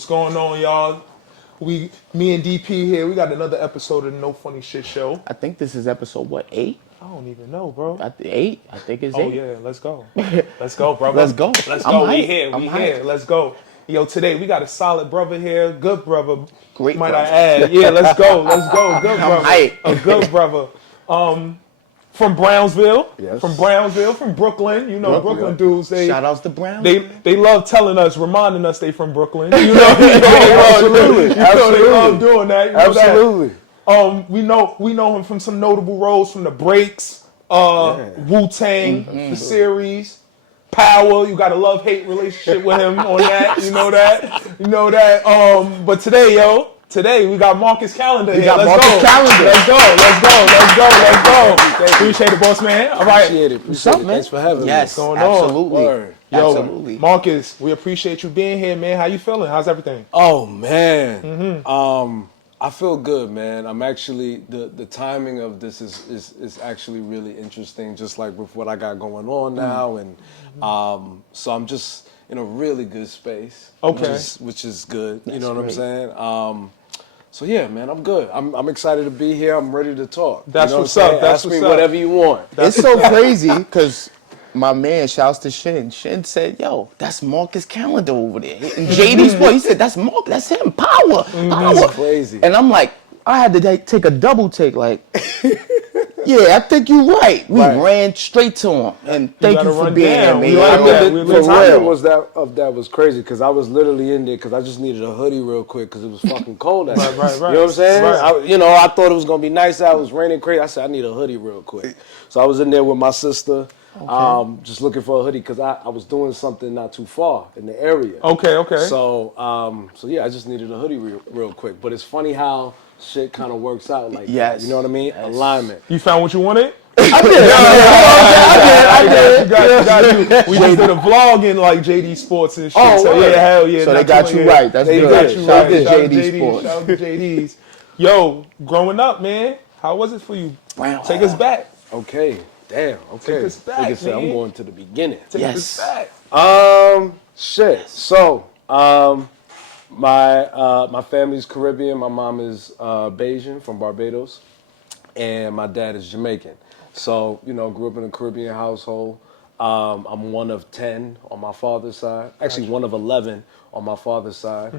What's going on, y'all? Me and DP here. We got another episode of the No Funny Shit Show. I think this is episode, what, 8? I don't even know, bro. 8? I think it's 8. Oh, yeah, let's go. Let's go, brother. Let's go. Let's I'm go. hyped. We here. I'm We here. hyped. Let's go. Yo, today we got a solid brother here. Good brother. Great might brother. I add. Yeah, let's go. Let's go. Good brother. hyped. A good brother. From Brownsville. Yes. From Brownsville. From Brooklyn. You know, Brooklyn dudes. Shout outs to Brown. They love telling us, reminding us they from Brooklyn. You know, Absolutely. you know they love doing that. You know Absolutely. that. We know him from some notable roles from the Breaks, Wu-Tang, the series, Power. You got a love-hate relationship with him on that. You know that. You know that. But today we got Marcus Callender here. got Let's Marcus go. Callender. Let's go. Appreciate it, boss man. All right. Appreciate it. What's up, man? Thanks for having me. Yes, What's going on? absolutely. Word. Yo, Absolutely. Marcus, we appreciate you being here, man. How you feeling? How's everything? Oh man. I feel good, man. I'm actually the timing of this is actually really interesting, just like with what I got going on now, and so I'm just in a really good space. Okay. Which is good. You That's know what great. I'm saying? So yeah, man, I'm good. I'm excited to be here. I'm ready to talk. That's you know what's what I'm up. saying? That's Ask what's me up. whatever you want. It's so crazy because my man, shouts to Shin. Shin said, yo, that's Marcus Callender over there. And JD's boy, he said, that's Mark, that's him. Power. That's crazy. And I'm like, I had to take a double take, like, yeah, I think you're right. We Right. ran straight to him. And thank gotta you for run being down. there, We man. like I that. mean, We the live timing real. that was crazy because I was literally in there because I just needed a hoodie real quick because it was fucking cold out there. Right. You know what I'm saying? Right. I thought it was gonna be nice out. It was raining crazy. I said I need a hoodie real quick. So I was in there with my sister, just looking for a hoodie because I was doing something not too far in the area. Okay. So yeah, I just needed a hoodie real quick. But it's funny how shit kind of works out like that. Yes. You know what I mean? Yes. Alignment. You found what you wanted? I did. You got you. We just did a vlog in like JD Sports and shit. Oh, so word. yeah, hell yeah. So they not got too you late. right. That's They good. got you Shout out right. to Shout out JD Sports. Shout out to JD's. Yo, growing up, man, how was it for you? Wow. Take us back. Okay. Damn. Okay. Take us back, Nigga said, I'm man. going to the beginning. Take Yes. us back. Shit. So, my family's Caribbean. My mom is Bayesian from Barbados, and my dad is Jamaican. So, grew up in a Caribbean household. I'm one of 10 on my father's side. Actually, one of 11 on my father's side.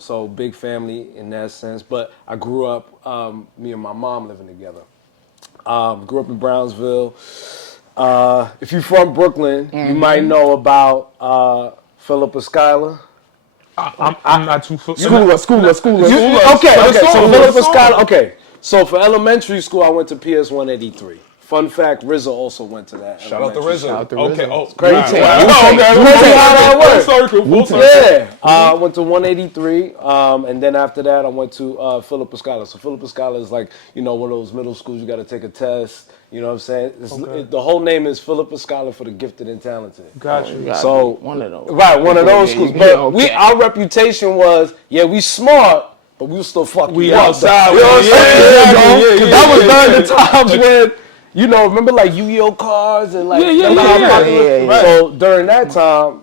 So big family in that sense. But I grew up, me and my mom living together. Grew up in Brownsville. If you're from Brooklyn, you might know about Philippa Schuyler. I'm not too familiar. Schooler. Okay. So School. Philippa Schuyler. Okay. So for elementary school, I went to PS 183. Fun fact: RZA also went to that. Shout out to elementary RZA. Shout out to Okay. RZA. Oh, Crazy. wow. Okay. Okay. how that works. Full circle. Full circle. Yeah, I went to 183, and then after that, I went to Philippa Schuyler. So Philippa Schuyler is like, one of those middle schools you got to take a test. You know what I'm saying? The whole name is Philippa Schuyler for the gifted and talented. Got you. Gotta So be one of those. Right, one of those schools. But Okay. our reputation was, we smart, but we was still fucking We up. outside. You know what I'm saying? Yeah. Because that was during the times when, remember like Yu-Gi-Oh cards and like remember how popular- Yeah. So during that time,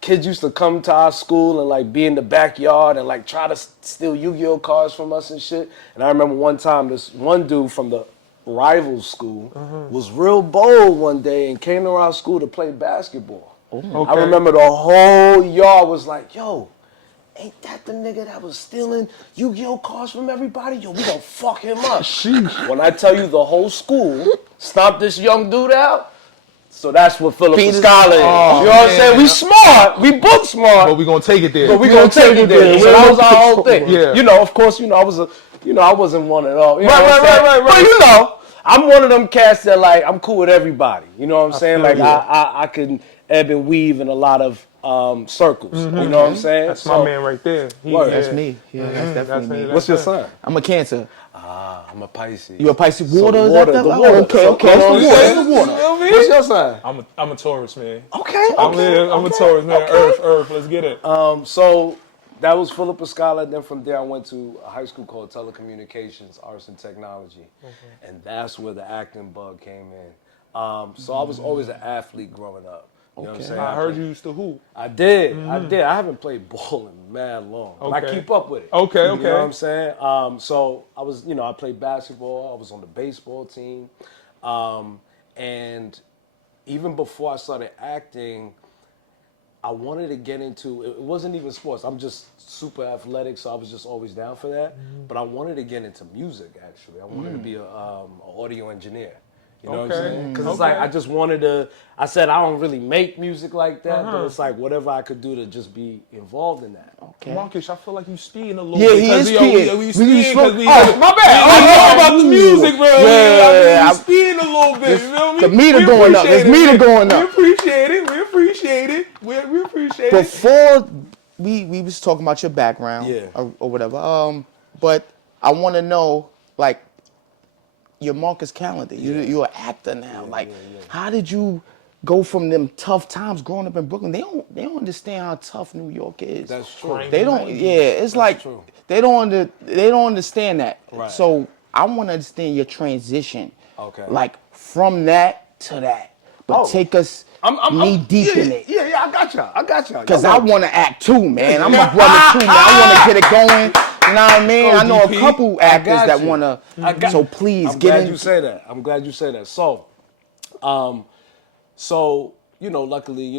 kids used to come to our school and like be in the backyard and like try to steal Yu-Gi-Oh cards from us and shit. And I remember one time this one dude from the rival school was real bold one day and came to our school to play basketball. I remember the whole yard was like, yo, ain't that the nigga that was stealing Yu-Gi-Oh cards from everybody? Yo, we gonna fuck him up. When I tell you the whole school stomped this young dude out, so that's what Philippa Schuyler is. You know what I'm saying? We smart, we book smart, But we gonna take it there. but we gonna take it there. So that was our whole thing. Yeah. Of course, I wasn't one at all. Right. But I'm one of them cats that like, I'm cool with everybody. You know what I'm saying? Like I can ebb and weave in a lot of circles. You know what I'm saying? That's my man right there. That's me. Yeah, that's definitely me. What's your sign? I'm a Cancer. I'm a Pisces. You a Pisces? So Water? the water, Is that the the- water. Okay. So, you know what I'm saying? It's the water. What's your sign? I'm a Taurus, man. Okay. I'm a Taurus, man. Earth. Let's get it. So that was Philippa Schuyler. Then from there, I went to a high school called Telecommunications, Arts and Technology, and that's where the acting bug came in. So I was always an athlete growing up. You know what I'm Okay. saying? I heard you used to hoop. I did. I haven't played ball in mad long, but I Okay. keep up with it. Okay, You okay. know what I'm saying? So I was, I played basketball. I was on the baseball team, and even before I started acting, I wanted to get into. It wasn't even sports. I'm just super athletic, so I was just always down for that. But I wanted to get into music. Actually, I wanted to be a audio engineer. You know what I'm Okay. saying? Because it's like I just wanted to. I said I don't really make music like that, Uh-huh. but it's like whatever I could do to just be involved in that. Okay. Marcus, I feel like you speeding a little Yeah, bit. he is We speeding. speeding because we. Oh, my bad. We know about the music, bro. Yeah, We speeding a little bit. You feel me? the meter We going up. appreciate There's meter it. going We up. appreciate it. We appreciate it. We appreciate it. Before we was talking about your background, Yeah. or whatever. But I want to know, like, your Marcus Callender. You're an actor now. How did you go from them tough times growing up in Brooklyn? They don't understand how tough New York is. That's true. They don't. Yeah, it's like true. they don't understand that. Right. So I want to understand your transition. Okay. Like from that to that, but take us knee deep in it. Yeah, I got y'all. Cause I want to act too, man. I'm a brother too, man. I want to get it going. You know what I mean? I know a DP. couple actors that want to. So please I'm get glad in. you say that. I'm glad you say that. So, luckily,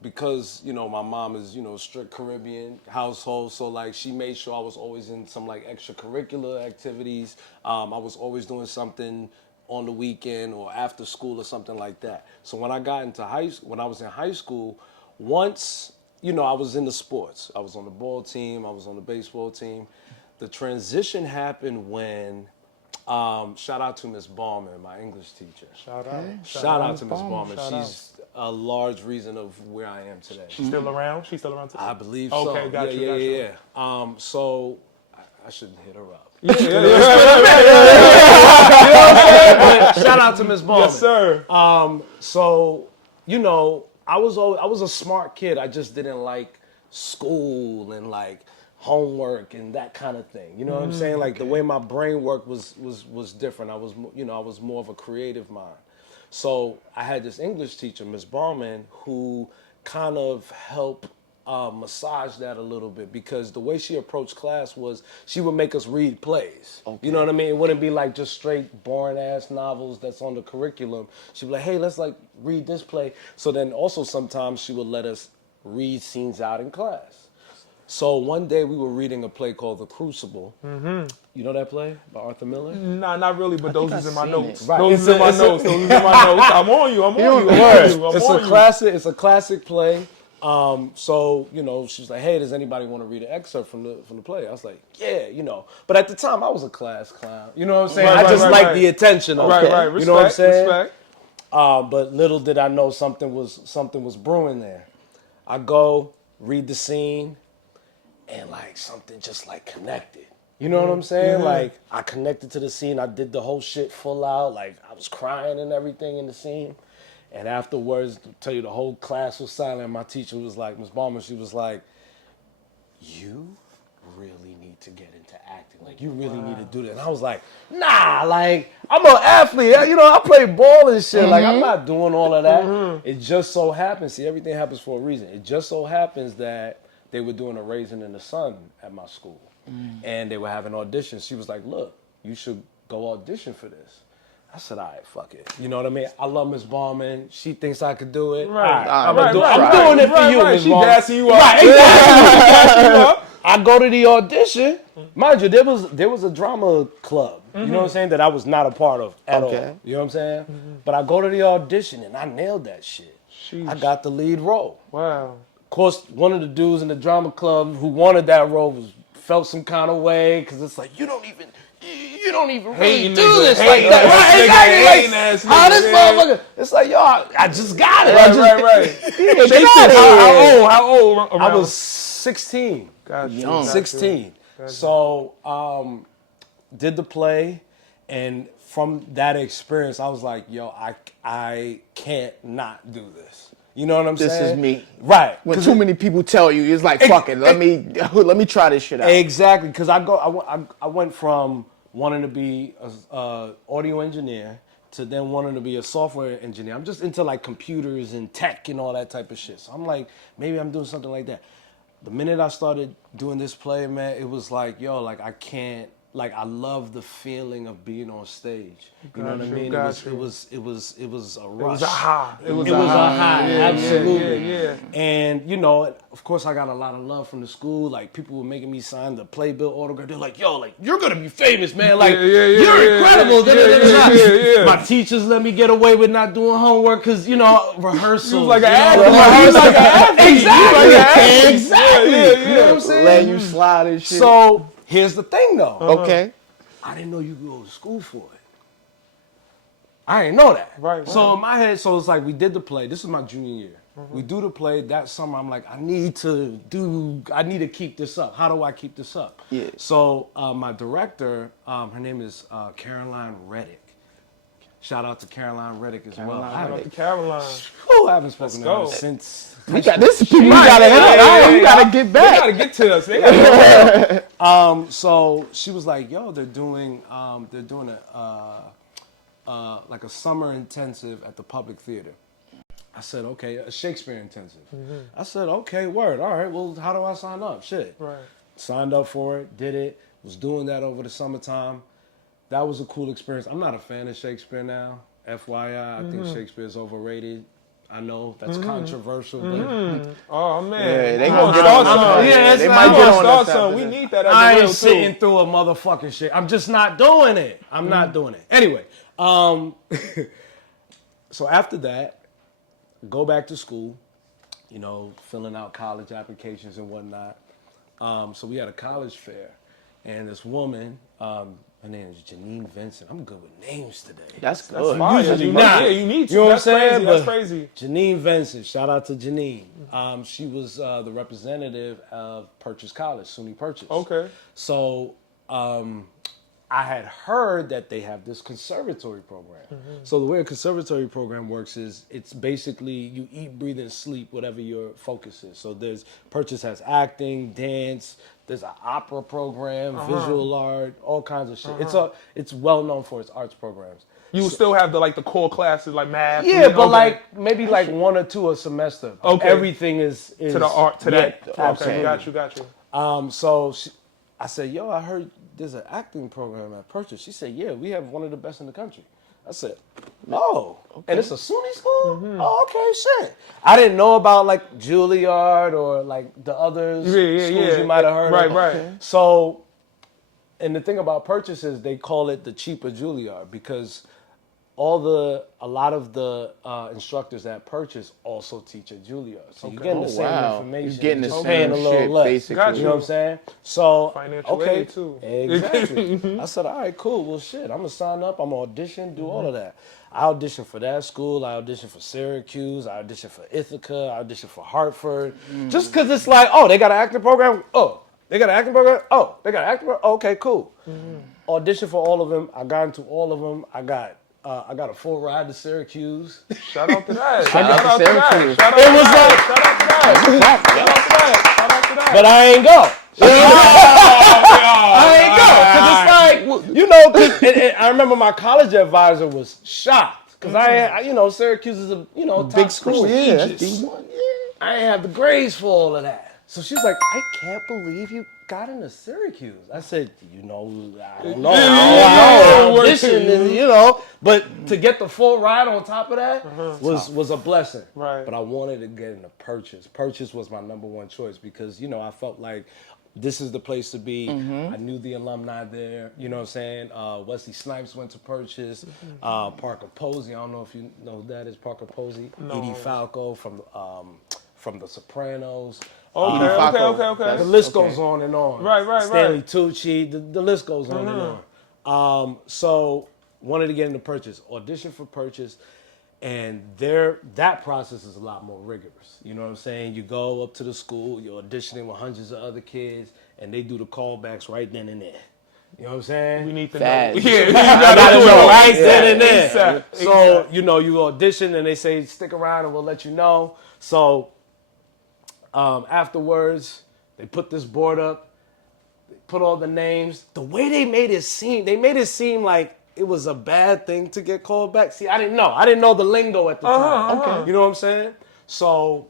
because, my mom is, strict Caribbean household. So like she made sure I was always in some like extracurricular activities. I was always doing something on the weekend or after school or something like that. So when I got into when I was in high school, once, I was in the sports. I was on the ball team. I was on the baseball team. The transition happened when, shout out to Miss Ballman, my English teacher. Shout out. Shout out to Miss Ballman. Ballman. She's a large reason of where I am today. She's still around? She's still around today? I believe so. Okay, got you. Yeah. So I shouldn't hit her up. Shout out to Miss Ballman. Yes, sir. So, I was a smart kid. I just didn't like school and like homework and that kind of thing. You know what I'm saying? Like the way my brain worked was different. I was more of a creative mind. So I had this English teacher, Miss Ballman, who kind of helped massage that a little bit, because the way she approached class was she would make us read plays. Okay. You know what I mean? It wouldn't be like just straight boring ass novels that's on the curriculum. She'd be like, hey, let's like read this play. So then also sometimes she would let us read scenes out in class. So one day we were reading a play called The Crucible. Mm-hmm. You know that play by Arthur Miller? Nah, not really, but those is in my notes. Right. Those is in my notes. I'm on you. It's a classic play. So, she's like, hey, does anybody want to read an excerpt from the play? I was like, yeah, But at the time, I was a class clown. You know what I'm saying? Right, I just liked right. the attention of it. Right. Respect, you know what I'm saying? Respect. But little did I know something was brewing there. I go, read the scene, and like something just like connected. You know what I'm saying? Mm-hmm. Like I connected to the scene. I did the whole shit full out. Like I was crying and everything in the scene. And afterwards, to tell you, the whole class was silent. My teacher was like, Miss Ballman, she was like, you really need to get into acting. Like, you really need to do that. And I was like, nah, like, I'm an athlete. I play ball and shit. Like, I'm not doing all of that. It just so happens, see, everything happens for a reason. It just so happens that they were doing a Raisin in the Sun at my school. And they were having auditions. She was like, look, you should go audition for this. I said, all right, fuck it. You know what I mean? I love Miss Ballman. She thinks I could do it. Right. I'm doing it for you, Miss She Ballman. gassing you up. Right, exactly. I go to the audition. Mind you, there was a drama club. You know what I'm saying? That I was not a part of at all. You know what I'm saying? But I go to the audition and I nailed that shit. Sheesh. I got the lead role. Wow. Of course, one of the dudes in the drama club who wanted that role felt some kind of way, because it's like, you don't even really do this like that. Right, exactly. Like, how this motherfucker? It's like, yo, I just got it. Right. Yeah, How old? I was 16. Young. 16. So, did the play, and from that experience, I was like, yo, I can't not do this. You know what I'm saying? This is me. Right. When too many people tell you, it's like, fuck it. Let me try this shit out. Exactly, because I went from wanting to be an audio engineer to then wanting to be a software engineer. I'm just into like computers and tech and all that type of shit. So I'm like, maybe I'm doing something like that. The minute I started doing this play, man, it was like, yo, like I can't, like I love the feeling of being on stage. You know what I mean? It was a rush. It was a high. It was a high, absolutely. Yeah. And you know, of course, I got a lot of love from the school. Like people were making me sign the playbill autograph. They're like, "Yo, like you're gonna be famous, man. Like you're incredible." My teachers let me get away with not doing homework because rehearsals. You was like an athlete. Exactly. You know what I'm saying? Letting you slide and shit. So here's the thing, though. Okay. I didn't know you could go to school for it. I didn't know that. Right. So in my head, so it's like we did the play. This is my junior year. We do the play. That summer, I'm like, I need to keep this up. How do I keep this up? Yeah. So my director, her name is Caroline Reddick. Shout out to Caroline Reddick as well. Caroline. I haven't spoken to her go. since. We got this. You gotta hit up. You gotta get back. They gotta get to us. They gotta So she was like, "Yo, they're doing like a summer intensive at the public theater." I said, "Okay, a Shakespeare intensive." I said, "Okay, word. All right. Well, how do I sign up?" Shit. Right. Signed up for it. Did it. Was doing that over the summertime. That was a cool experience. I'm not a fan of Shakespeare now. FYI, I think Shakespeare is overrated. I know that's controversial, but Oh man. Yeah, they gonna gonna start something. Yeah, they not- might get on Start that. something. We need that as I a ain't real sitting too. through a motherfucking shit. I'm just not doing it. I'm not doing it. Anyway, so after that, go back to school, filling out college applications and whatnot. So we had a college fair, and this woman, her name is Janine Vincent. I'm good with names today. That's good. Fire. Usually You not. Yeah, you need to. You know what I'm That's saying? crazy. That's But crazy. Janine Vincent, shout out to Janine. She was the representative of Purchase College, SUNY Purchase. Okay. So I had heard that they have this conservatory program. So the way a conservatory program works is it's basically you eat, breathe, and sleep whatever your focus is. So Purchase has acting, dance, there's an opera program, visual art, all kinds of shit. It's well known for its arts programs. You still have the core classes like math. Yeah, but okay. maybe one or two a semester. Okay. Everything is to the art to yeah, that. absolutely. Okay, got you. So I said, "Yo, I heard there's an acting program at Purchase." She said, "Yeah, we have one of the best in the country." I said, "Oh, and it's a SUNY school? Oh, okay, shit." I didn't know about like Juilliard or like the other schools you might have heard of. Right. So, and the thing about Purchase is they call it the cheaper Juilliard because a lot of the instructors at Purchase also teach at Juilliard. So you're getting the same information. You're getting the just same paying a little shit, less. basically. Got You know what I'm saying? So Financial aid, too. Exactly. I said, all right, cool. Well, shit, I'm gonna sign up. I'm gonna audition, do all of that. I auditioned for that school. I auditioned for Syracuse. I auditioned for Ithaca. I auditioned for Hartford. Just because it's like, oh, they got an acting program. Oh, they got an acting program. Oh, they got an acting program. Okay, cool. Auditioned for all of them. I got into all of them. I got a full ride to Syracuse. Shout out to that. Shout out to Syracuse. Shout out to that. But I ain't go. I ain't go. Because it's like, I remember my college advisor was shocked. Because Syracuse is a, Big school. Yeah, that's prestigious. D1. Yeah. I ain't have the grades for all of that. So she's like, I can't believe you got into Syracuse. I said, I don't know. I auditioned, but to get the full ride on top of that was a blessing. Right. But I wanted to get into Purchase. Purchase was my number one choice because, I felt like this is the place to be. I knew the alumni there. You know what I'm saying? Wesley Snipes went to Purchase. Parker Posey, I don't know if you know who that is, Parker Posey. No. Edie Falco from The Sopranos. Okay. The list goes on and on. Right. Stanley Tucci, the list goes on and on. So wanted to get into Purchase, audition for Purchase, and that process is a lot more rigorous. You know what I'm saying? You go up to the school, you're auditioning with hundreds of other kids, and they do the callbacks right then and there. You know what I'm saying? We need to Fast. know. Yeah, you gotta know right then and there. Exactly. So, you audition and they say, stick around and we'll let you know. So, afterwards, they put this board up, they put all the names. The way they made it seem like it was a bad thing to get called back. See, I didn't know. I didn't know the lingo at the time. Okay. You know what I'm saying? So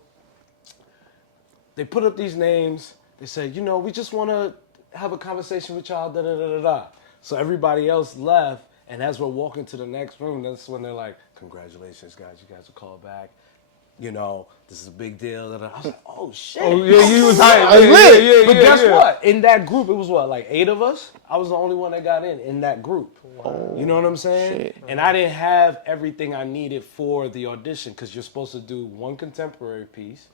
they put up these names. They said, we just want to have a conversation with y'all, da-da-da-da-da. So everybody else left, and as we're walking to the next room, that's when they're like, congratulations, guys. You guys are called back. This is a big deal. Da-da. I was like, oh, shit. Oh, yeah, you was hype. But guess what? In that group, it was what, like 8 of us? I was the only one that got in that group. Wow. You know what I'm saying? Shit. And I didn't have everything I needed for the audition because you're supposed to do one contemporary piece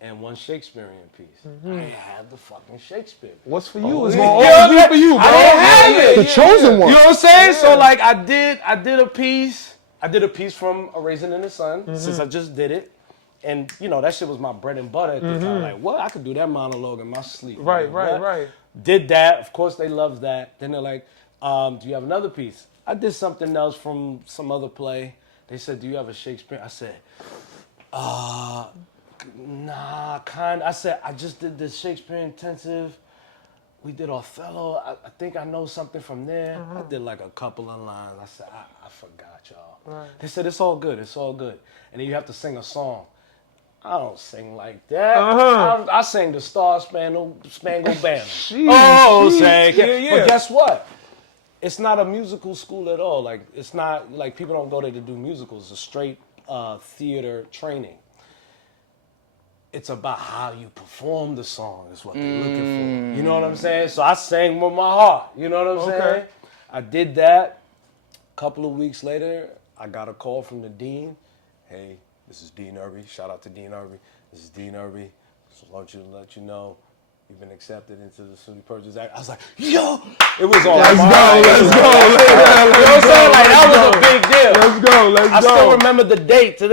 and one Shakespearean piece. I didn't have the fucking Shakespeare. What's for you is going to always be for you, bro. I didn't have it. The chosen one. You know what I'm saying? Yeah. So like I did a piece. I did a piece from A Raisin in the Sun since I just did it. And, that shit was my bread and butter at the time. Like, what? I could do that monologue in my sleep. Right. Did that. Of course, they loved that. Then they're like, do you have another piece? I did something else from some other play. They said, do you have a Shakespeare? I said, nah, kind of. I said, I just did this Shakespeare intensive. We did Othello. I think I know something from there. I did like a couple of lines. I said, I forgot, y'all. Right. They said, it's all good. It's all good. And then you have to sing a song. I don't sing like that. I sang the Star Spangled Banner. Say, yeah. But guess what? It's not a musical school at all. Like, it's not, like, people don't go there to do musicals. It's a straight theater training. It's about how you perform the song is what they're looking for. You know what I'm saying? So I sang with my heart. You know what I'm saying? I did that. A couple of weeks later, I got a call from the dean. Hey, this is Dean Irby. Shout out to Dean Irby. This is Dean Irby. Just want you to let you know you've been accepted into the SUNY Purchase Act. I was like, yo! It was on. Let's go. You know what I'm saying? Like, that was a big deal. Let's go. I still remember the date. To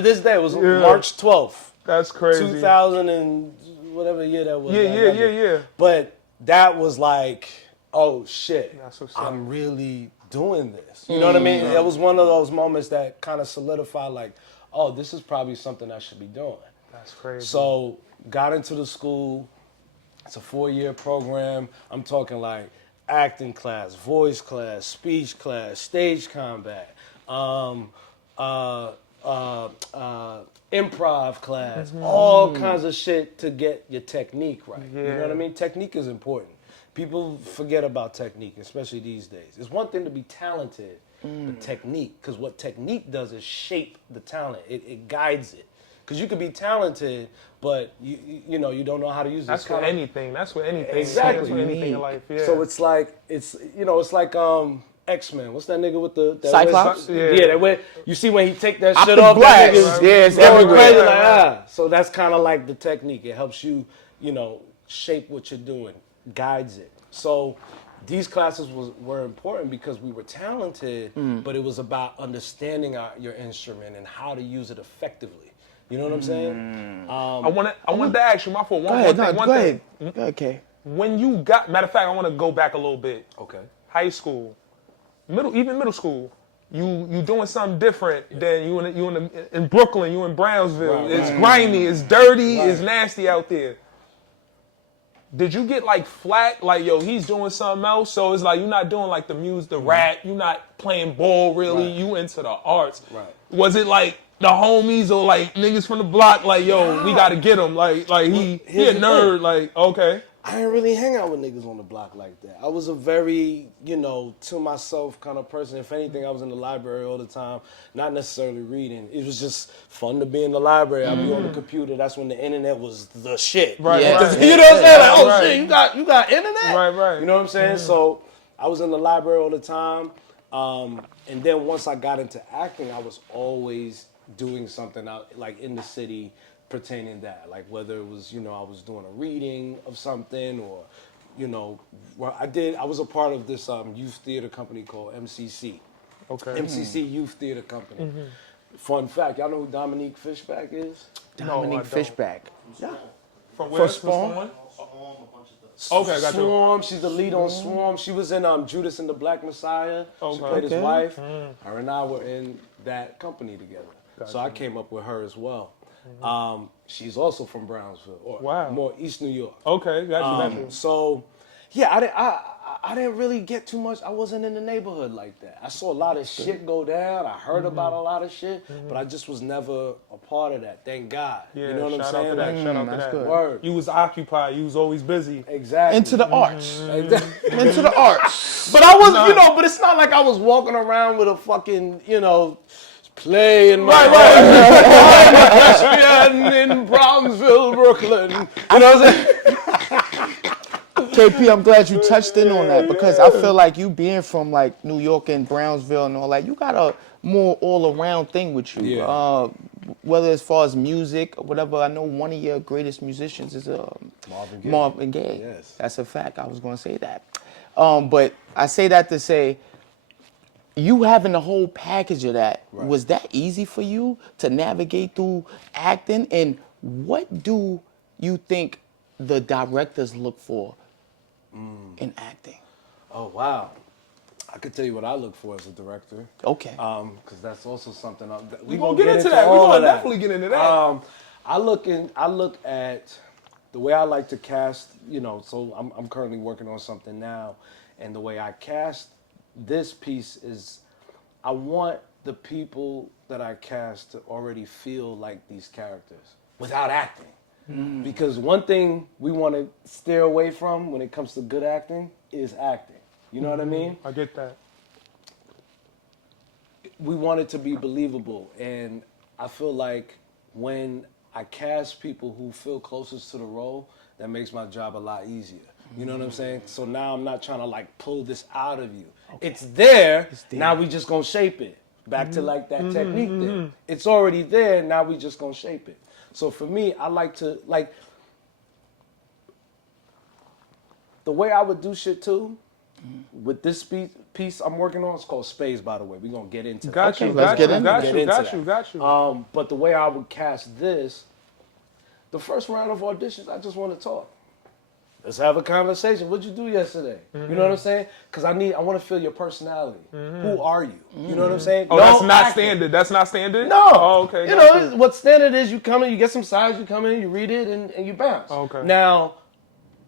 this day, it was March 12th. That's crazy. 2000 and whatever year that was. Yeah. But that was like, oh, shit. That's so I'm really doing this. You know what I mean? It was one of those moments that kind of solidified like, oh, this is probably something I should be doing. That's crazy. So got into the school. It's a 4-year program. I'm talking like acting class, voice class, speech class, stage combat, improv class, all kinds of shit to get your technique right. You know what I mean? Technique is important. People forget about technique, especially these days. It's one thing to be talented, but technique, because what technique does is shape the talent. It guides it. Because you could be talented, but you don't know how to use it. That's with anything. Exactly. That's with anything in life. Yeah. So it's like X-Men. What's that nigga with the Cyclops? You see when he take that Off shit the off, blast. that nigga's It's going everywhere. crazy, like, So that's kind of like the technique. It helps you, shape what you're doing, guides it. So these classes were important because we were talented, but it was about understanding your instrument and how to use it effectively. You know what I'm saying? I wanted to ask you, my fault. Go ahead. Okay. When you got, matter of fact, I want to go back a little bit. Okay. High school, middle school, you doing something different than you in Brooklyn, you in Brownsville. It's grimy, it's dirty, it's nasty out there. Did you get like flack, like, yo, he's doing something else? So it's like you're not doing like the music, the rap, you're not playing ball really, you into the arts. Right. Was it like the homies or like niggas from the block, like, yo, we gotta get him, like he a nerd, like, okay. I didn't really hang out with niggas on the block like that. I was a very, to myself kind of person. If anything, I was in the library all the time, not necessarily reading. It was just fun to be in the library. I'd be on the computer. That's when the internet was the shit. Right. Yeah. Right. You know what I'm saying? Like, oh shit, you got internet? Right. You know what I'm saying? So I was in the library all the time. And then once I got into acting, I was always doing something out like in the city pertaining that, like whether it was, I was doing a reading of something or, I was a part of this youth theater company called MCC. Okay. MCC Youth Theater Company. Fun fact, y'all know who Dominique Fishback is? Dominique Fishback. Yeah. From where? Spawn? Okay, got you. Swarm, she's the lead on Swarm. She was in Judas and the Black Messiah. She played his wife. Her and I were in that company together. So I came up with her as well. She's also from Brownsville, or more East New York. Okay, got you. So, yeah, I didn't really get too much. I wasn't in the neighborhood like that. I saw a lot of shit go down. I heard about a lot of shit, but I just was never a part of that. Thank God. Yeah, you know what I'm shout out saying? to that. Like, Shout out to that's that. good. Word. You was occupied. You was always busy. Exactly. Into the arts. Exactly. Into the arts. But I was, but it's not like I was walking around with a fucking, play in my I'm in Brownsville, Brooklyn. You know what I'm saying? KP, I'm glad you touched in on that because I feel like you being from like New York and Brownsville and all that, you got a more all-around thing with you. Yeah. Whether as far as music or whatever, I know one of your greatest musicians is Marvin Gaye. Marvin Gaye. Yes. That's a fact. I was going to say that. But I say that to say, you having the whole package of that, was that easy for you to navigate through acting? And what do you think the directors look for in acting? Oh, wow. I could tell you what I look for as a director. Okay. Because that's also something We gonna get into that. We all gonna of that. definitely get into that. I look at the way I like to cast. So I'm currently working on something now, and the way I cast this piece is, I want the people that I cast to already feel like these characters without acting. Because one thing we want to steer away from when it comes to good acting is acting. You know what I mean? I get that. We want it to be believable, and I feel like when I cast people who feel closest to the role, that makes my job a lot easier. You know what I'm saying? So now I'm not trying to like pull this out of you. Okay. It's there. Now we just gonna shape it. Back to like that technique thing. It's already there. Now we just gonna shape it. So for me, I like to the way I would do shit too. With this piece I'm working on, it's called Spades, by the way. We're gonna get into that. Got you. let's get into Got you. But the way I would cast this, the first round of auditions, I just want to talk. Let's have a conversation. What'd you do yesterday? You know what I'm saying? Because I want to feel your personality. Who are you? You know what I'm saying? Oh, No that's not acting. standard. That's not standard? No. Oh, okay. You got know, what standard is, you come in, you get some sides, you come in, you read it, and you bounce. Okay. Now,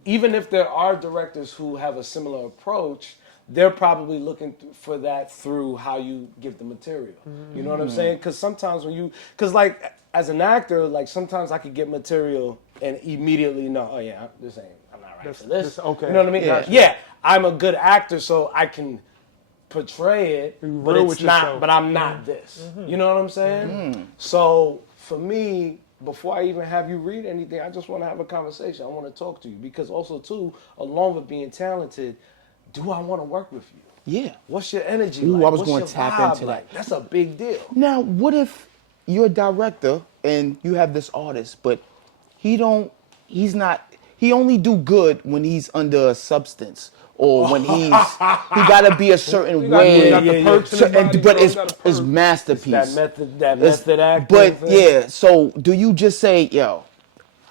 even if there are directors who have a similar approach, they're probably looking for that through how you give the material. You know what I'm saying? Because sometimes like as an actor, like sometimes I could get material and immediately know, oh yeah, I'm not right for this. Okay. You know what I mean? Gotcha. Yeah, I'm a good actor, so I can portray it, but real it's with not. yourself. But I'm not this. You know what I'm saying? So for me, before I even have you read anything, I just want to have a conversation. I want to talk to you because also too, along with being talented, do I want to work with you? Yeah. What's your energy Ooh, like? I was What's going your to tap vibe into that. like? That's a big deal. Now, what if you're a director and you have this artist, but he only do good when he's under a substance or when he gotta be a certain way. got the perks in his body, but you it's know, got a it's perk. masterpiece. That method acting. But thing. yeah, so do you just say, yo,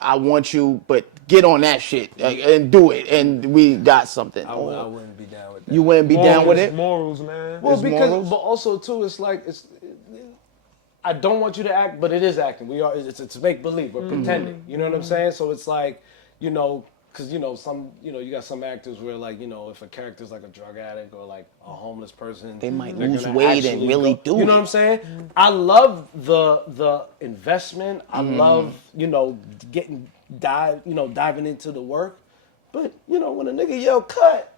I want you, but get on that shit and do it, and we got something? I wouldn't be down with that. You wouldn't be down with it? Morals, man. Well, It's because morals? but also too, it's like I don't want you to act, but it is acting. It's make believe. We're pretending. You know what I'm saying? So it's like, because some you got some actors where like if a character's like a drug addict or like a homeless person, They might they're lose gonna weight and actually really do You know it. what I'm saying? I love the investment. I love diving into the work, but when a nigga yell cut.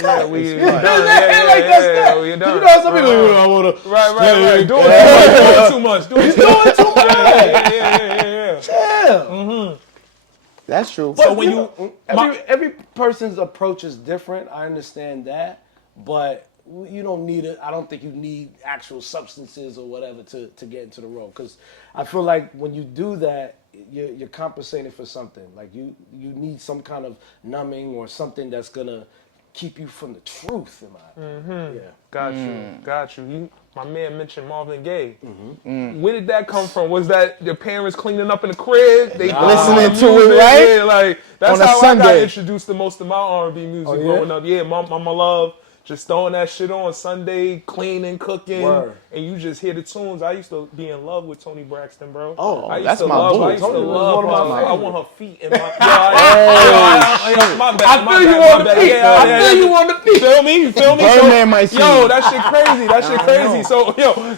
Yeah, we You know what I'm done. saying? Like that's that. we You done. know, some people, I want to. Right. Doing too much. Doing too much. Yeah. Yeah. That's true. But So when every person's approach is different. I understand that, but you don't need it. I don't think you need actual substances or whatever to get into the role. Because I feel like when you do that, you're compensating for something. Like you need some kind of numbing or something that's gonna keep you from the truth. Yeah. Got you. My man mentioned Marvin Gaye. Where did that come from? Was that your parents cleaning up in the crib? They Listening to music? it, right? Yeah, like that's On a how I got Sunday. introduced to most of my R&B music Oh, yeah? growing up. Yeah, my love Just throwing that shit on Sunday, cleaning, cooking, Word. and you just hear the tunes. I used to be in love with Toni Braxton, bro. Oh, I used that's to my love, boo. I used to Toni was love one of my her. I favorites. want her feet in my. My bad. I my feel you bad, on my the bad. feet. Yeah, I yeah, feel yeah. you on the feet. Feel me? You feel me? Birdman might see Yo, you. that shit crazy. That shit crazy.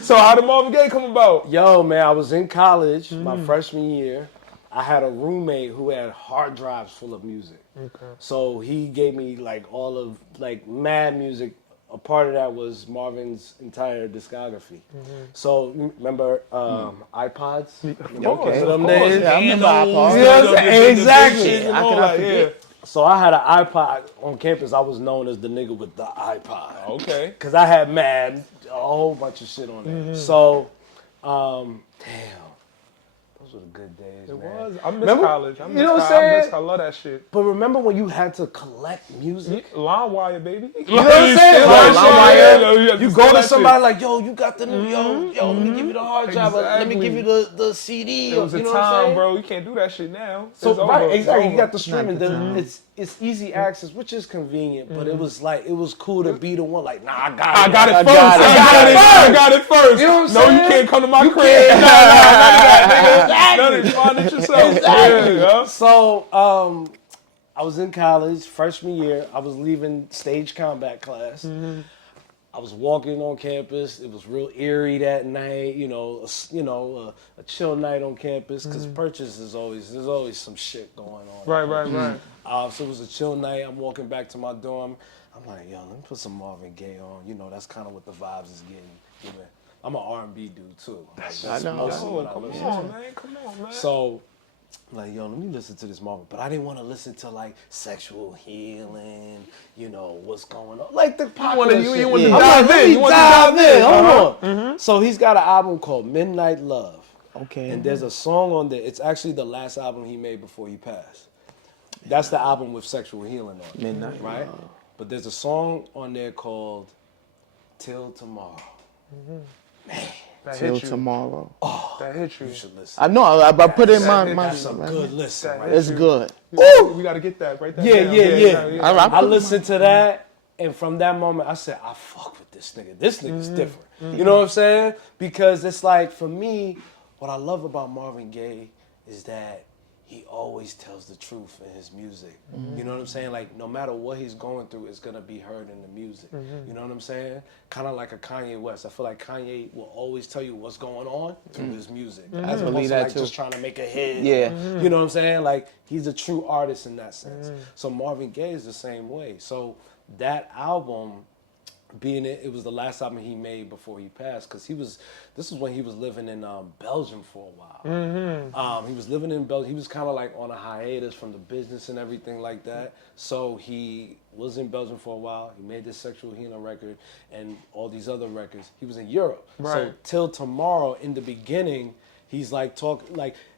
So how did Marvin Gaye come about? Yo, man, I was in college my freshman year. I had a roommate who had hard drives full of music. Okay. So he gave me like all of like mad music. A part of that was Marvin's entire discography. So remember iPods? Okay. Them Of course. days? Yeah, I remember Candles, iPods. You know what I'm saying? the Exactly. pictures and How all could I that, forget? So I had an iPod on campus. I was known as the nigga with the iPod. Okay. Cause I had a whole bunch of shit on there. So, damn, those were the good days, It man. was. I miss Remember- college. I miss you know what I'm college. saying? I love that shit. But remember when you had to collect music? LimeWire, baby. You know what I'm saying? Right, LimeWire. You go to somebody like, yo, you got the new, yo, let me give you the hard drive, or let me Exactly. give you the CD. It was you a know what I'm time, saying? bro. You can't do that shit now. So It's over. right, It's exactly. You over. got the streaming. the time. It's easy access, which is convenient. But it was like it was cool to be the one. Like, nah, I got it. I got it I first. got it. I got it first. You know what I'm No, you saying? can't come to my crib. can't. Nah, none of that, nigga. Find it yourself. Exactly. Yeah. So I was in college, freshman year. I was leaving stage combat class. I was walking on campus. It was real eerie that night. A chill night on campus because Purchase there's always some shit going on. Right. So it was a chill night. I'm walking back to my dorm. I'm like, yo, let me put some Marvin Gaye on. You know, that's kind of what the vibes is getting. I'm an R&B dude too. Like, that's know. mostly Oh, what I come listen on, to. man. Come on, man. So, like, yo, let me listen to this Marvin. But I didn't want to listen to like sexual healing, what's going on. Like the popular shit. you want to I'm dive like, let in. me You want to dive dive in. Hold on. So he's got an album called Midnight Love. Okay. And there's a song on there. It's actually the last album he made before he passed. That's the album with sexual healing on it. Midnight Right? Love. But there's a song on there called Till Tomorrow. That Till hit you. tomorrow. That hit you. You should listen. I know. I put it in my. That's a good listen, right? It's good. We got to get that right there. Yeah. All right. I listened to that, and from that moment, I said, I fuck with this nigga. This nigga's different. You know what I'm saying? Because it's like, for me, what I love about Marvin Gaye is that he always tells the truth in his music. You know what I'm saying? Like, no matter what he's going through, it's going to be heard in the music. You know what I'm saying? Kind of like a Kanye West. I feel like Kanye will always tell you what's going on through his music. As opposed to that like too. just trying to make a hit. Yeah. You know what I'm saying? Like, he's a true artist in that sense. So Marvin Gaye is the same way. So that album, being it was the last album he made before he passed, because this was when he was living in Belgium for a while. He was living in Belgium. He was kind of like on a hiatus from the business and everything like that. So he was in Belgium for a while. He made this Sexual Healing record and all these other records. He was in Europe. Right. So Till Tomorrow, in the beginning, he's like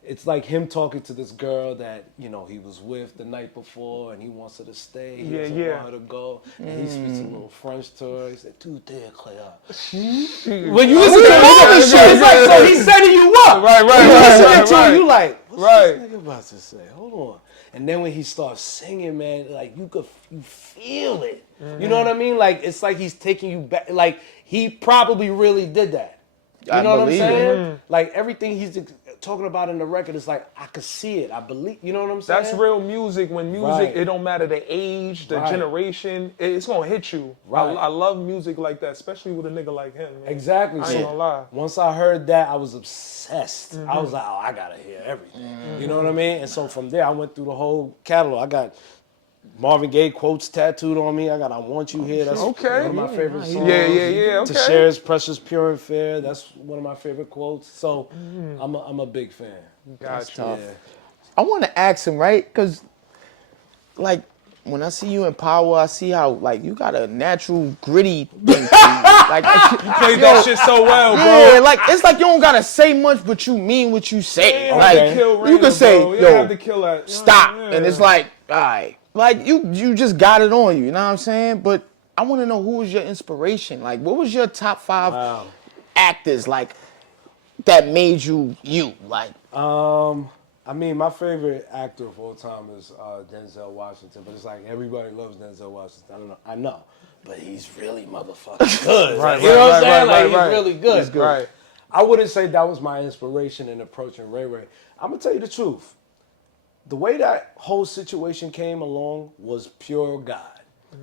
it's like him talking to this girl that he was with the night before, and he wants her to stay. He doesn't want her to go, and he speaks a little French to her. He said, "Tout est clair." When you listen to Marvin shit, it's like, so he's setting you up. Right. When you listen to Right. it, you like, what's Right. this nigga about to say? Hold on. And then when he starts singing, man, like you feel it. You know what I mean? Like it's like he's taking you back. Like he probably really did that. You I know what I'm believe it. saying? Like everything he's talking about in the record is like I could see it. I believe. You know what I'm saying? That's real music. When music, Right. it don't matter the age, the Right. generation, it's gonna hit you. Right. I love music like that, especially with a nigga like him. Man. Exactly. I ain't gonna lie. Once I heard that, I was obsessed. I was like, oh, I gotta hear everything. You know what I mean? And so from there, I went through the whole catalog. I got Marvin Gaye quotes tattooed on me. I got "I Want You Here." That's Okay. one of my favorite songs. Yeah. Okay. To share is precious, pure and fair. That's one of my favorite quotes. So I'm a big fan. Got you. tough. I want to ask him, right? Because, like, when I see you in Power, I see how, like, you got a natural gritty thing to you. Like, You played that shit so well, bro. yeah, like, it's like you don't got to say much, but you mean what you say. You Like, have to kill you Raina, can say, bro. You yo, have to kill that. stop. Yeah. And it's like, all right. Like, you just got it on you, you know what I'm saying? But I want to know, who was your inspiration? Like, what was your top 5 actors, like, that made you, like? I mean, my favorite actor of all time is Denzel Washington, but it's like everybody loves Denzel Washington. I don't know. I know. but he's really motherfucking good. Right, You know what I'm right, saying? right, Like, right. he's really good. He's good. Right. I wouldn't say that was my inspiration in approaching Ray Ray. I'm going to tell you the truth. The way that whole situation came along was pure God.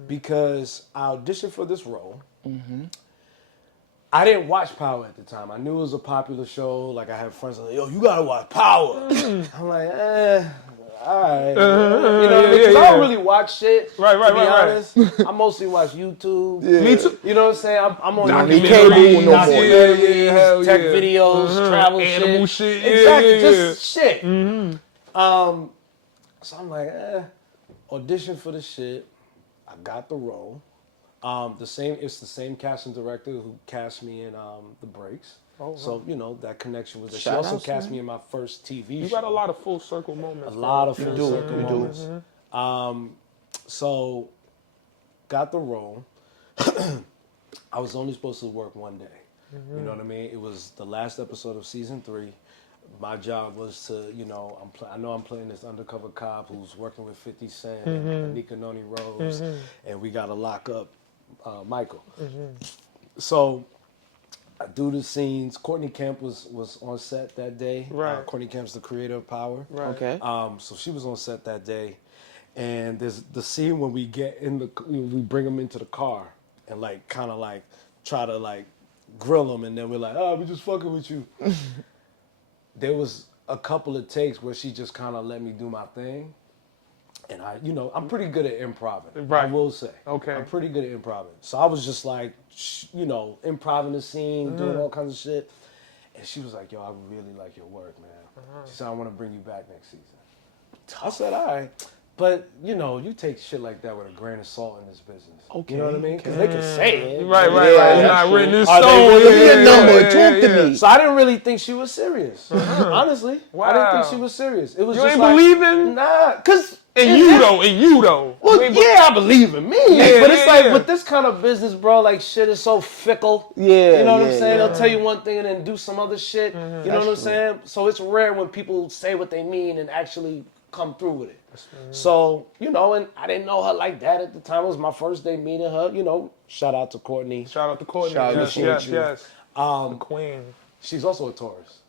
Because I auditioned for this role. I didn't watch Power at the time. I knew it was a popular show. Like, I had friends like, yo, you gotta watch Power. I'm like, all right. You know what I mean? Because I don't really watch shit, to be honest. I mostly watch YouTube. Me too. You know what I'm saying? I'm on Documentaries, YouTube, no more. documentaries, tech videos, travel Animal shit. shit. Exactly, just shit. So I'm like, audition for the shit. I got the role. It's the same casting director who cast me in The Breaks. Oh, wow. So, you know, that connection was there. She also cast me in my first TV show. You got a lot of full circle moments. A lot of full circle moments. So, got the role. I was only supposed to work one day. You know what I mean? It was the last episode of season 3. My job was to, you know, I know I'm playing this undercover cop who's working with 50 Cent and Anika Noni Rose, and we got to lock up Michael. So I do the scenes. Courtney Kemp was on set that day. Right. Courtney Kemp's the creator of Power. Right. Okay. So she was on set that day, and there's the scene when we we bring him into the car and like kind of like try to like grill him, and then we're like, oh, we just fucking with you. There was a couple of takes where she just kind of let me do my thing. And I'm pretty good at improvising. Right. I will say. Okay. I'm pretty good at improvising. So I was just like, improvising the scene, doing all kinds of shit. And she was like, yo, I really like your work, man. She said, I want to bring you back next season. I said, all right. But, you take shit like that with a grain of salt in this business. Okay. You know what I mean? Because they can say it. Right. Yeah, It's not written in Are they stone. really- Give me a number. Talk to me. So I didn't really think she was serious. Honestly. I didn't think she was serious. It was You just ain't like, believing? Nah, because... And you though. Well, yeah, I believe in me. But it's like, yeah. with this kind of business, bro, like, shit is so fickle. Yeah, You know what I'm yeah, saying? yeah. They'll tell you one thing and then do some other shit. You know what I'm saying? So it's rare when people say what they mean and actually come through with it. So, and I didn't know her like that at the time. It was my first day meeting her. Shout out to Courtney. Shout out to Courtney. Shout out to Yes. Courtney. The queen. She's also a Taurus.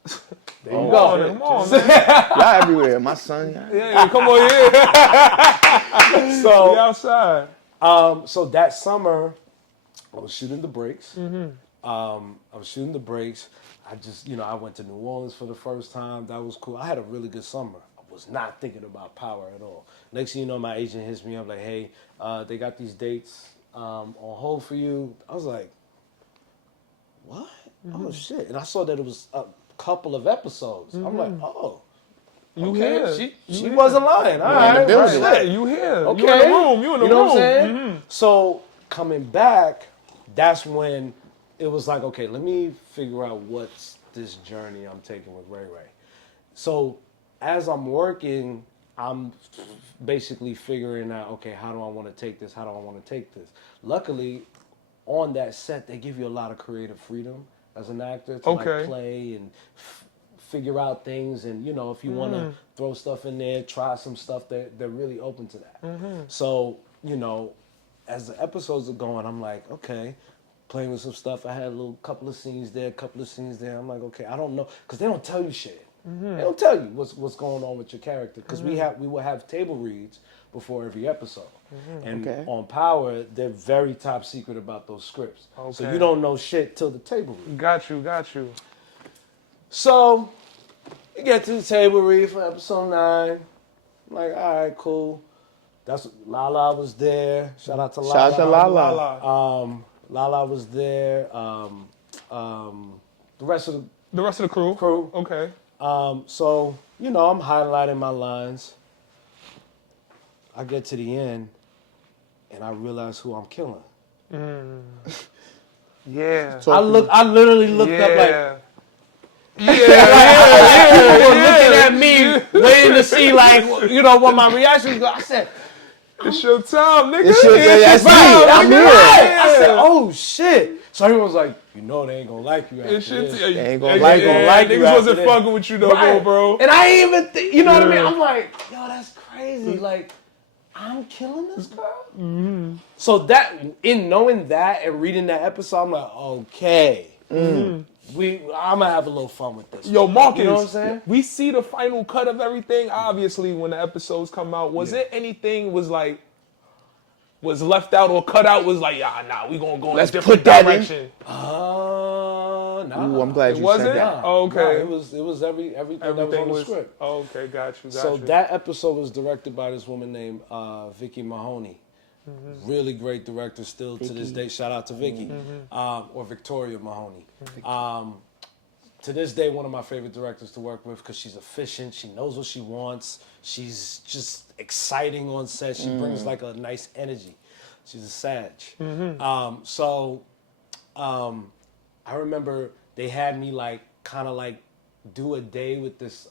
There you Come go. on, man. Y'all everywhere. My son. Yeah, come on, yeah. We So, outside. so that summer, I was shooting The Breaks. I was shooting The Breaks. I just, I went to New Orleans for the first time. That was cool. I had a really good summer. I was not thinking about Power at all. Next thing you know, my agent hits me up like, hey, they got these dates on hold for you. I was like, what? Oh, shit. And I saw that it was a couple of episodes. I'm like, oh. You Okay, here. she wasn't lying. All right, in the building. right. You here. Okay. You in the room. You in the room. know what I'm saying? So coming back, that's when it was like, okay, let me figure out what's this journey I'm taking with Ray Ray. So as I'm working, I'm basically figuring out, okay, how do I want to take this? How do I want to take this? Luckily, on that set, they give you a lot of creative freedom as an actor to like play and figure out things. And, if you want to throw stuff in there, try some stuff, they're really open to that. So, as the episodes are going, I'm like, okay, playing with some stuff. I had a couple of scenes there, I'm like, okay, I don't know. Because they don't tell you shit. They don't tell you what's going on with your character. Because we will have table reads before every episode. And on Power, they're very top secret about those scripts. So you don't know shit till the table read. Got you. So we get to the table read for episode 9. I'm like, all right, cool. That's Lala was there. Shout out to Lala. Shout out to Lala. Lala was there. The rest of The crew. Crew. Okay. So, I'm highlighting my lines. I get to the end, and I realize who I'm killing. Yeah. So I literally looked up like, people were looking at me, waiting to see what my reaction was. I said, it's your time, nigga. It's your time. That's me. I'm here. I said, oh shit. So everyone was like, they ain't gonna like you after this. They ain't gonna like you. Niggas wasn't fucking with you no more, bro. And I ain't even you know what I mean? I'm like, yo, that's crazy. Like, I'm killing this girl. So that, in knowing that and reading that episode, I'm like, okay, I'm gonna have a little fun with this. Yo, Marcus, you know what I'm saying? we see the final cut of everything. Obviously, when the episodes come out, was it anything was left out or cut out? Was like, nah, we gonna go in a Let's different put that in. direction. Nah. Ooh, I'm glad It you wasn't? said that. Oh, okay. Nah, it was everything that was on the script. Oh, okay, got you. So that episode was directed by this woman named Vicky Mahoney. Really great director still to this day. Shout out to Vicky. Or Victoria Mahoney. To this day, one of my favorite directors to work with because she's efficient. She knows what she wants. She's just exciting on set. She brings like a nice energy. She's a Sag. I remember they had me like kind of like do a day with this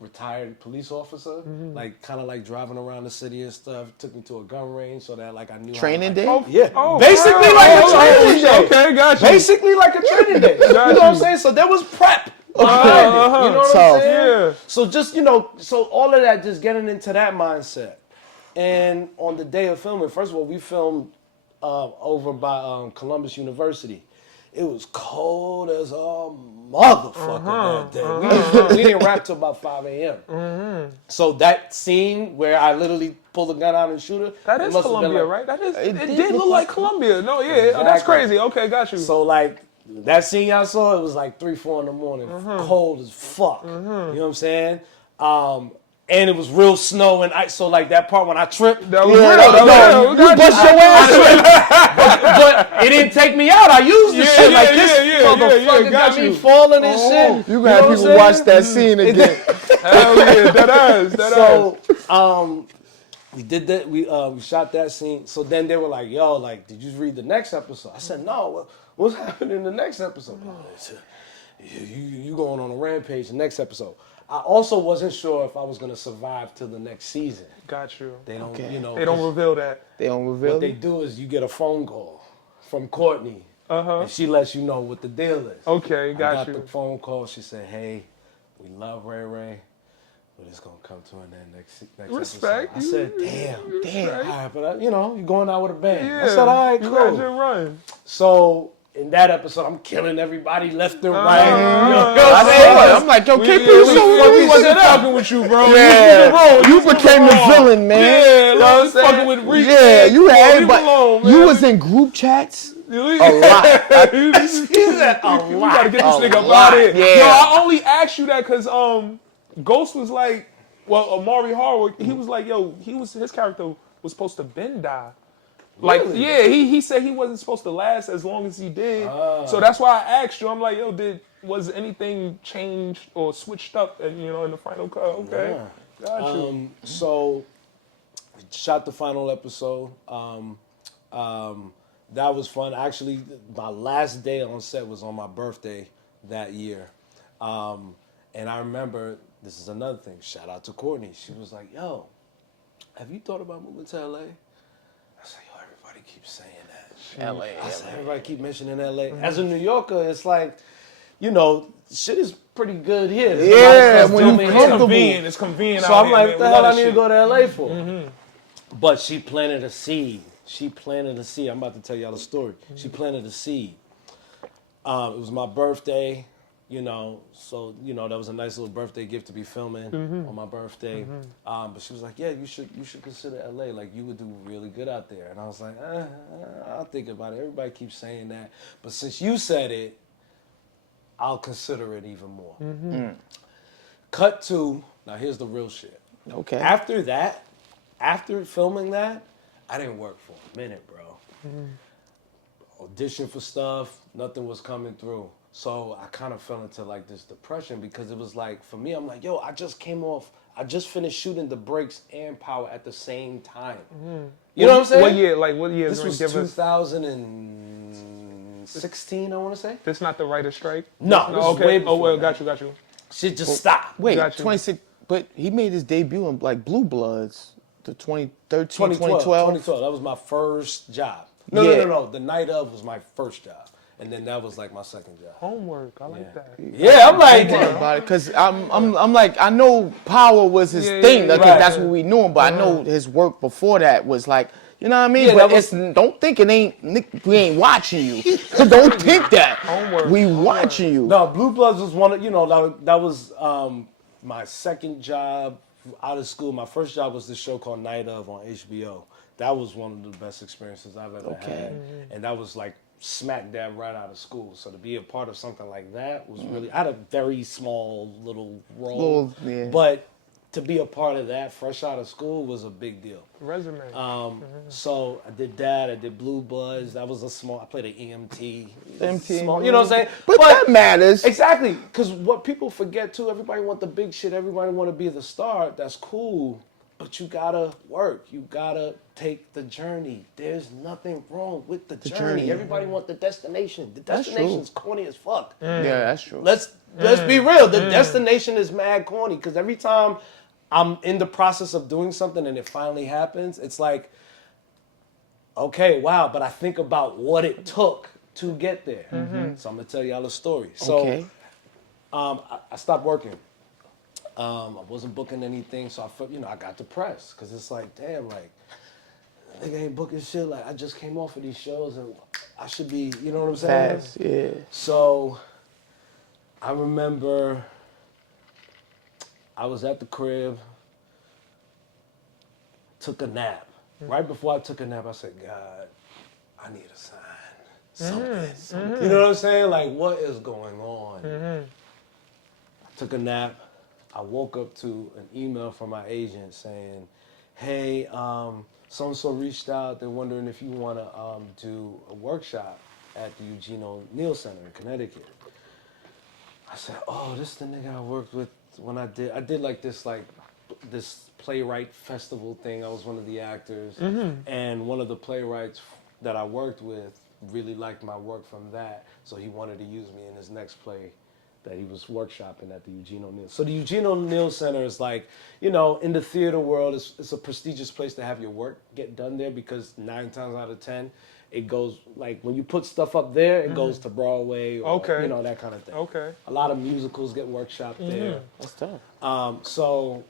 retired police officer, like kind of like driving around the city and stuff. Took me to a gun range so that like I knew Training day? Yeah, Oh, basically wow. like a training day. Okay, got you. Basically like a training day. You know what I'm saying? So there was prep. behind it. You know what I'm saying? Yeah. So just, so all of that, just getting into that mindset. And on the day of filming, first of all, we filmed over by Columbus University. It was cold as a motherfucker that day. We didn't wrap till about 5 a.m. So that scene where I literally pull the gun out and shoot her. That is Columbia, right? That is. It did look like Columbia. No, yeah, Exactly. that's crazy. Okay, got you. So like that scene I saw, it was like 3, 4 in the morning, cold as fuck. You know what I'm saying? And it was real snow and ice. So like that part when I tripped, That was real. you bust your ass. But it didn't take me out. I used the shit like this motherfucker got me falling and shit. You gonna have people watch that scene again. Hell yeah, that So we did that. We shot that scene. So then they were like, "Yo, like, did you read the next episode?" I said, "No. What's happening in the next episode?" You going on a rampage the next episode. I also wasn't sure if I was gonna survive till the next season. Got you. They don't, They don't reveal that. They don't reveal What they it? do is you get a phone call from Courtney, and she lets you know what the deal is. Okay, I got got you. the phone call. She said, "Hey, we love Ray Ray, but it's gonna come to an end next Respect. episode." I said, "Damn, all right, but you're going out with a bang." Yeah. I said, "All right, You cool." got your run. So in that episode, I'm killing everybody left and right. I'm like, yo, KP, we wasn't fucking with you, bro. Yeah, you became the villain, man. Yeah, I was fucking with Reek. Yeah, you had everybody. Alone, You was in group chats a lot. He said, We gotta get this nigga up lot, out of here. yeah. Yo, I only asked you that because Ghost was like, Amari Harwood, he was like, yo, his character was supposed to been die. Like, Really? yeah, he said he wasn't supposed to last as long as he did. So that's why I asked you. I'm like, yo, was anything changed or switched up, in the final cut? Okay, got you. So we shot the final episode. That was fun. Actually, my last day on set was on my birthday that year. And I remember, this is another thing, shout out to Courtney. She was like, yo, have you thought about moving to LA? I said, yo, everybody keeps saying that. LA. I said, everybody keep mentioning LA. As a New Yorker, it's like, shit is pretty good here. There's Yeah, a lot of stuff when doing you here. comfortable. It's convenient. So out I'm here, like, man. what the We hell love I need to shit. go to LA for? But she planted a seed. I'm about to tell y'all a story. She planted a seed. It was my birthday, so, that was a nice little birthday gift to be filming on my birthday. But she was like, yeah, you should consider LA. Like, you would do really good out there. And I was like, I'll think about it. Everybody keeps saying that. But since you said it, I'll consider it even more. Cut to, now here's the real shit. Okay. After filming that, I didn't work for a minute, bro. Audition for stuff, nothing was coming through. So I kind of fell into like this depression because it was like, for me, I'm like, yo, I just finished shooting The Breaks and Power at the same time. You know what I'm saying? What year? This was give us? 2016, I want to say. This not the writer's strike? No, this is way before well, that. got you. Shit just stopped. Wait, Got you. 26, but he made his debut in like Blue Bloods, the 2013, 2012. 2012. 2012. That was my first job. Yeah. No. The night of was my first job. And then that was like my second job. Homework. I like that. Yeah, I'm like, about it because I'm like, I know Power was his thing because right. that's what we knew him, but I know his work before that was like, you know what I mean? Yeah, but that it's don't think it ain't we ain't watching you. Don't think that Homework. we watching you. No, Blue Bloods was one of, that was my second job out of school. My first job was this show called Night Of on HBO. That was one of the best experiences I've ever had. And that was like smack dab right out of school. So to be a part of something like that was really, I had a very small little role. But to be a part of that fresh out of school was a big deal. Resume. So I did that. I did Blue Bloods. That was I played an EMT. MT. Small, you know what I'm saying? But that matters. Exactly. Because what people forget too, everybody want the big shit. Everybody want to be the star. That's cool. But you gotta work. You gotta take the journey. There's nothing wrong with the journey. Everybody want the destination. The destination's corny as fuck. Yeah, that's true. Let's be real. The destination is mad corny because every time I'm in the process of doing something and it finally happens, it's like, okay, wow, but I think about what it took to get there. So I'm gonna tell y'all a story. So I stopped working. I wasn't booking anything, so I felt, I got depressed because it's like, damn, like, nigga ain't booking shit. Like, I just came off of these shows and I should be, you know what I'm saying? Fast, yeah. So I remember I was at the crib, took a nap. Right before I took a nap, I said, God, I need a sign. Something. You know what I'm saying? Like, what is going on? I took a nap. I woke up to an email from my agent saying, hey, so-and-so reached out. They're wondering if you want to do a workshop at the Eugene O'Neill Center in Connecticut. I said, oh, this is the nigga I worked with when I did like this playwright festival thing. I was one of the actors. And one of the playwrights that I worked with really liked my work from that. So he wanted to use me in his next play that he was workshopping at the Eugene O'Neill. So the Eugene O'Neill Center is like, in the theater world, it's a prestigious place to have your work get done there because 9 times out of 10, it goes, like, when you put stuff up there, it goes to Broadway or, that kind of thing. Okay. A lot of musicals get workshopped there. That's tough. So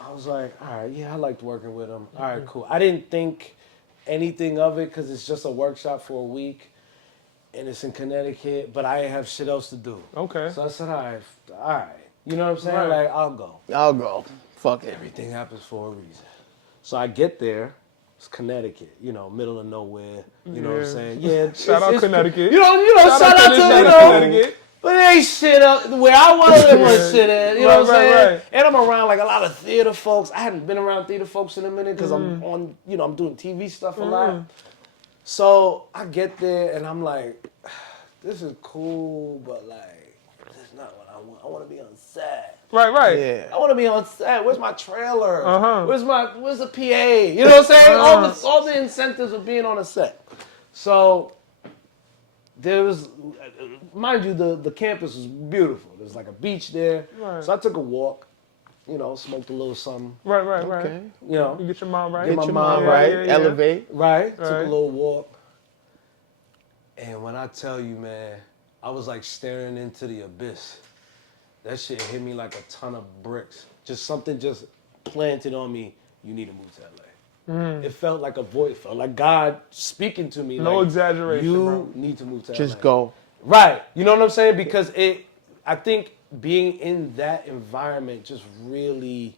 I was like, all right, yeah, I liked working with him. All right, cool. I didn't think anything of it because it's just a workshop for a week. And it's in Connecticut, but I have shit else to do. Okay. So I said, all right. You know what I'm saying? Right. Like, I'll go. Fuck it. Everything happens for a reason. So I get there. It's Connecticut, middle of nowhere. You know what I'm saying? Yeah. Shout out Connecticut. Shout out to Connecticut. But it ain't shit up where I want to live with shit at. You know what I'm saying? Right. And I'm around like a lot of theater folks. I hadn't been around theater folks in a minute because I'm on, I'm doing TV stuff a lot. So I get there and I'm like, this is cool, but like, this is not what I want. I want to be on set. Right. Yeah. I want to be on set. Where's my trailer? Where's the PA? You know what I'm saying? All the incentives of being on a set. So there was, mind you, the campus was beautiful. There's like a beach there. Right. So I took a walk. Smoked a little something. Right. Okay. You get your mind right. Get your mind right. Yeah. Elevate. Right. Took a little walk. And when I tell you, man, I was like staring into the abyss. That shit hit me like a ton of bricks. Something planted on me. You need to move to LA. It felt like a voice. It felt like God speaking to me. No like, exaggeration, You bro. need to move to LA. Just go. Right. You know what I'm saying? Because I think being in that environment just really,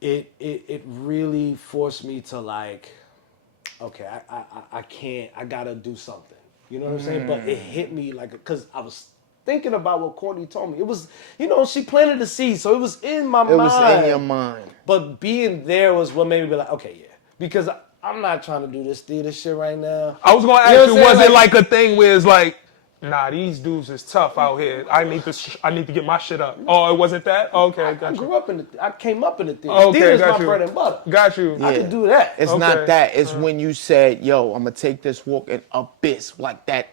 it really forced me to like, okay, I can't, I gotta do something. You know what I'm saying? But it hit me like, because I was thinking about what Courtney told me. It was, she planted the seed, so it was in my mind. It was in your mind. But being there was what made me be like, okay, yeah. Because I'm not trying to do this theater shit right now. I was going to ask you, was it like a thing where it's like, nah, these dudes is tough out here. I need to get my shit up. Oh, it wasn't that? Okay, got you. I came up in the theater. Okay, Theater's got my you. bread and butter. Got you. I can do that. It's not that. It's when you said, yo, I'm going to take this walk in abyss. Like that,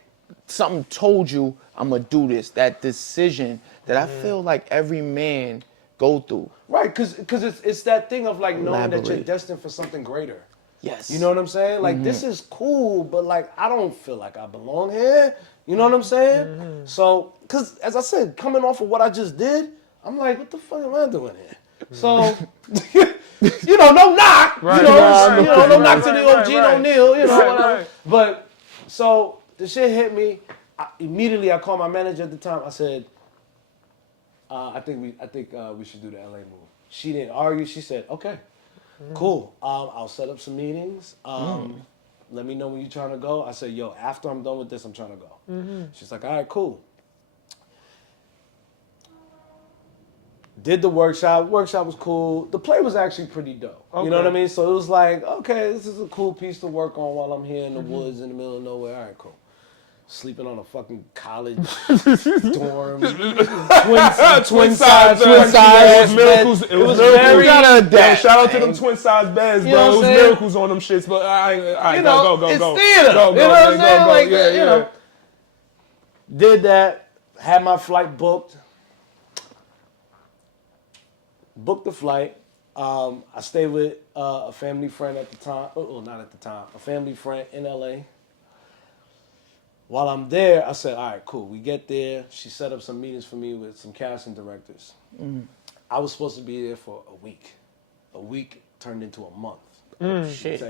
something told you I'm going to do this. That decision that I feel like every man go through. Right, because it's that thing of like knowing that you're Elaborate. destined for something greater. Yes. You know what I'm saying? Like, this is cool, but like, I don't feel like I belong here. You know what I'm saying? So, because as I said, coming off of what I just did, I'm like, what the fuck am I doing here? So, you know, no knock. Right, you know, right, you know, right, no right, knock to right, the right, OG, right. no Neil, you know, Right, whatever. right. But, so, the shit hit me. Immediately, I called my manager at the time. I said, I think we should do the LA move. She didn't argue. She said, okay, cool. I'll set up some meetings. Let me know when you're trying to go. I said, yo, after I'm done with this, I'm trying to go. She's like, all right, cool. Did the workshop. Workshop was cool. The play was actually pretty dope. You know what I mean? So it was like, okay, this is a cool piece to work on while I'm here in the woods in the middle of nowhere. All right, cool. Sleeping on a fucking college dorm, twin size Miracles. It was very miracles. Shout out to them twin size beds, You know bro. It what was I'm saying? miracles on them shits. But I you know, go. it's Go, theater. go, you know what I'm man, saying? go. Like, Yeah, you yeah. know, did that. Had my flight booked. Booked the flight. I stayed with a family friend at the time. Oh, not at the time. A family friend in LA. While I'm there, I said, all right, cool. We get there. She set up some meetings for me with some casting directors. I was supposed to be there for a week. A week turned into a month. Shit.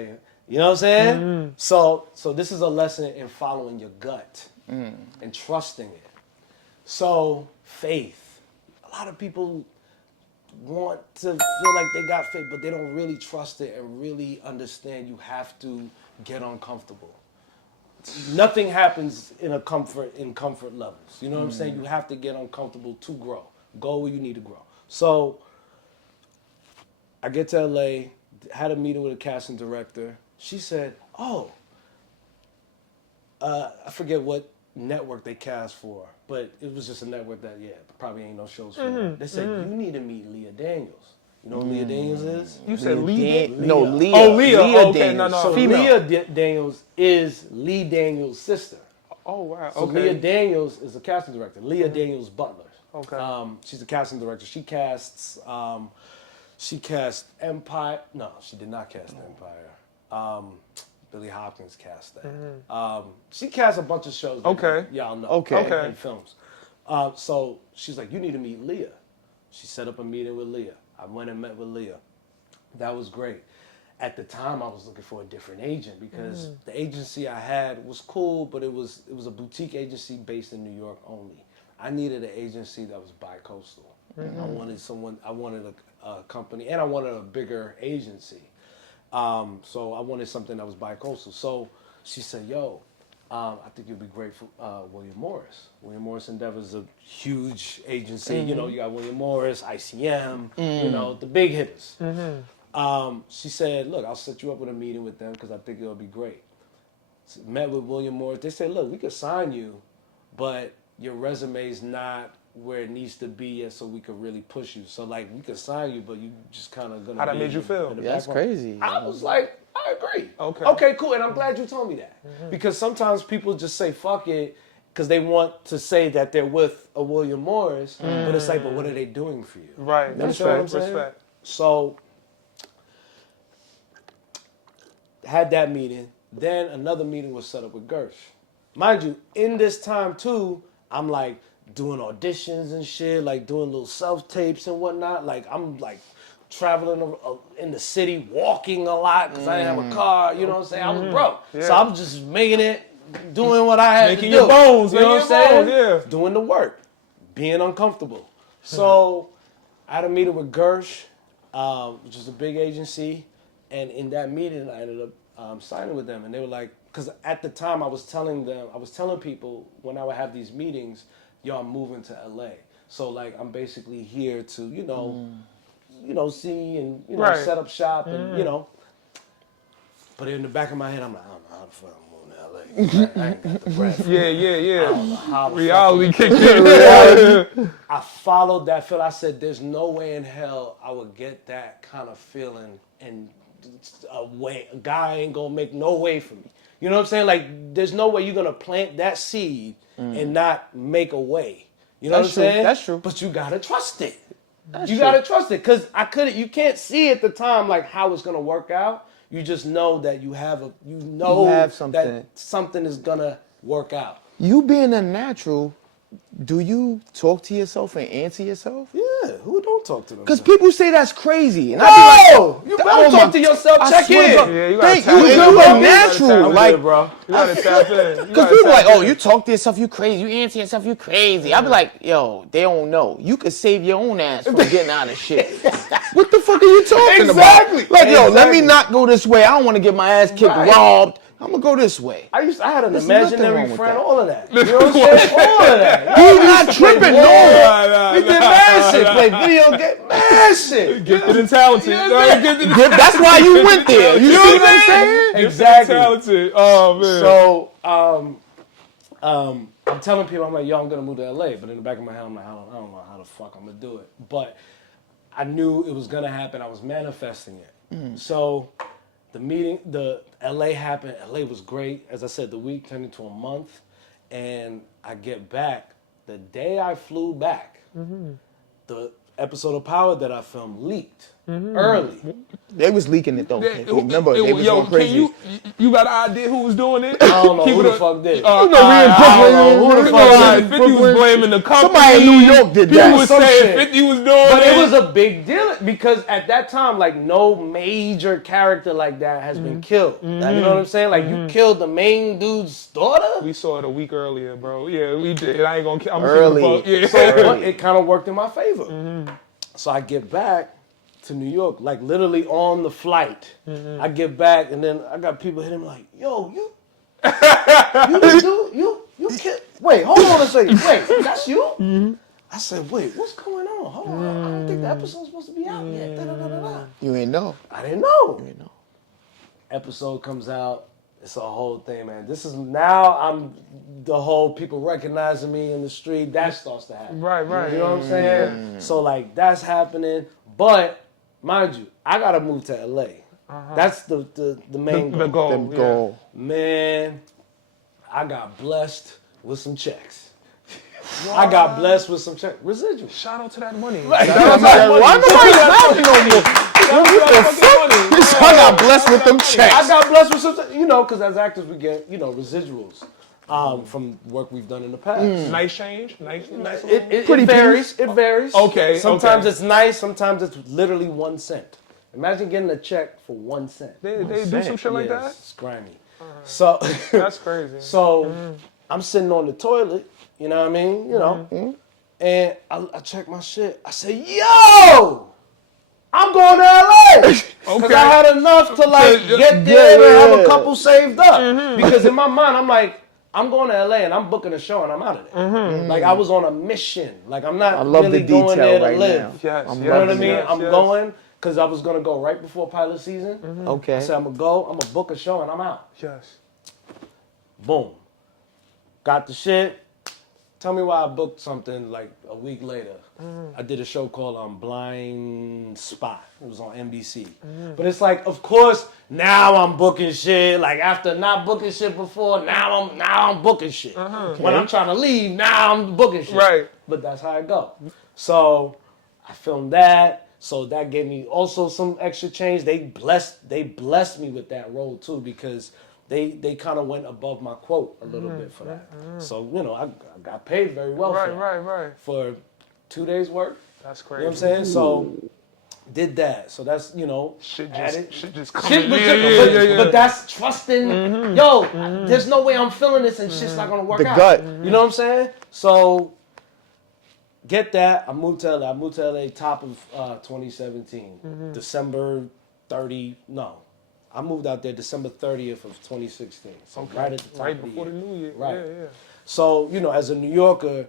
You know what I'm saying? So this is a lesson in following your gut and trusting it. So faith. A lot of people want to feel like they got faith, but they don't really trust it and really understand you have to get uncomfortable. Nothing happens in comfort levels. You know what I'm saying? You have to get uncomfortable to grow. Go where you need to grow. So I get to LA, had a meeting with a casting director. She said, oh, I forget what network they cast for, but it was just a network that, probably ain't no shows for them. They said, you need to meet Leah Daniels. You know who Leah Daniels is? You said Leah. Leah? No, Leah. Oh, Leah. Okay, Daniels. no. So Female. Leah Daniels is Lee Daniels' sister. Oh, wow. So Okay. Leah Daniels is a casting director. Leah Daniels Butler. Okay. She's a casting director. She cast Empire. No, she did not cast Empire. Billy Hopkins cast that. She cast a bunch of shows. Okay. Y'all know. Okay. And films. So she's like, you need to meet Leah. She set up a meeting with Leah. I went and met with Leah. That was great. At the time, I was looking for a different agent because the agency I had was cool, but it was a boutique agency based in New York only. I needed an agency that was bi-coastal. I wanted a company, and I wanted a bigger agency. So I wanted something that was bi-coastal. So she said, yo, I think you'd be great for William Morris. William Morris Endeavor is a huge agency. You know, you got William Morris, ICM, you know, the big hitters. She said, look, I'll set you up with a meeting with them because I think it'll be great. So met with William Morris. They said, look, we could sign you, but your resume's not where it needs to be yet, so we could really push you. So, like, we could sign you, but you just kind of gonna How that be made you feel? in the That's background. crazy. I was like, I agree. Okay. Okay, cool. And I'm glad you told me that. Because sometimes people just say, fuck it, because they want to say that they're with a William Morris, but it's like, but what are they doing for you? Right. You understand what I'm Respect. saying? Respect. So, had that meeting. Then another meeting was set up with Gersh. Mind you, in this time too, I'm like doing auditions and shit, like doing little self-tapes and whatnot. Like I'm like traveling in the city, walking a lot because I didn't have a car, you know what I'm saying? I was broke. Yeah. So I was just making it, doing what I had Making to do. your bones, you know what I'm making your saying? bones, yeah. Doing the work, being uncomfortable. So I had a meeting with Gersh, which is a big agency, and in that meeting I ended up signing with them, and they were like, because at the time I was telling people when I would have these meetings, yo, I'm moving to LA, so like I'm basically here to see and Right. set up shop and But in the back of my head, I'm like, I don't know how the fuck I'm moving to LA. I ain't got the breath. Yeah. How the Reality fuck kicked in. I followed that feel. I said, there's no way in hell I would get that kind of feeling and a guy ain't gonna make no way for me. You know what I'm saying? Like, there's no way you're gonna plant that seed and not make a way. You know That's what I'm true. saying? That's true. But you gotta trust it. That's You true. gotta trust it, cause you can't see at the time like how it's gonna work out. You just know that you have something. that something is gonna work out. You being a natural, do you talk to yourself and answer yourself? Yeah, who don't talk to them? Because people say that's crazy. And No, I be like, you better talk to yourself. I Check swear to in. God. Yeah, you gotta Thank tap you. in. You're You gotta natural. tap in. Like, Good, bro. You gotta tap in. because people like, oh, you talk to yourself, you crazy. You answer yourself, you crazy. I be like, yo, they don't know. You could save your own ass from getting out of shit. What the fuck are you talking Exactly. about? Like, yo, let me Exactly. not go this way. I don't want to get my ass kicked, Right. robbed. I'm gonna go this way. I had an There's nothing imaginary wrong with friend, that. all of that. You know what I'm saying? All of that. He's not tripping, no. We did mad shit, play video game, mad shit. Gifted and talented. Gifted and That's why you went there. You see what I'm saying? Exactly. talented. Oh man. So, I'm telling people, I'm like, yo, I'm gonna move to LA, but in the back of my head, I'm like, I don't know how the fuck I'm gonna do it. But I knew it was gonna happen. I was manifesting it. So the LA happened. LA was great. As I said, the week turned into a month, and I get back. The day I flew back, the episode of Power that I filmed leaked early. They was leaking it though. Remember, they was yo, going crazy. you got an idea who was doing it? I don't know Keep who it the up. fuck did. You know, we in Brooklyn. who the fuck Like, did. 50 was blaming the company. Somebody in New York did People that. was Some saying shit. 50 was doing But it. it was a big deal because at that time, like, no major character like that has been killed. You know what I'm saying? Like, you killed the main dude's daughter. We saw it a week earlier, bro. Yeah, we did. I ain't gonna. I'm Early. Fuck. Yeah. So it kind of worked in my favor. So I get back to New York, like literally on the flight. I get back and then I got people hitting me like, "Yo, you killed." Wait, hold on a second. Wait, that's you? I said, "Wait, what's going on? Hold on, I don't think the episode's supposed to be out yet." Da-da-da-da-da. You ain't know. I didn't know. You ain't know. Episode comes out. It's a whole thing, man. This is now I'm the whole people recognizing me in the street. That starts to happen. Right. You know what I'm saying? So like that's happening. But mind you, I gotta move to LA. That's the main The goal. Them yeah. goal. Man, I got blessed with some checks. I got blessed with some checks. Residual. Shout out to that money. Why nobody laughing no more? I got blessed with them checks. I got blessed with some, because as actors we get, residuals from work we've done in the past. Nice change. Nice. It Pretty varies. It varies. Okay, Sometimes okay. it's nice. Sometimes it's literally 1 cent. Imagine getting a check for 1 cent. They do some shit like that. It's grimy. So That's crazy. So I'm sitting on the toilet. You know what I mean? And I check my shit. I say, "Yo, I'm going to LA." Because Okay. I had enough to get there and have a couple saved up. Because in my mind, I'm like, I'm going to LA and I'm booking a show and I'm out of there. Like I was on a mission. Like I'm not love really the going there detail to right live. now. Yes. I'm You know what I loving mean? Yes, I'm yes. going because I was gonna go right before pilot season. Okay. I said I'm gonna go. I'm gonna book a show and I'm out. Yes. Boom. Got the shit. Tell me why I booked something like a week later. I did a show called Blind Spot. It was on NBC. But it's like, of course, now I'm booking shit. Like after not booking shit before, now I'm booking shit. When I'm trying to leave, now I'm booking shit. Right. But that's how it go. So I filmed that. So that gave me also some extra change. They blessed me with that role too because they kind of went above my quote a little bit for that. So, I got paid very well for that. Right. For 2 days work. That's You crazy. know what I'm saying? So did that. So that's, Shit just coming. Shit, but that's trusting. Yo, there's no way I'm feeling this and shit's not gonna work The out. gut. You know what I'm saying? So get that. I moved to LA. I moved to LA top of 2017, December 30. No, I moved out there December 30th of 2016. So right at the top Right of the before year. the new year. Right. Yeah. So as a New Yorker.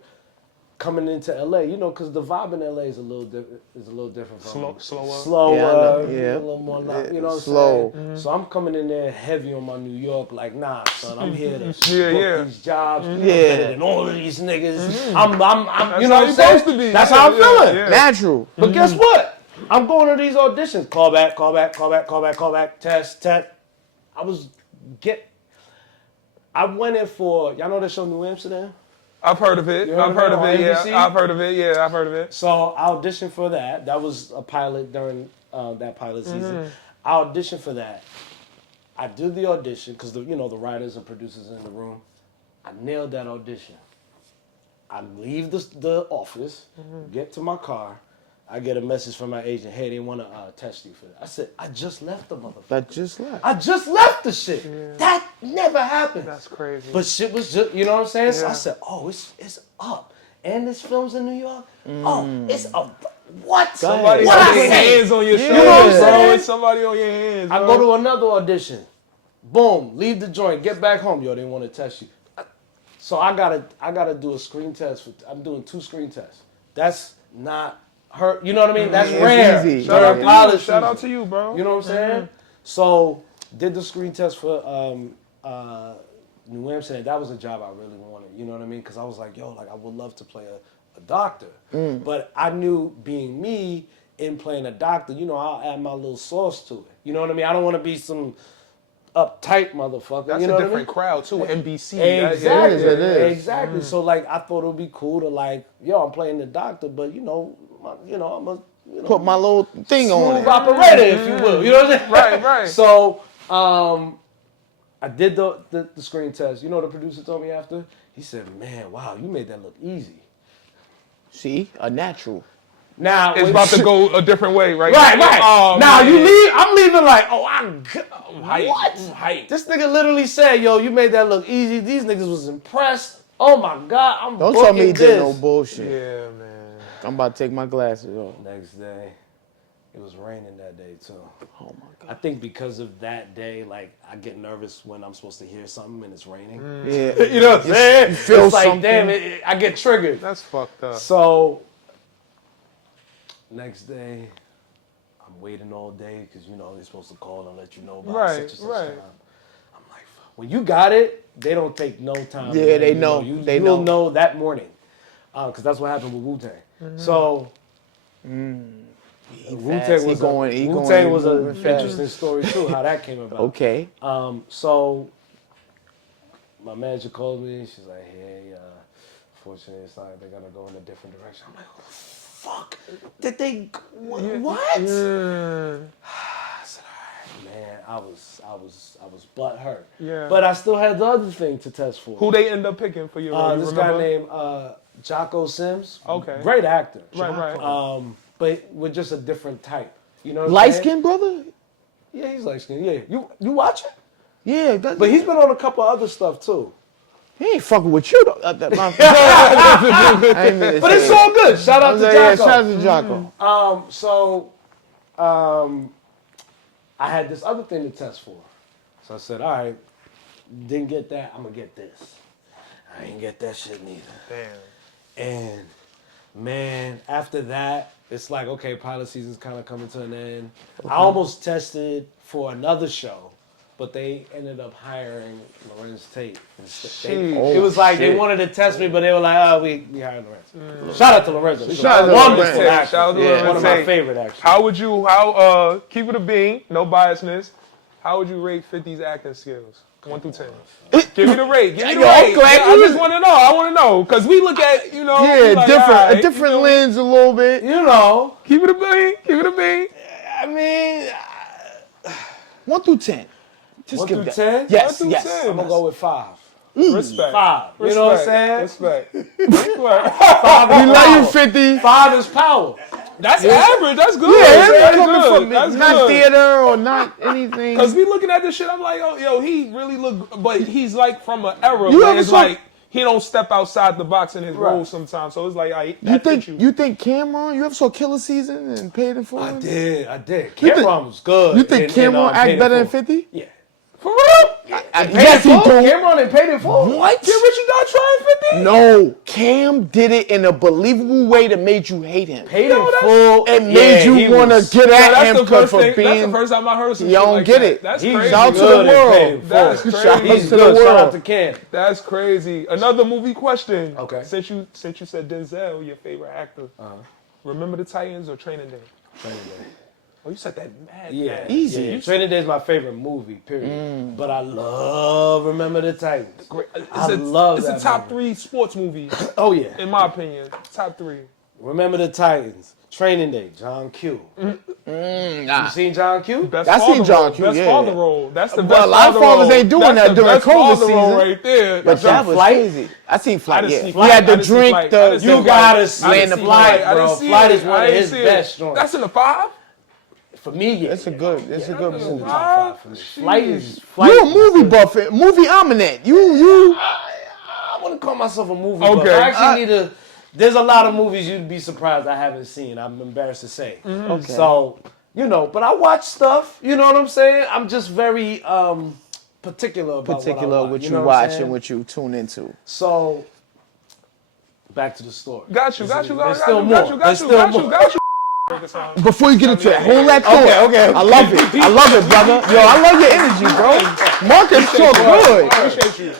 Coming into LA, because the vibe in LA is a little different from Slower. Yeah, I know. Yeah. a little more, what I'm Slow. saying? So I'm coming in there heavy on my New York, like, nah, son, I'm here to book these jobs. I'm better than all of these niggas. I'm you know what I'm saying? Supposed to be. That's how I'm feeling. Yeah. Natural. But guess what? I'm going to these auditions. Call back, test. I went in for, y'all know that show New Amsterdam? I've heard of it. You heard I've heard of of it it. on NBC? Yeah. I've heard of it. Yeah. I've heard of it. So I auditioned for that. That was a pilot during that pilot season. I auditioned for that. I did the audition because the writers and producers in the room. I nailed that audition. I leave the office, get to my car. I get a message from my agent. Hey, they want to test you for that. I said, I just left the motherfucker. That just left. I just left the shit. Yeah. That never happened. That's crazy. But shit was just, you know what I'm saying? Yeah. So I said, oh, it's up. And this film's in New York? Oh, it's up. What? Somebody what got I their say? hands on your You shoulders, know what I'm saying? bro. Somebody on your hands, I bro. go to another audition. Boom, leave the joint, get back home. Yo, they want to test you. So I gotta do a screen test. I'm doing 2 screen tests. That's not her. You know what I mean? That's rare. Easy. Shout out to you, bro. You know what I'm saying? So did the screen test for New Amsterdam. That was a job I really wanted. You know what I mean? Because I was like, yo, like I would love to play a doctor. But I knew being me in playing a doctor, I'll add my little sauce to it. You know what I mean? I don't want to be some uptight motherfucker. That's you know a what I different mean? crowd too. NBC. Exactly. It is. Exactly. So like I thought it would be cool to like, yo, I'm playing the doctor, but I'm a Put my little thing on smooth it. operator, if you will. You know what I'm saying? Right. So I did the screen test. You know what the producer told me after? He said, man, wow, you made that look easy. See, a natural. Now It's about to go a different way, right? Right. Oh, now man. you leave. I'm leaving like, I'm hyped. what? I'm hyped. This nigga literally said, yo, you made that look easy. These niggas was impressed. Oh my God, I'm Don't booking tell me he this. did no bullshit. Yeah, man. I'm about to take my glasses off. Next day, it was raining that day too. Oh my God. I think because of that day, like I get nervous when I'm supposed to hear something and it's raining. Yeah. You know what I'm saying? You feel it's like, something. damn, I get triggered. That's fucked up. So, next day, I'm waiting all day because, they're supposed to call and let you know about such and such time. I'm like, fuck. When you got it, they don't take no time. Yeah, they know. You'll know that morning because that's what happened with Wu-Tang. So, Wu-Tang was an interesting story too, how that came about. Okay. So my manager called me. She's like, "Hey, fortunately, it's like they're gonna go in a different direction." I'm like, "Oh, fuck! Did they? What?" Yeah. I said, "All right, man. I was butt hurt. Yeah. But I still had the other thing to test for. Who they end up picking for your role? This guy named Jocko Sims. Okay. Great actor. Right. But with just a different type. You know what I'm Light saying? skinned brother? Yeah, he's light skinned. Yeah. You watch it? Yeah. But he's been on a couple other stuff too. He ain't fucking with you though. I ain't mean to But say it's that. all good. Shout out to Yeah, Jocko. shout out to Jocko. So I had this other thing to test for. So I said, all right, didn't get that, I'm gonna get this. I ain't get that shit neither. Damn. And man, after that, it's like, okay, pilot season's kind of coming to an end. I almost tested for another show, but they ended up hiring Lorenz Tate instead. It was like they wanted to test me, but they were like, oh, we hired Lorenz. Shout out to Lorenzo. He's Shout out a to wonderful Lorenzo. actor. Shout out to Lorenzo. One of my favorite actors. How would you, keep it a bean, no biasness, how would you rate 50's acting skills? 1 through 10. Give me the rate. Give me the Yo, I'm rate. glad I you- just want to know. I want to know. Because we look at, Yeah, like, different, all right, a different lens a little bit. You know, Keep it a bean. Keep it a bean. I mean, 1 through 10. Just 1 give through that. 10? Yes, 1 through yes. 10. I'm gonna go with 5. Respect. 5. You know what I'm saying? Respect. Respect. 5 We is love you, power. 50. 5 is power. That's average. That's good. Yeah, That's coming good. from That's not good. theater or not anything. Because we looking at this shit, I'm like, oh, yo, he really look, but he's like from an era You where ever it's saw- like he don't step outside the box in his Right. role sometimes. So it's like, I You think you think Cameron? You ever saw Killer Season and Paid in Full? I did. You think- Cameron was good. You think Cameron act better than 50? Yeah. for real? Yes, he do. Cameron and Paid in Full? What? Get Richie Dot trying 50? No, Cam did it in a believable way that made you hate him. Paid Yo, in that's- Full. It made you want to get Yeah, at that's him the first for thing. That's being. the first time I heard some You shit don't like get that. it. That's He's crazy. Shout out to good the at world. Paid in Full. That's Shout crazy. out He's to the good. Shout world. out to Cam. That's crazy. Another movie question. Okay. Since you said Denzel, your favorite actor. Remember the Titans or Training Day? Training Day. Oh, you said that mad. Yeah. mad. Easy. Yeah. Training Day is my favorite movie, period. But I love Remember the Titans. Great. I love It's that a top movie. 3 sports movie, Oh, yeah. in my opinion. Top 3. Remember the Titans. Training Day, John Q. You seen John Q? Best I seen father John role. Q, Best yeah. father role. That's the But best a lot of father fathers role. ain't doing That's that the during best COVID father role season. right there. But that was Flight? crazy. I seen Flight, didn't yeah. see He Flight. had I the didn't see drink, Flight. I didn't see You Flight. gotta I see didn't the see Flight, I didn't bro. see Flight it. is one I of didn't his see it. best joints. That's in the 5? For me, yeah. It's a good movie. Top 5 for me. Flight is You a movie buff, movie almanac. You. I wouldn't call myself a movie Okay. buff. I actually need to. There's a lot of movies you'd be surprised I haven't seen. I'm embarrassed to say. Okay. So, but I watch stuff. You know what I'm saying? I'm just very particular about What you know what I'm watch saying? and what you tune into. So, back to the story. Got you. There's still more. Before you get into it, hold that thought. Okay. I love it, brother. Yo, I love your energy, bro. Marcus talk good. Appreciate you.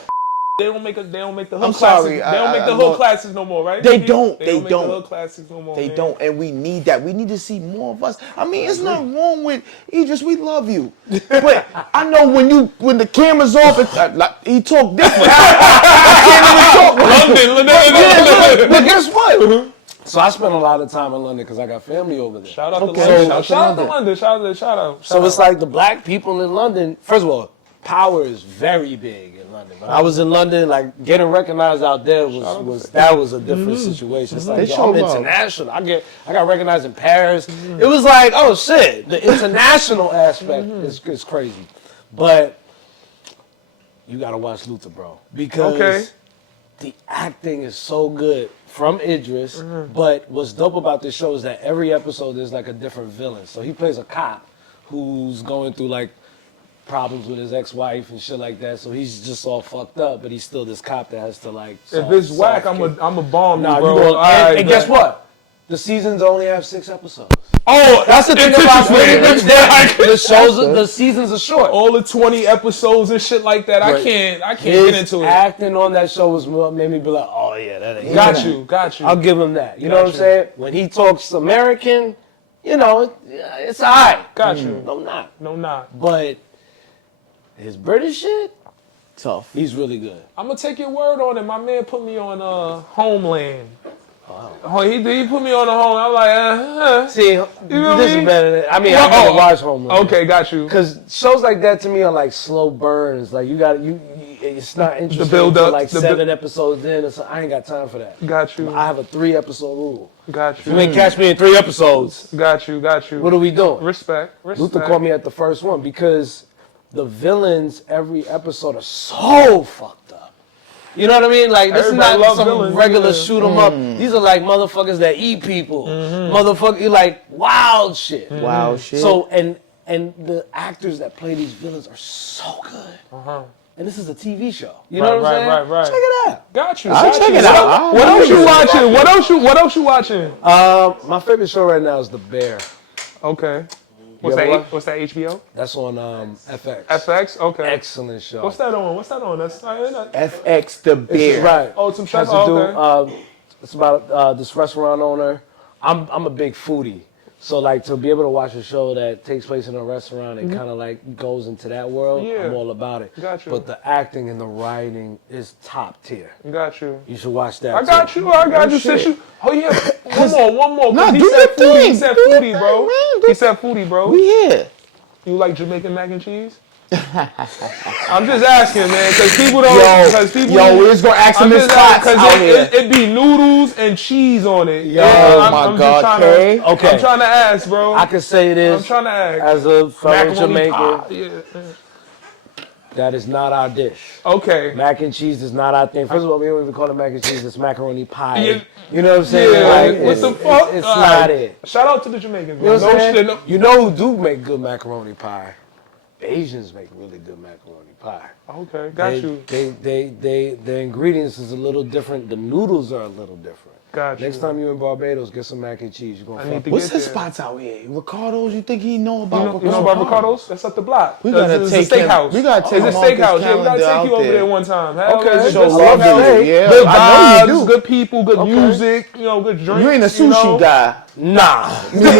They don't make the hood I'm classes. sorry, They don't make the I hood know- classes no more, right? They don't. They They don't make don't. the hood classes no more. They man. don't, and we need that. We need to see more of us. I mean, it's not wrong with Idris. We love you, but I know when the camera's off, he talk different. I can't even talk. London. But guess what? So I spent a lot of time in London because I got family over there. Shout out to Okay. London. Shout out to London. Shout out. So it's like the black people in London. First of all, power is very big in London. When I was in London, like getting recognized out there was a different situation. It's like They yo, show I'm love. international. I got recognized in Paris. It was like, oh shit, the international aspect is crazy. But you gotta watch Luther, bro, because the acting is so good from Idris. But what's dope about this show is that every episode there's like a different villain. So he plays a cop who's going through like problems with his ex-wife and shit like that. So he's just all fucked up, but he's still this cop that has to like. If it's whack, I'm a bomb you, Nah, bro. you gonna, All right, and guess what? The seasons only have 6 episodes. Oh, that's the thing about The seasons are short. all the 20 episodes and shit like that. I can't His get into it. acting on that show was what made me be like, oh yeah, that ain't. Got you. I'll give him that. You know Got what I'm you. saying? When he talks American, it's alright. Got you. No, not. But his British shit, Tough. he's really good. I'm gonna take your word on it. My man put me on Homeland. Oh, he put me on the home. I'm like, See, know this what I is mean? better than, I never watched Homeland. Okay, got you. Because shows like that to me are like slow burns. Like it's not interesting build until up, like the 7 episodes in. I ain't got time for that. Got you. I have a 3-episode rule. Got If you ain't catch me in 3 episodes, Got you. what are we doing? Respect. Luther called me at the first one because the villains every episode are so fucked up. You know what I mean? Like, this Everybody is not loves some villains, regular yeah. shoot 'em up. These are like motherfuckers that eat people. Motherfucker, like wild shit. Wow, shit. So, and the actors that play these villains are so good. And this is a TV show. You know what I'm saying? Right. Check it out. Got you. I'll got check you. it out. What else you watching? What else you watching? My favorite show right now is The Bear. Okay. You ever watch- What's that? HBO? That's on FX. FX. Okay. Excellent show. What's that on? That's FX the It's beer. right. Oh, some Has chef. to do. Okay. It's about this restaurant owner. I'm a big foodie, so like to be able to watch a show that takes place in a restaurant and kind of like goes into that world, Yeah. I'm all about it. Got you. But the acting and the writing is top tier. Got you. You should watch that. I got too. you. I got you. shit. Since you. Oh yeah. One more. Nah, He do said your foodie. thing. He said Do your foodie, thing, bro. man. He said foodie, bro. We here. You like Jamaican mac and cheese? I'm just asking, man, because people don't. We're just gonna ask him his spots out here. It be noodles and cheese on it. Yo, I'm my just God, trying Kay. to, Okay. I'm trying to ask, bro. I can say this I'm trying to ask. as a fellow Macaroni Jamaican. pie. Yeah. That is not our dish. Okay. Mac and cheese is not our thing. First of all, we don't even call it mac and cheese. It's macaroni pie. Yeah. You know what I'm saying? Yeah. Like, What the fuck? It's All not right. it. Shout out to the Jamaicans. You know what I'm no saying? shit. No. You know who do make good macaroni pie? Asians make really good macaroni pie. Okay, got you. The ingredients is a little different. The noodles are a little different. Got you. Next time you're in Barbados, get some mac and cheese. You're I gonna need to fuck. What's get his there. spots out here? Ricardo's? You think he know about You Ricardo's? know about Ricardo's? That's up the block. We gotta It's take a him- steakhouse. we gotta take It's a Marcus steakhouse. Yeah, we gotta Callender take you out over there. there one time. Hell, Okay. it's Show good love stuff out to there. you. Yeah, Good I know you vibes, do. good people, good music. Good drinks. You ain't a sushi know? guy. Nah. Me neither.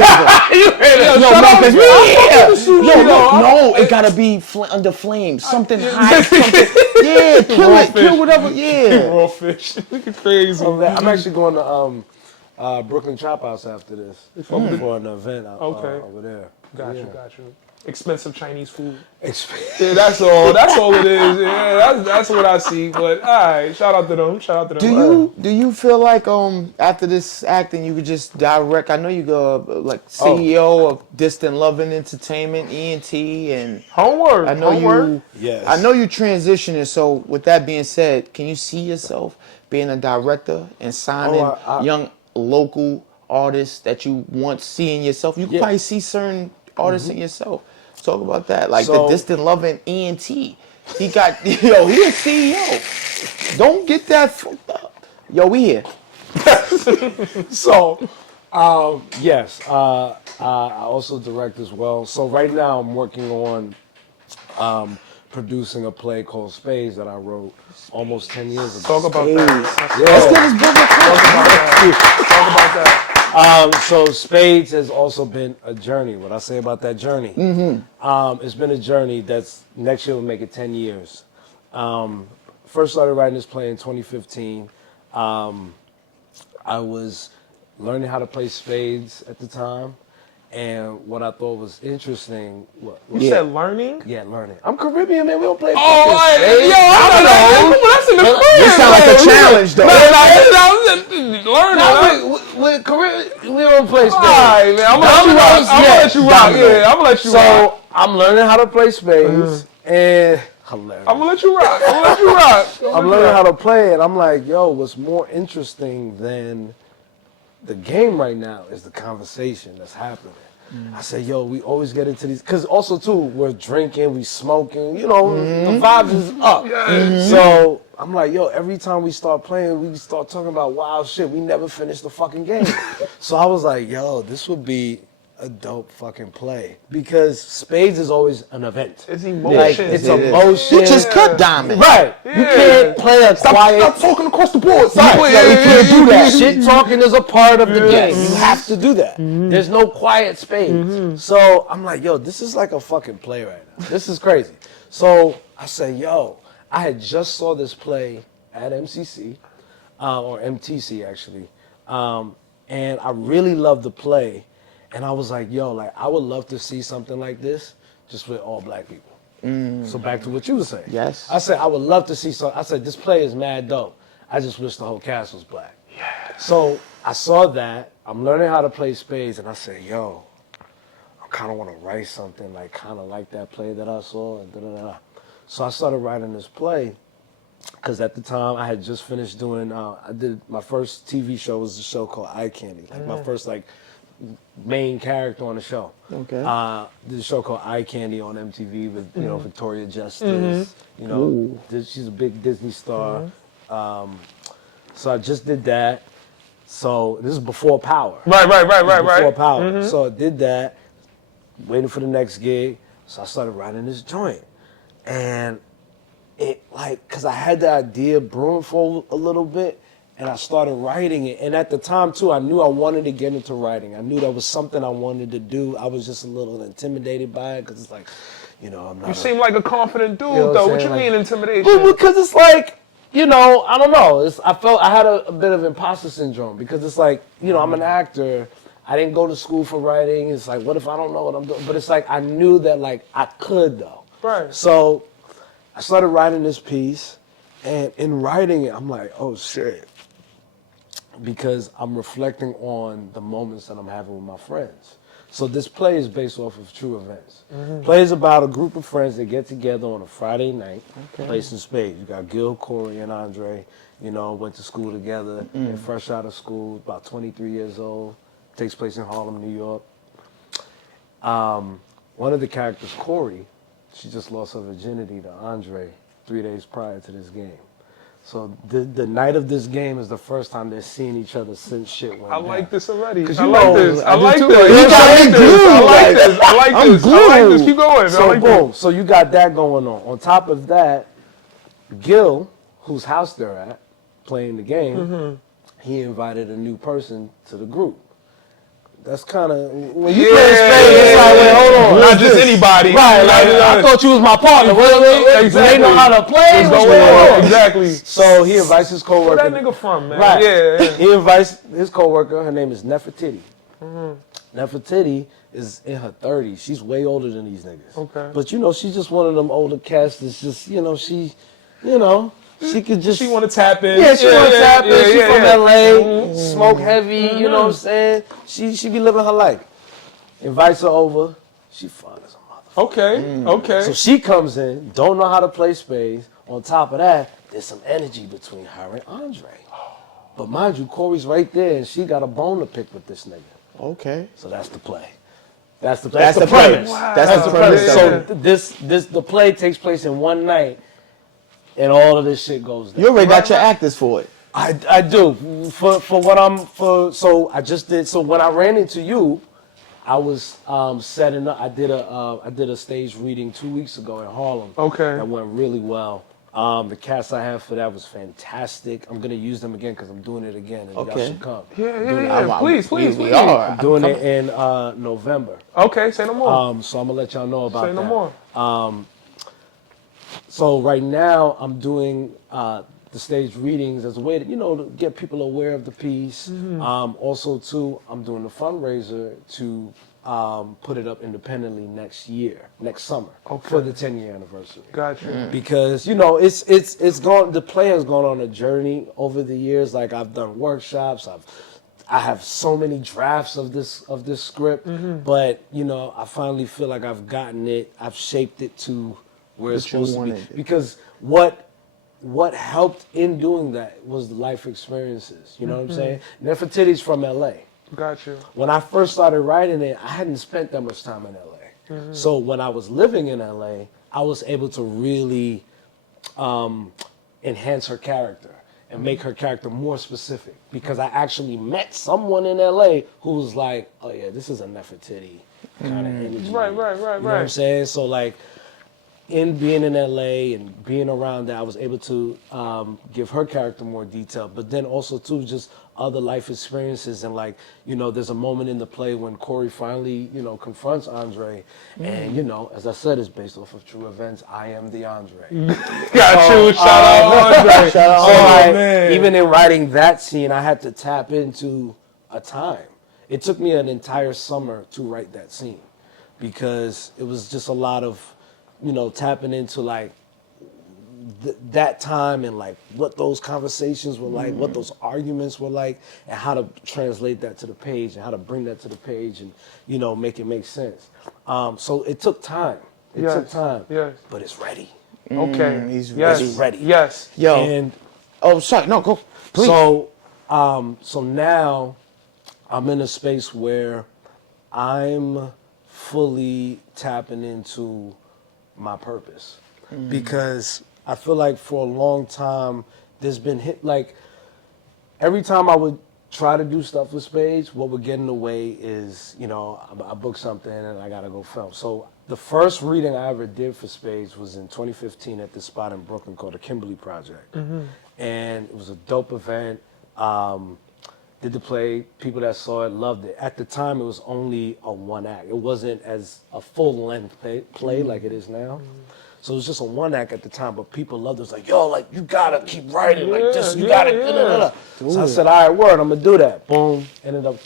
Yo, Yo, shut Marcus, up, yeah. man. I'm fucking with Yo, sushi, look, yo. no, it gotta be under flames. Something hot. Something. Yeah, kill Raw it. fish. Kill whatever. Yeah. Raw fish. Look crazy. I'm actually going to Brooklyn Trap House after this for an event over there. Got you. Expensive Chinese food. Exp- Yeah, that's all. That's all it is. Yeah, that's what I see. But all right, shout out to them. Do you feel like after this acting you could just direct? I know you go like CEO of Distant Loving Entertainment, ENT, and Homework. I know you. Yes. I know you transitioning. So with that being said, can you see yourself being a director and signing young local artists that you want seeing yourself? You can probably see certain artists in yourself. Talk about that, like the Distant Loving ENT. He got he a CEO. Don't get that fucked up. Yo, we here. So, yes, I also direct as well. So right now I'm working on producing a play called Spades that I wrote almost 10 years ago. Talk about that. Let's get his brother. Talk about that. So Spades has also been a journey. What I say about that journey, it's been a journey that's next year will make it 10 years. First started writing this play in 2015. I was learning how to play spades at the time, and what I thought was interesting. You said learning? Yeah, learning. I'm Caribbean, man. We don't play Oh, fucking spades. I don't know. That's in the crib. This sound like a challenge, though. Learning. With Caribbean, we don't play spades. All right, man. I'm gonna let you rock. Yeah, I'm gonna let you rock. So I'm learning how to play spades, and hilarious. I'm gonna let you rock. I'm learning how to play it. I'm like, yo, what's more interesting than the game right now is the conversation that's happening. I said, yo, we always get into these, because also too, we're drinking, we smoking, the vibes is up. So I'm like, yo, every time we start playing, we start talking about wild shit. We never finish the fucking game. So I was like, yo, this would be a dope fucking play, because Spades is always an event. It's emotion. Like, it's emotion. You just cut diamond. Right. You can't play a quiet. Stop talking across the board. Right. You can't do that. Shit talking is a part of the game. You have to do that. There's no quiet Spades. So I'm like, yo, this is like a fucking play right now. This is crazy. So I say, yo, I had just saw this play at MCC, or MTC actually, and I really loved the play. And I was like, yo, like I would love to see something like this, just with all black people. So back to what you were saying. Yes. I said I would love to see I said this play is mad dope. I just wish the whole cast was black. Yeah. So I saw that. I'm learning how to play spades, and I said, yo, I kind of want to write something like kind of like that play that I saw. And da-da-da. So I started writing this play, because at the time I had just finished doing. I did my first TV show was a show called Eye Candy, like my first like main character on the show. Okay. Did a show called Eye Candy on MTV with Victoria Justice. She's a big Disney star. So I just did that. So this is before Power. Right. Before Power. So I did that, waiting for the next gig. So I started writing this joint, and it because I had the idea brewing for a little bit. And I started writing it. And at the time, too, I knew I wanted to get into writing. I knew that was something I wanted to do. I was just a little intimidated by it, because it's like, I'm not. You seem like a confident dude, though. What you mean intimidation? Well, because it's like, I don't know. I felt I had a bit of imposter syndrome, because it's like, I'm an actor. I didn't go to school for writing. It's like, what if I don't know what I'm doing? But it's like, I knew that, like, I could, though. Right. So I started writing this piece. And in writing it, I'm like, oh, shit. Because I'm reflecting on the moments that I'm having with my friends. So this play is based off of true events. Play is about a group of friends that get together on a Friday night, play some spades. You got Gil, Corey, and Andre, went to school together. They're fresh out of school, about 23 years old. Takes place in Harlem, New York. One of the characters, Corey, she just lost her virginity to Andre 3 days prior to this game. So the night of this game is the first time they're seeing each other since shit went down. I like this already. I like this. I like this. Keep going. So boom. So you got that going on. On top of that, Gil, whose house they're at, playing the game, he invited a new person to the group. That's kind of when you play Spades. It's like, wait, hold on, Not just anybody. Right? Like, I thought you was my partner. What, Exactly. They know how to play. What's going on? Exactly. So he invites his coworker. Where that nigga from, man? Right. Yeah. He invites his coworker. Her name is Nefertiti. Nefertiti is in her 30s. She's way older than these niggas. Okay. But you know, she's just one of them older cats that's just, you know, she could just. She want to tap in. Yeah, she want to tap in. She from LA, Mm-hmm. smoke heavy. You know what I'm saying? She be living her life. Invites her over. She fine as a motherfucker. Okay. Okay. So she comes in, don't know how to play spades. On top of that, there's some energy between her and Andre. But mind you, Corey's right there, and she got a bone to pick with this nigga. Okay. So that's the play. That's the That's the premise. Wow. That's the premise. So the play takes place in one night, and all of this shit goes down. You already got your actors for it. I do for what I'm for. So I just did. So when I ran into you, I was setting up. I did a stage reading 2 weeks ago in Harlem. Okay. That went really well. The cast I had for that was fantastic. I'm gonna use them again because I'm doing it again, and y'all should come. Yeah. Please. We are. I'm doing it in November. Okay. Say no more. So I'm gonna let y'all know about Say that. no more. So right now I'm doing the stage readings as a way to, you know, to get people aware of the piece. Also too, I'm doing the fundraiser to put it up independently next summer for the 10-year anniversary. Gotcha. Because, you know, it's gone. The play has gone on a journey over the years. Like I've done workshops. I have so many drafts of this script, but you know, I finally feel like I've gotten it. I've shaped it to where it's supposed to be. Because what helped in doing that was the life experiences. You know what I'm saying? Nefertiti's from LA. Gotcha. When I first started writing it, I hadn't spent that much time in LA. So when I was living in LA, I was able to really enhance her character and make her character more specific, because I actually met someone in LA who was like, oh yeah, this is a Nefertiti kind of energy. Right. You know what I'm saying? So like, in being in LA and being around that, I was able to give her character more detail, but then also too, just other life experiences. And like, you know, there's a moment in the play when Corey finally, you know, confronts Andre, and you know, as I said, it's based off of true events. I am the Andre. Got you. Shout out Andre. So like, even in writing that scene, I had to tap into a time. It took me an entire summer to write that scene, because it was just a lot of, you know, tapping into like that time and like what those conversations were like, what those arguments were like, and how to translate that to the page and how to bring that to the page and, you know, make it make sense. So it took time. It took time. Yes. But it's ready. Okay. He's It's ready. Yes. Yo. And Oh, sorry. No, go. Please. so now I'm in a space where I'm fully tapping into my purpose, because I feel like for a long time there's been like every time I would try to do stuff with Spades, what would get in the way is, you know, I book something and I gotta go film. So the first reading I ever did for Spades was in 2015 at this spot in Brooklyn called the Kimberly Project, and it was a dope event. Did the play, people that saw it loved it. At the time, it was only a one act. It wasn't as a full-length play like it is now. So it was just a one act at the time, but people loved it. It was like, yo, like, you gotta keep writing, like, just, you gotta, da, da, da, da. So I said, all right, word, I'm gonna do that. Boom, ended up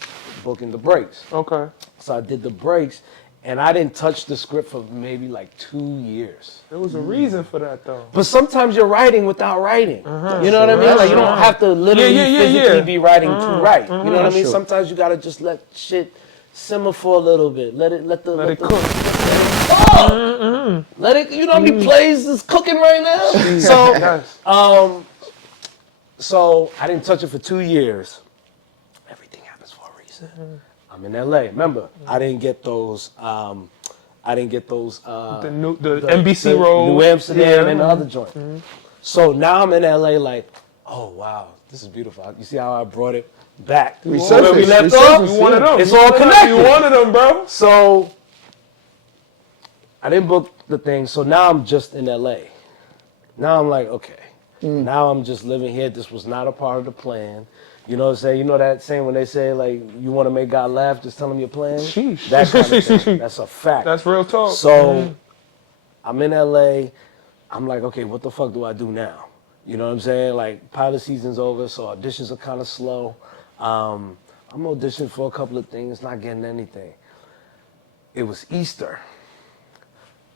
booking the breaks. Okay. So I did the breaks, and I didn't touch the script for maybe like 2 years. There was a reason for that, though. But sometimes you're writing without writing. You know what I mean? Like, you don't have to literally physically be writing to write. You know what I mean? Sometimes you gotta just let shit simmer for a little bit. Let it cook. Let it. You know how many plays is cooking right now? So, so I didn't touch it for 2 years. Everything happens for a reason. I'm in LA. Remember, I didn't get those. The NBC role, New Amsterdam, and the other joint. So now I'm in LA. Like, oh wow, this is beautiful. You see how I brought it back? We left off. You wanted them. It's all connected. You wanted them, bro. So I didn't book the thing. So now I'm just in LA. Now I'm like, okay. Now I'm just living here. This was not a part of the plan. You know what I'm saying? You know that saying when they say, like, you want to make God laugh, just tell him your plan? Sheesh. That kind of thing. That's a fact. That's real talk. So, I'm in LA. I'm like, okay, what the fuck do I do now? You know what I'm saying? Like, pilot season's over, so auditions are kind of slow. I'm auditioning for a couple of things, not getting anything. It was Easter.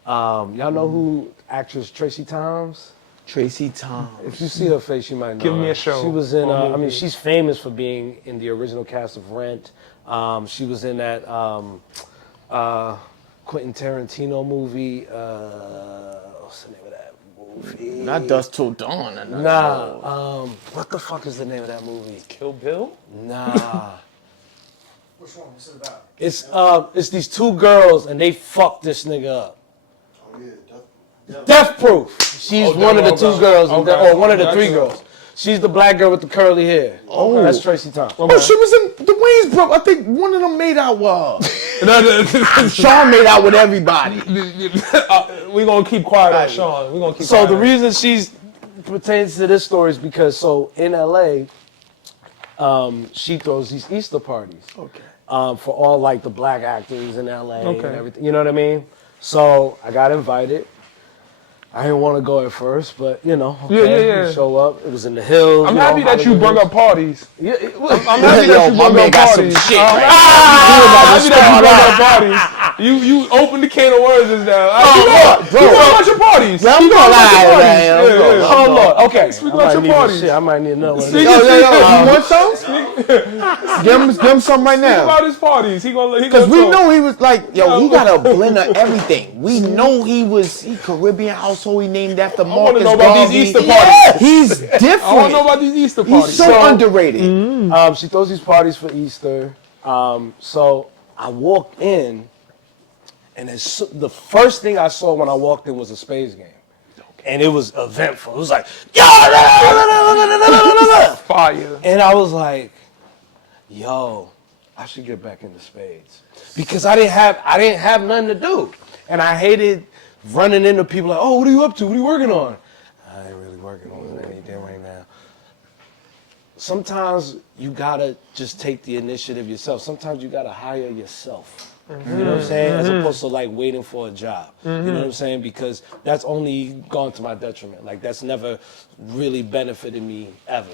Y'all know who actress Tracy Thoms? Tracy Thoms. If you see her face, you might know Give her. me a show. She was in, or I mean, movie. she's famous for being in the original cast of Rent. She was in that Quentin Tarantino movie. What's the name of that movie? Not Dust Till Dawn. Nah. What the fuck is the name of that movie? Kill Bill? Nah. Which one? What's it about? It's these two girls and they fuck this nigga up. Oh yeah, Death Proof. She's one of the two girls, or one of the three girls. She's the black girl with the curly hair. Oh. That's Tracy Thompson. Oh, she was in the Waynesboro. I think one of them made out with her. Sean made out with everybody. We're going to keep quiet on Sean. We're going to keep So quiet the on- reason she's pertains to this story is because in LA, she throws these Easter parties. Okay. For all like the black actors in LA and Okay. everything. You know what I mean? So I got invited. I didn't want to go at first, but you know, okay, Yeah. we show up. It was in the hills. I'm you know, happy that you Hollywood brought Hills. up parties. Yeah, I'm happy that you my brought man up got some parties. shit I'm right happy that you brought up parties. You opened the can of worms just now. bro. You know about your parties. I'm You know gonna about your lie, parties. man. I'm Yeah, gonna- yeah. Oh Lord, okay. Speak I about might your need a parties. shit. I might need another one. Speak- You want some? Give him some right Think now. about his parties. He gonna Because we talk. know he was like, yo, he got a blend of everything. We know he Caribbean household. He named after wanna Marcus know about these Garvey. Easter parties. Yeah, he's different. I want to know about these Easter parties. He's so underrated. She throws these parties for Easter. So I walked in, and the first thing I saw when I walked in was a Spades game. And it was eventful. It was like, Fire. and I was like, yo, I should get back into Spades. Because I didn't have nothing to do. And I hated running into people like, oh, what are you up to? What are you working on? I ain't really working on anything right now. Sometimes you gotta just take the initiative yourself. Sometimes you gotta hire yourself. You know what I'm saying? As opposed to like waiting for a job. You know what I'm saying? Because that's only gone to my detriment. Like that's never really benefited me ever.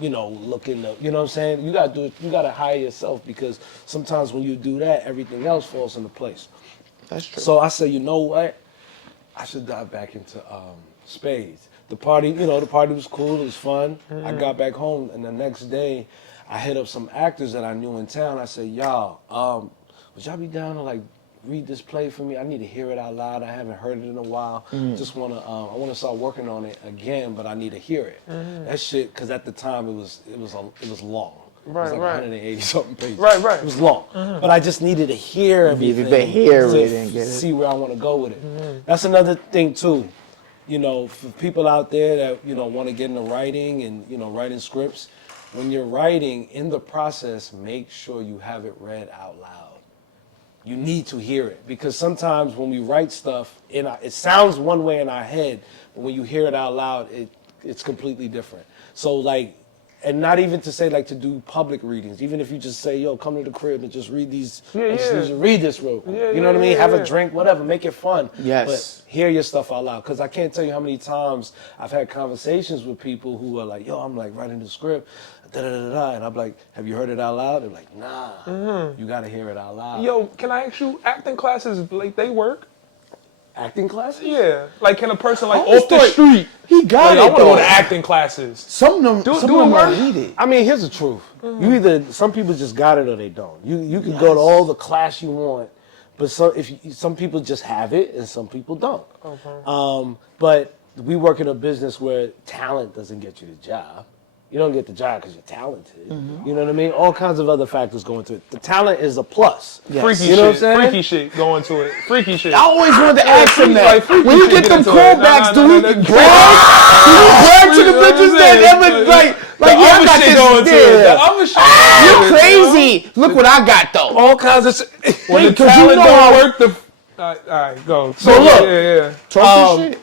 You know, you know what I'm saying? You gotta do it, you gotta hire yourself because sometimes when you do that, everything else falls into place. That's true. So I said, you know what? I should dive back into Spades. The party was cool, it was fun. I got back home and the next day I hit up some actors that I knew in town. I said, y'all, would y'all be down to like read this play for me? I need to hear it out loud. I haven't heard it in a while. Just wanna, I wanna start working on it again, but I need to hear it. That shit, cause at the time it was long. Right, it was like right. 180 something pages. Right. It was long, but I just needed to hear everything. to hear to it and get it. see where I want to go with it. That's another thing too. You know, for people out there that want to get into writing and writing scripts, when you're writing in the process, make sure you have it read out loud. You need to hear it because sometimes when we write stuff, it sounds one way in our head, but when you hear it out loud, it's completely different. So like, and not even to say like to do public readings, even if you just say, yo, come to the crib and just read these, I just need you to read this real quick. You know what I mean? Have a drink, whatever, make it fun. Yes. But hear your stuff out loud. Because I can't tell you how many times I've had conversations with people who are like, yo, I'm like writing the script, and I'm like, have you heard it out loud? They're like, nah, you got to hear it out loud. Yo, can I ask you, acting classes, like, they work? Acting classes? Yeah. Like, can a person, like, always off the thought street, He got like, I it want to go though. to acting classes. Some of them, Do it are work? needed. I mean, here's the truth. You either, some people just got it or they don't. You can go to all the class you want, but some people just have it and some people don't. But we work in a business where talent doesn't get you the job. You don't get the job because you're talented. You know what I mean? All kinds of other factors go into it. The talent is a plus. Freaky You know what I'm shit. saying? Freaky shit going to it. Freaky shit. I always wanted to ask him that. freaky When you shit get them into it. callbacks, Nah, do nah, you nah, brag? Do you brag to the You know what bitches I'm that saying? ever like The yeah, I other got shit this going to it. The there. other shit. You're crazy. Look what I got though. All kinds of shit. When the Because you talent know don't how- work, all right, go. So look. Yeah. Talk this shit.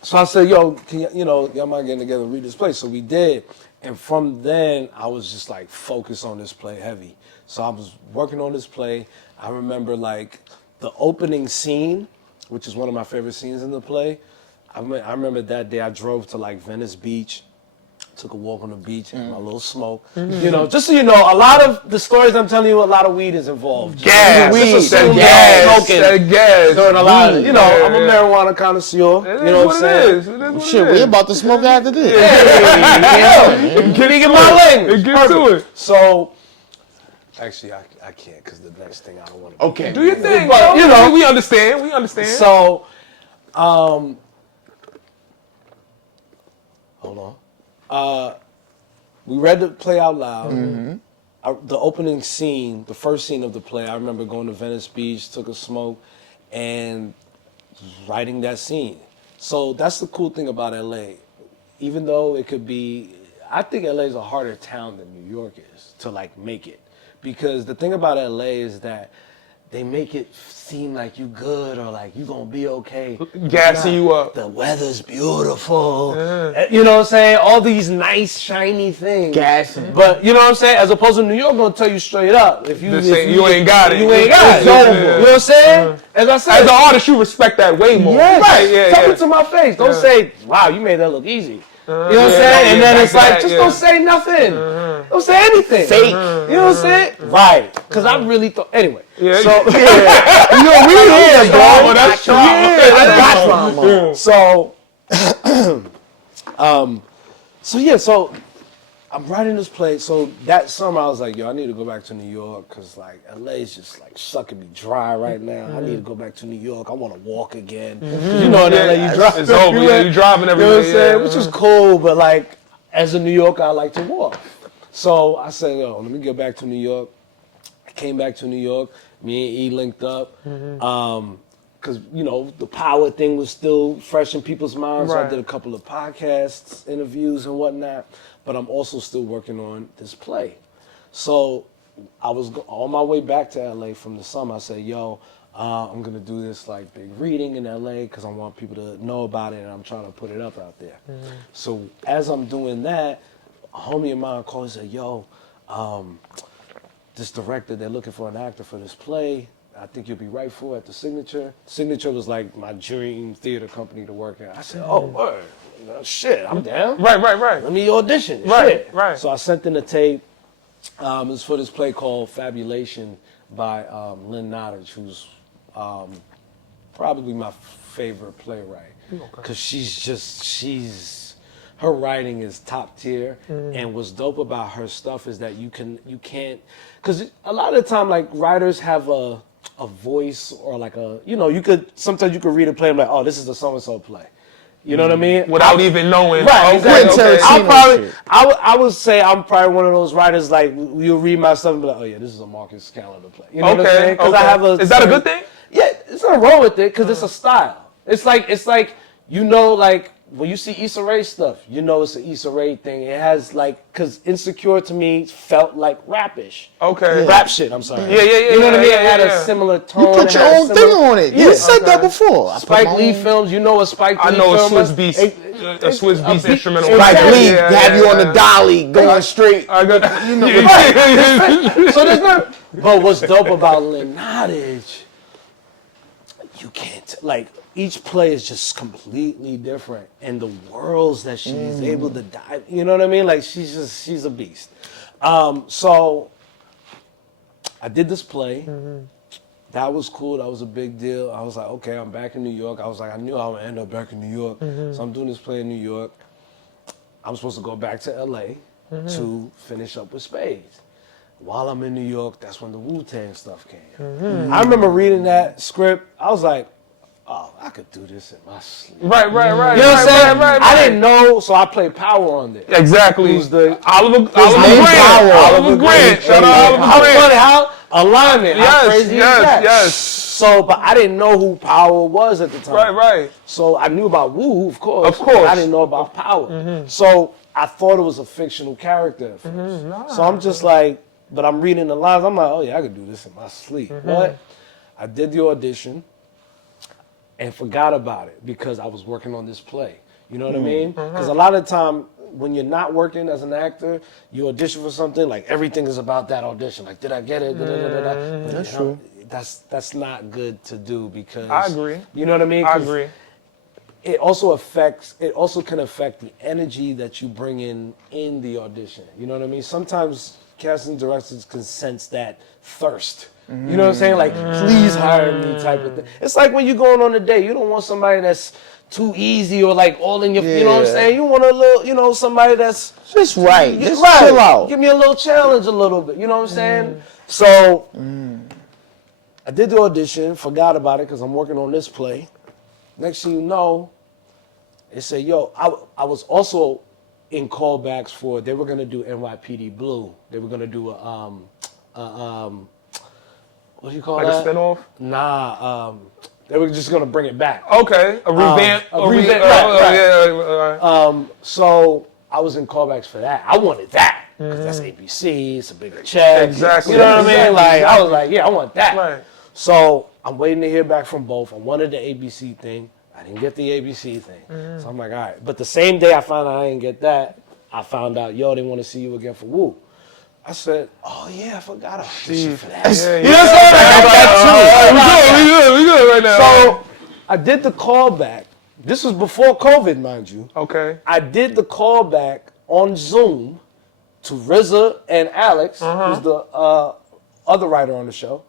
So I said, yo, y'all mind getting together and read this play? So we did. And from then, I was just like focused on this play heavy. So I was working on this play. I remember like the opening scene, which is one of my favorite scenes in the play. I remember that day I drove to like Venice Beach, took a walk on the beach, had my little smoke. You know, just so you know, a lot of the stories I'm telling you, a lot of weed is involved. Gas, Just that assume gas, smoking that gas. during a lot of, you know, Yeah, I'm a yeah. marijuana connoisseur. It You know what I'm saying? it is. It is what Shit, it we is. about to smoke after this. Get my language. Get to it. So, actually, I can't because the next thing I don't want to. Okay. Do your thing, But, bro. you know, we understand. We understand. So, hold on. We read the play out loud. The opening scene, the first scene of the play, I remember going to Venice Beach, took a smoke, and writing that scene. So that's the cool thing about LA. Even though it could be, I think LA is a harder town than New York is to like make it. Because the thing about LA is that they make it seem like you good or like you gonna be okay. Gassing you up. The weather's beautiful. You know what I'm saying? All these nice, shiny things. Gassing. But you know what I'm saying? As opposed to New York, gonna tell you straight up. If you, This if ain't- you ain't got it. You ain't got It's it. over. You know what I'm saying? As I said, As an artist, you respect that way more. yes. Right, yeah, Tell yeah. it to my face. Don't say, wow, you made that look easy. You know what I'm yeah, saying? yeah, And then back it's to like, that, just yeah. don't say nothing. Don't say anything. Fake. You know what I'm saying? Right. Because I really thought, anyway. Yeah, So, yeah. you know, we here, bro. Oh, that's true. Yeah, So, so I'm writing this play. So that summer I was like, yo, I need to go back to New York because like LA is just like sucking me dry right now. I need to go back to New York. I want to walk again. 'Cause you know in LA you drive. It's over. Yeah, you driving You know what everywhere. I'm saying? Yeah. Which is cool, but like as a New Yorker, I like to walk. So I said, yo, let me get back to New York. I came back to New York. Me and E linked up. Because, you know, the power thing was still fresh in people's minds. So I Right. did a couple of podcasts, interviews, and whatnot. But I'm also still working on this play. So I was on my way back to LA from the summer. I said, yo, I'm going to do this like big reading in LA because I want people to know about it and I'm trying to put it up out there. So as I'm doing that, a homie of mine called and said, yo, this director, they're looking for an actor for this play. I think you'll be right for it at the Signature. Signature was like my dream theater company to work at. I said, oh, word. Shit, I'm down. Right. Let me audition. Right, Shit. right. So I sent in a tape. It was for this play called Fabulation by Lynn Nottage, who's probably my favorite playwright. Because her writing is top tier. And what's dope about her stuff is that you can't, because a lot of the time, like, writers have a voice or like sometimes you could read a play and be like, oh, this is a so-and-so play. You know what I mean? Without even knowing. Right, Okay, exactly. okay. I would say I'm probably one of those writers, like, you'll read my stuff and be like, oh yeah, this is a Marcus Callender play. You know what I'm Okay, saying? 'Cause okay. I have Is that a good thing? Yeah, it's not wrong with it, because it's a style. It's like, you know, like, when you see Issa Rae stuff, you know it's an Issa Rae thing. It has, like, because Insecure to me felt like rap-ish. Okay. Rap shit, I'm sorry. Yeah. You know what I mean? yeah, It had yeah. a similar tone. You put it your had a own thing similar- on it. Yeah. You said that before. I put Spike my Lee own- films, you know a Spike Lee I know a film. Swiss Beats, a Swiss Beats instrumental. Spike Exactly. Lee have you on the dolly going straight. I got, you know, So there's not. But what's dope about Lynn Nottage, you can't like each play is just completely different, and the worlds that she's able to dive. You know what I mean? Like she's a beast. So I did this play. That was cool. That was a big deal. I was like, okay, I'm back in New York. I was like, I knew I would end up back in New York. So I'm doing this play in New York. I'm supposed to go back to LA to finish up with Spades. While I'm in New York, that's when the Wu-Tang stuff came. I remember reading that script. I was like, oh, I could do this in my sleep. right. You know what I'm saying? Right. I didn't know, so I played Power on there. Exactly. Who's the Oliver name Grant. Power. Oliver Grant. Shout out How Oliver Grant. funny, how alignment, how crazy is that? Yes. So, but I didn't know who Power was at the time. Right. So I knew about Wu, of course. Of course. But I didn't know about Power. So I thought it was a fictional character at first. So I'm just like, but I'm reading the lines. I'm like, oh yeah, I could do this in my sleep. What? I did the audition and forgot about it because I was working on this play. You know what I mean? Because a lot of the time, when you're not working as an actor, you audition for something, like everything is about that audition. Like, did I get it? But That's true. That's not good to do because I agree. You know what I mean? I agree. It also can affect the energy that you bring in the audition. You know what I mean? Sometimes casting directors can sense that thirst. You know what I'm saying? Like, please hire me type of thing. It's like when you're going on a date, you don't want somebody that's too easy or like all in your, you know what I'm Yeah. saying? You want a little, you know, somebody that's Just right. Just right. chill out. Give me a little challenge a little bit. You know what I'm saying? So I did the audition, forgot about it because I'm working on this play. Next thing you know, they say, yo, I was also in callbacks for, they were going to do NYPD Blue. They were going to do what do you call Like that? a spinoff? Nah, they were just going to bring it back. Okay, a revamp. a revamp, right. Yeah. So I was in callbacks for that. I wanted that because that's ABC. It's a bigger check. Exactly. You know what I mean? Exactly. Like I was like, yeah, I want that. Right. So I'm waiting to hear back from both. I wanted the ABC thing. I didn't get the ABC thing. So I'm like, all right. But the same day I found out I didn't get that, I found out, yo, they want to see you again for Wu. I said, oh yeah, I forgot I auditioned for that. Yeah, You know what I'm saying? We good right now. So I did the callback. This was before COVID, mind you. Okay. I did the callback on Zoom to RZA and Alex, who's the other writer on the show.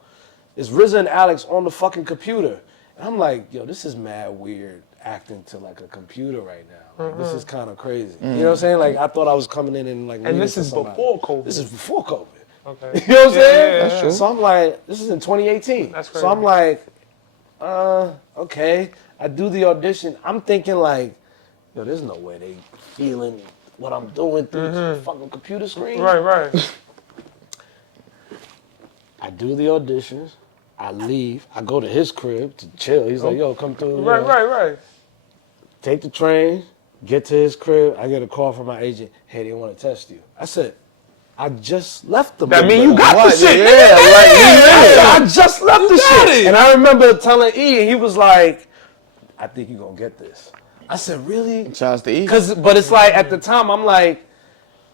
It's RZA and Alex on the fucking computer. And I'm like, yo, this is mad weird acting to like a computer right now. Like, this is kind of crazy. You know what I'm saying? Like I thought I was coming in and like. And this is before COVID. This is before COVID. Okay. You know what I'm saying? That's true. So I'm like, this is in 2018. That's crazy. So I'm like, okay. I do the audition. I'm thinking like, yo, there's no way they feeling what I'm doing through the fucking computer screen. Right. I do the auditions. I leave. I go to his crib to chill. He's like, yo, come through. you know. Right. Take the train, get to his crib. I get a call from my agent. Hey, they want to test you. I said, I just left the That mean you got What? the shit. Yeah, I just left the got shit. it. And I remember telling E, and he was like, I think you're going to get this. I said, really? Chance to eat. But it's like, at the time, I'm like,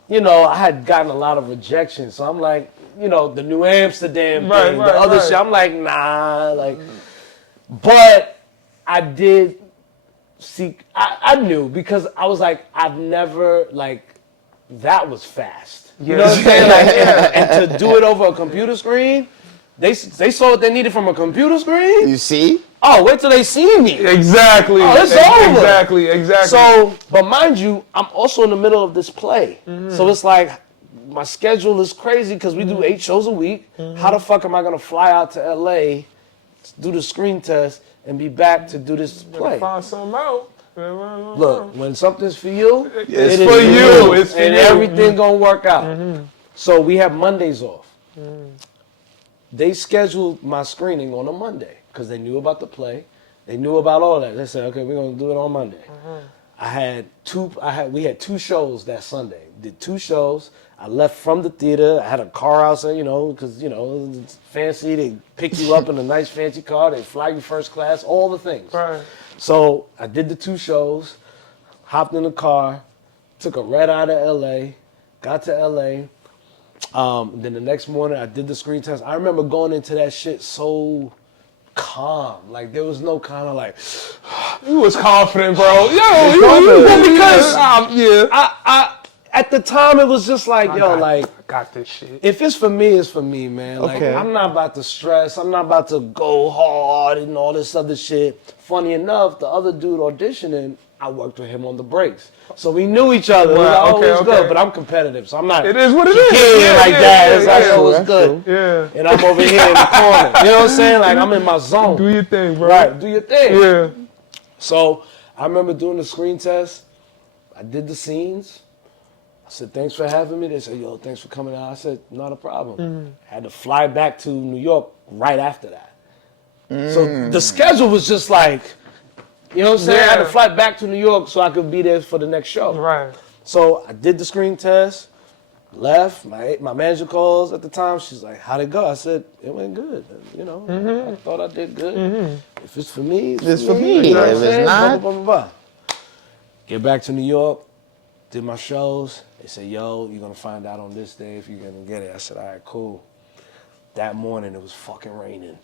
you know, I had gotten a lot of rejection. So I'm like, you know, the New Amsterdam thing, the other shit. I'm like, nah, like. But I did seek, I knew because I was like, I've never, like, that was fast. You know what I'm saying? Like, and to do it over a computer screen, they saw what they needed from a computer screen. You see? Oh, wait till they see me. Exactly. Oh, it's over. Exactly. So, but mind you, I'm also in the middle of this play. So it's like, my schedule is crazy because we do 8 shows a week. How the fuck am I going to fly out to LA, do the screen test, and be back to do this play? Find something out. Look, when something's for you, It's it for is you. It's for and you. everything gonna work out. So we have Mondays off. They scheduled my screening on a Monday because they knew about the play. They knew about all that. They said, okay, we're gonna do it on Monday. We had 2 shows that Sunday. Did 2 shows. I left from the theater. I had a car outside, you know, because, you know, it's fancy. They pick you up in a nice fancy car. They fly you first class, all the things. Right. So I did the 2 shows, hopped in the car, took a red eye to LA, got to LA. Then the next morning I did the screen test. I remember going into that shit so calm. Like there was no kind of like, You was confident, bro. because yeah. I at the time it was just like, I got this shit. if it's for me, it's for me, man. Like Okay. I'm not about to stress. I'm not about to go hard and all this other shit. Funny enough, the other dude auditioning, I worked with him on the breaks. So we knew each other. Wow, It was okay. good, but I'm competitive, so I'm not It is what it is. kidding like that. It's like, yeah, it was that's good. Yeah. And I'm over here in the corner. You know what I'm saying? Like I'm in my zone. Do your thing, bro. Right, do your thing. Yeah. So I remember doing the screen test. I did the scenes. I said, thanks for having me. They said, yo, thanks for coming out. I said, not a problem. I had to fly back to New York right after that. So the schedule was just like, you know what I'm saying? I had to Yeah. fly back to New York so I could be there for the next show. Right. So I did the screen test, left. My manager calls at the time. She's like, how'd it go? I said, it went good. You know, I thought I did good. If it's for me, It's for me. You know what I'm If it's saying? not- Blah, blah, blah, blah. Get back to New York. did my shows. They said, yo, you're going to find out on this day if you're going to get it. I said, all right, cool. That morning, it was fucking raining.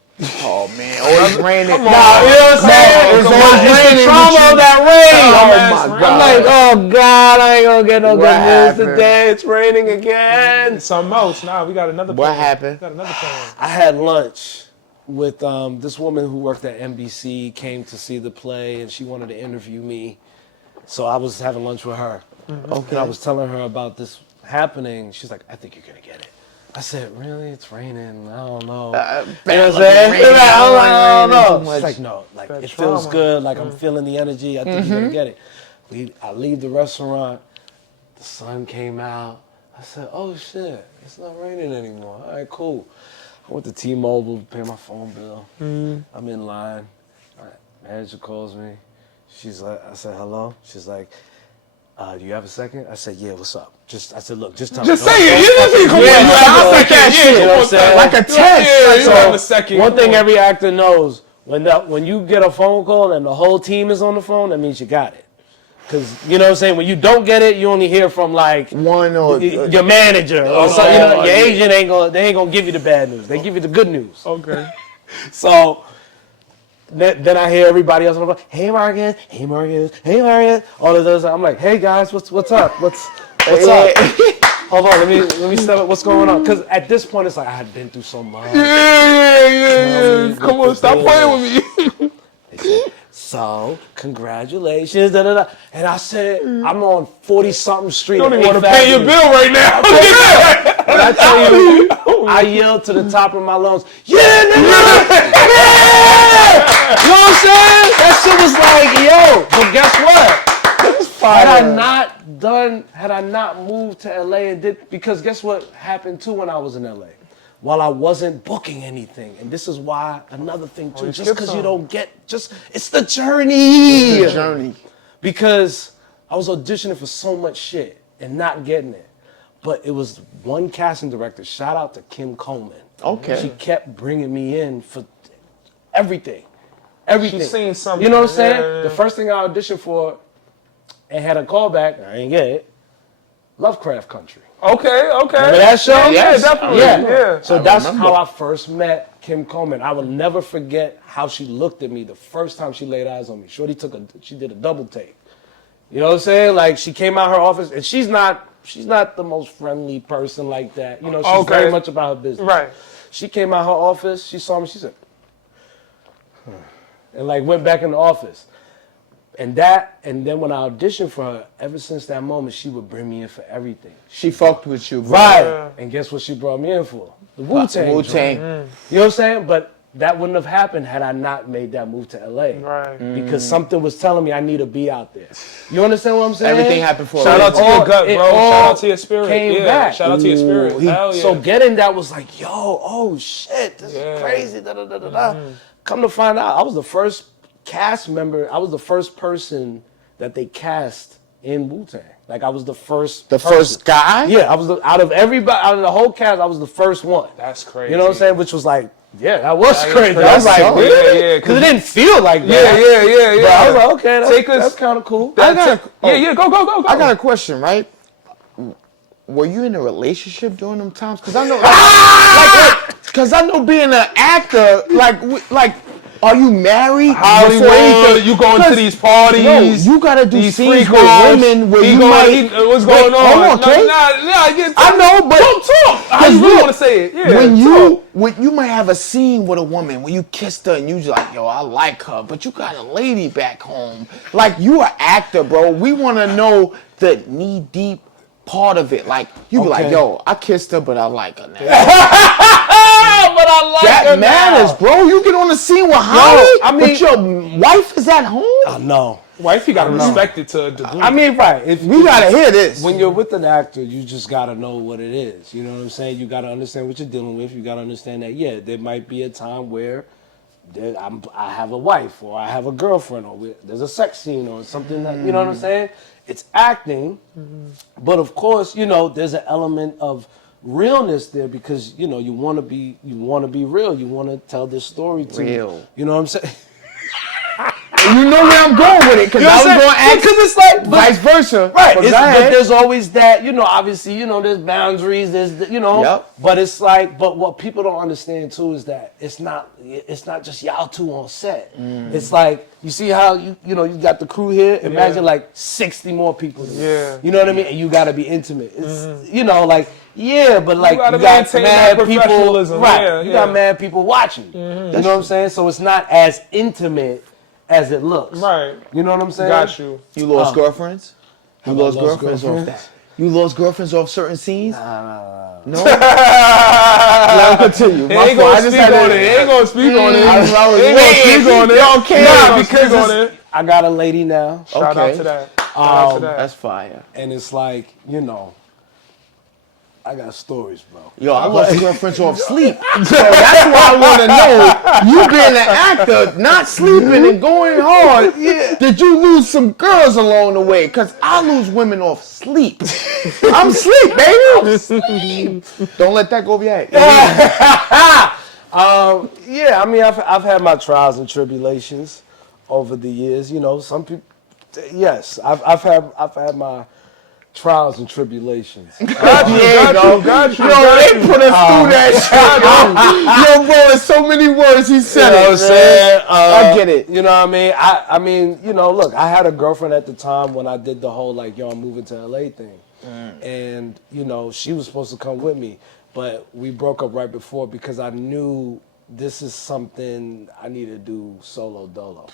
Oh man, always raining. Nah, you know what I'm saying? It's the trauma of that rain. Oh my God. I'm like, oh God, I ain't gonna get no What good happened? news today. It's raining again. Something else. Nah, we got another plan. What happened? We got another plan. I had lunch with this woman who worked at NBC, came to see the play, and she wanted to interview me. So I was having lunch with her. Okay. And I was telling her about this happening. She's like, I think you're gonna get it. I said, really? It's raining. I don't know. You know what I'm saying? I don't know. She's like, no, like That it feels trauma. good. Like I'm feeling the energy. I think you're gonna get it. I leave the restaurant. The sun came out. I said, oh shit, it's not raining anymore. All right, cool. I went to T-Mobile to pay my phone bill. I'm in line. All right, manager calls me. She's like, I said, hello. She's like, do you have a second? I said, yeah, what's up? I said, look, just tell me. Just say it. You just come on. You have a second. You know what I'm saying? Like a test. Yeah, you So, have a second. One Come thing on. every actor knows, when you get a phone call and the whole team is on the phone, that means you got it. Because, you know what I'm saying, when you don't get it, you only hear from, like, One or your manager or something. You know, your agent ain't gonna give you the bad news. They give you the good news. Okay. So then I hear everybody else on the phone. Hey Marcus, hey Marcus, hey Marcus. All of those. I'm like, hey guys, what's up? What's up? Hold on, let me step up. What's going on? Because at this point, it's like I had been through so much. Yeah. Come on, stop playing with me. They said, so congratulations, da da da. And I said, I'm on 40-something Street. You don't at even want to 8th pay your Avenue. bill right now. And I tell you, I yelled to the top of my lungs, yeah, nigga! Yeah! You know what I'm saying? That shit was like, yo, but guess what? Had I not moved to LA and because guess what happened too when I was in LA? While I wasn't booking anything. And this is why, another thing too, just because you don't get, it's the journey. It's the journey. Because I was auditioning for so much shit and not getting it. But it was one casting director, shout out to Kim Coleman. Okay. She kept bringing me in for everything. Everything. She's seen something. You know what I'm saying? Yeah. The first thing I auditioned for and had a callback, I didn't get it, Lovecraft Country. Okay. Remember that show? Yeah, Yes. definitely. Yeah. So that's remember. how I first met Kim Coleman. I will never forget how she looked at me the first time she laid eyes on me. Shorty she did a double take. You know what I'm saying? Like she came out her office and she's not the most friendly person like that. You know, she's very much about her business. Right. She came out her office, she saw me, she said, and like went back in the office. And then when I auditioned for her, ever since that moment, she would bring me in for everything. She fucked with you, bro. Right. Yeah. And guess what she brought me in for? The Wu-Tang. Wu-Tang. You know what I'm saying? But that wouldn't have happened had I not made that move to LA. Right. Because something was telling me I need to be out there. You understand what I'm saying? Everything happened for a Shout out to reason. your gut, It bro. all Shout out to your spirit. came Yeah. back. Shout out to your spirit. Hell yeah. So getting that was like, yo, oh shit, this is crazy. Da, da, da, da, da. Come to find out, I was the first cast member. I was the first person that they cast in Wu-Tang. Like I was the first First guy? Yeah, I was out of the whole cast, I was the first one. That's crazy. You know what I'm saying? Which was like, yeah, that was crazy. crazy. I was like, That's really? yeah, Because it didn't feel like that. Yeah. But I was like, okay, Take us- that's kind of cool. Go. I got a question, right? Were you in a relationship during them times? Because I know, because I know being an actor, like, are you married? before Hollywood, anything? you going to 'Cause, these parties. No, you gotta do these scenes freak with offs. women where He you going- might. he- what's going on? Hold on, Kay. I know, but Don't talk. How you really want to say it? Yeah. when you might have a scene with a woman where you kissed her and you just like, yo, I like her, but you got a lady back home. Like you an actor, bro. We want to know the knee deep part of it. Like you be like, yo, I kissed her, but I like her now. But I like That her matters, now. bro. You get on the scene with Holly, I mean- but your wife is at home. No. Wife, you gotta respect it to a degree. I mean, right. We gotta hear this. When you're with an actor, you just gotta know what it is. You know what I'm saying? You gotta understand what you're dealing with. You gotta understand that, yeah, there might be a time where I have a wife or I have a girlfriend or there's a sex scene or something that, you know what I'm saying? It's acting, but of course, you know, there's an element of realness there because, you know, you want to be real. You want to tell this story to, Real. you know what I'm saying? You know where I'm going with it, because I was going to ask. Because it's like, Vice versa. right? But But go ahead. there's always that, obviously, there's boundaries. There's, Yep. But it's like, but what people don't understand too is that it's not just y'all two on set. It's like, you see how you got the crew here. Imagine like 60 more people. Yeah. You know what I mean? And you got to be intimate. It's but like You gotta you got maintain mad that people, professionalism. right? Yeah, You yeah. got mad people watching. You know what I'm saying? So it's not as intimate as it looks. Right. You know what I'm saying? Got you. You lost girlfriends? You Have I lost lost girlfriends off girlfriends? that? You lost girlfriends off certain scenes? Nah. No? Let him continue. He ain't gonna speak on it. He ain't gonna speak on it. I was He ain't waiting. gonna speak on it. Y'all can't. Nah, because because on it. I got a lady now, Shout out to that. Shout out to that. That's fire. and it's like, I got stories, bro. Yo, I lost girlfriends off sleep. So that's why I want to know, you being an actor, not sleeping and going hard, did you lose some girls along the way? Because I lose women off sleep. I'm sleep, baby. I'm sleep. Don't let that go over your head. I mean, I've had my trials and tribulations over the years. Some people, yes, I've had my trials and tribulations. Got you. Yo, they put us through that shit. Yo, bro, in so many words he said it. You know what I'm saying? I get it. You know what I mean? I mean, look, I had a girlfriend at the time when I did the whole like, I'm moving to LA thing. And, she was supposed to come with me, but we broke up right before because I knew this is something I need to do solo dolo.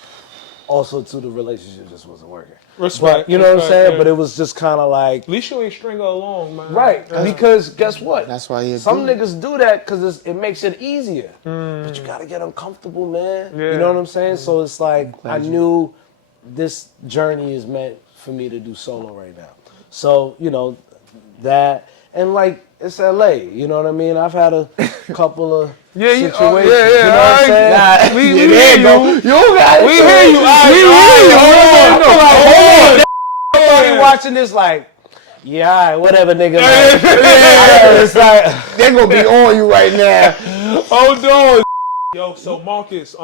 Also, too, the relationship just wasn't working. Respect. But, you know what I'm respect, saying? yeah. But it was just kind of like, At least you ain't string her along, man. right, because guess what? That's why he some agreed. niggas do that because it makes it easier. But you gotta get them comfortable, man. Yeah. You know what I'm saying? So it's like I knew this journey is meant for me to do solo right now. So that and like it's LA. You know what I mean? I've had a couple of situations. You know what I'm saying? We hear you. You got it. We hear you. Hold on. Everybody watching this like, yeah, all right, whatever, nigga. Like, it's like They're going to be on you right now. Hold on. Yo, so Marcus,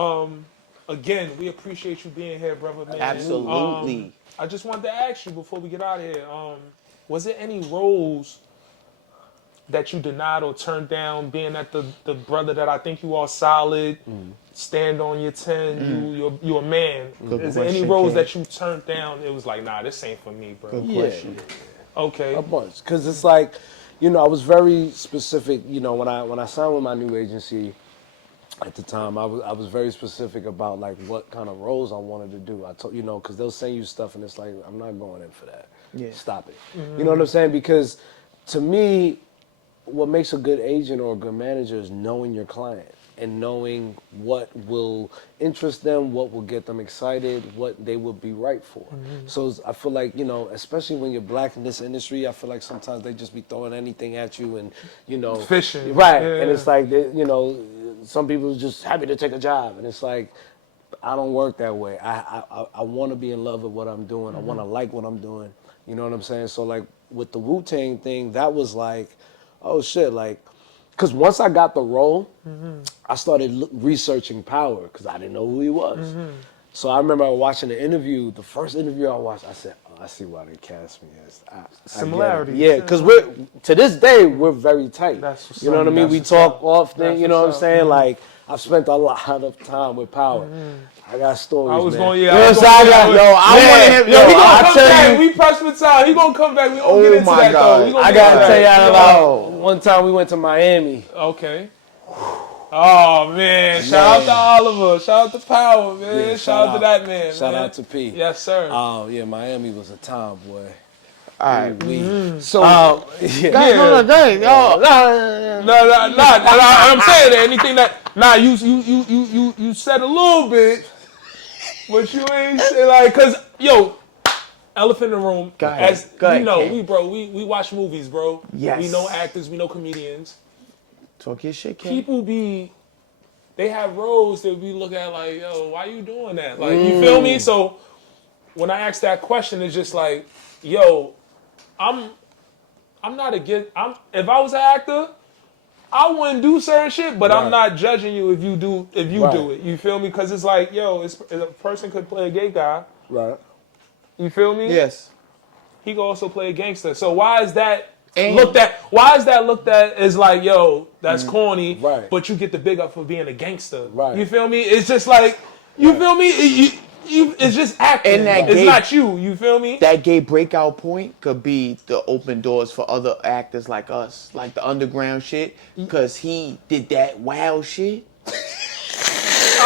again, we appreciate you being here, brother, man. Absolutely. I just wanted to ask you before we get out of here, was there any roles that you denied or turned down, being that the brother that I think you are solid, stand on your 10, you're a man. Is there any roles that you turned down, it was like, nah, this ain't for me, bro? Good question. Okay. a bunch, because it's like, I was very specific. When I signed with my new agency at the time, I was very specific about like what kind of roles I wanted to do. I told because they'll send you stuff and it's like, I'm not going in for that. Yeah. Stop it. You know what I'm saying? Because to me, what makes a good agent or a good manager is knowing your client and knowing what will interest them, what will get them excited, what they would be right for. So I feel like, especially when you're black in this industry, I feel like sometimes they just be throwing anything at you and, Fishing. Right. Yeah. And it's like, some people are just happy to take a job. And it's like, I don't work that way. I want to be in love with what I'm doing. I want to like what I'm doing. You know what I'm saying? So like with the Wu-Tang thing, that was like, oh shit, like, because once I got the role, I started researching Power because I didn't know who he was. So I remember watching the interview, the first interview I watched, I said, oh, I see why they cast me as. I get it. Similarities. Yeah, because to this day, we're very tight. That's what's You know what I up. mean? That's We what's talk up. often, That's you know what I'm what's up. saying? Like, I've spent a lot of time with Power. I got stories, I was man. going, You yeah. know I what was I'm going, saying? yeah. I want to hear. Yo, he gonna I'll come tell back. you- We pressed for time. He gonna come back. We gonna get into my that God. though. We gonna I get gotta into tell that. y'all about one time we went to Miami. Okay. Oh man! Shout out to Oliver. Shout out to Power, man. Yeah, shout out to that man. Shout man. out to P. Yes, sir. Oh yeah, Miami was a time, boy. All right. We. So, Yeah. no, yo. No. I'm saying that anything that you said a little bit, but you ain't say like, cause yo, elephant in the room. Go ahead. As Go ahead, you know, Ken. we watch movies, bro. Yes. We know actors, we know comedians. Talk your shit, Ken. People they have roles that we look at like, yo, why you doing that? Like, you feel me? So when I ask that question, it's just like, yo, I'm not against. If I was an actor, I wouldn't do certain shit, but I'm Right. not judging you if you do Right. it. You feel me? Because it's like, yo, a person could play a gay guy. Right. You feel me? Yes. He can also play a gangster. So why is that And- looked at? Why is that looked at as like, yo, that's corny? Right. But you get the big up for being a gangster. Right. You feel me? It's just like, you feel me? It's just acting. And that It's gay- not you. You feel me? That gay breakout point could be the open doors for other actors like us, like the underground shit, because he did that wild shit.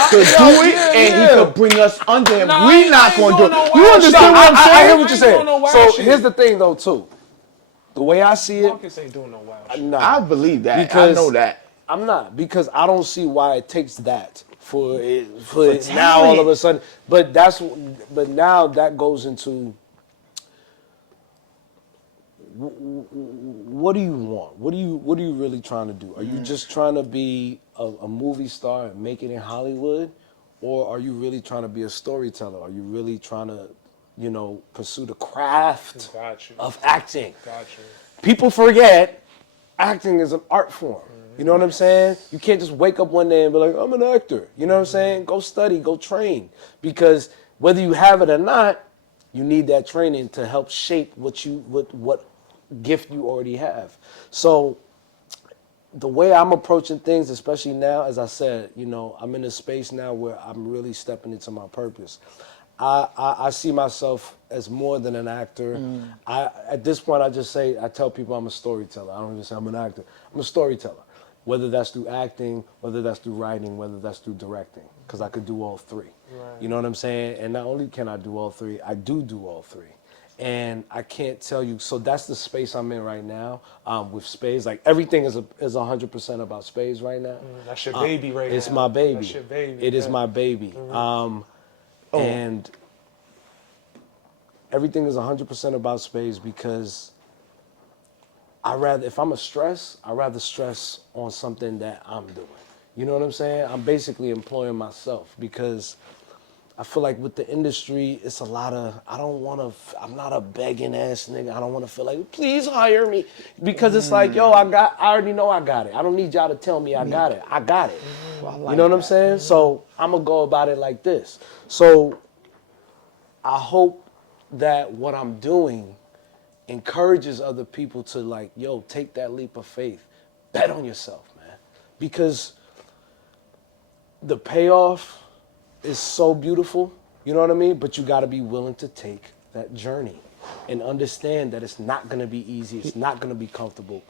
Could do it, and he could bring us under him. Nah, We I not ain't gonna do doing it. no You wild understand shit. what I'm I saying? hear what you're I saying. ain't doing no wild So shit. here's the thing, though, too. The way I see it, Marcus ain't doing no wild shit. nah, I believe that. Because- I know that. I'm not, because I don't see why it takes that for now talent. all of a sudden. But now that goes into what do you want? What are you really trying to do? Are you just trying to be a movie star and make it in Hollywood, or are you really trying to be a storyteller? Are you really trying to, pursue the craft Got you. of acting? Got you. People forget acting is an art form. You know what I'm saying? You can't just wake up one day and be like, I'm an actor. You know what I'm saying? Go study, go train. Because whether you have it or not, you need that training to help shape what gift you already have. So the way I'm approaching things, especially now, as I said, I'm in a space now where I'm really stepping into my purpose. I see myself as more than an actor. At this point, I tell people I'm a storyteller. I don't even say I'm an actor. I'm a storyteller. Whether that's through acting, whether that's through writing, whether that's through directing, because I could do all three. Right. You know what I'm saying? And not only can I do all three, I do all three. And I can't tell you, so that's the space I'm in right now with Spades. Like everything is 100% about Spades right now. That's your baby right now. It's my baby. That's your baby. It is my baby. And everything is 100% about Spades because if I'm I'd rather stress on something that I'm doing. You know what I'm saying? I'm basically employing myself because I feel like with the industry, it's a lot of, I'm not a begging ass nigga. I don't want to feel like, please hire me. Because it's like, yo, I already know I got it. I don't need y'all to tell me I got it. I got it. You know what I'm saying? So I'm going to go about it like this. So I hope that what I'm doing encourages other people to like, yo, take that leap of faith. Bet on yourself, man. Because the payoff is so beautiful, you know what I mean? But you gotta be willing to take that journey and understand that it's not gonna be easy, it's not gonna be comfortable.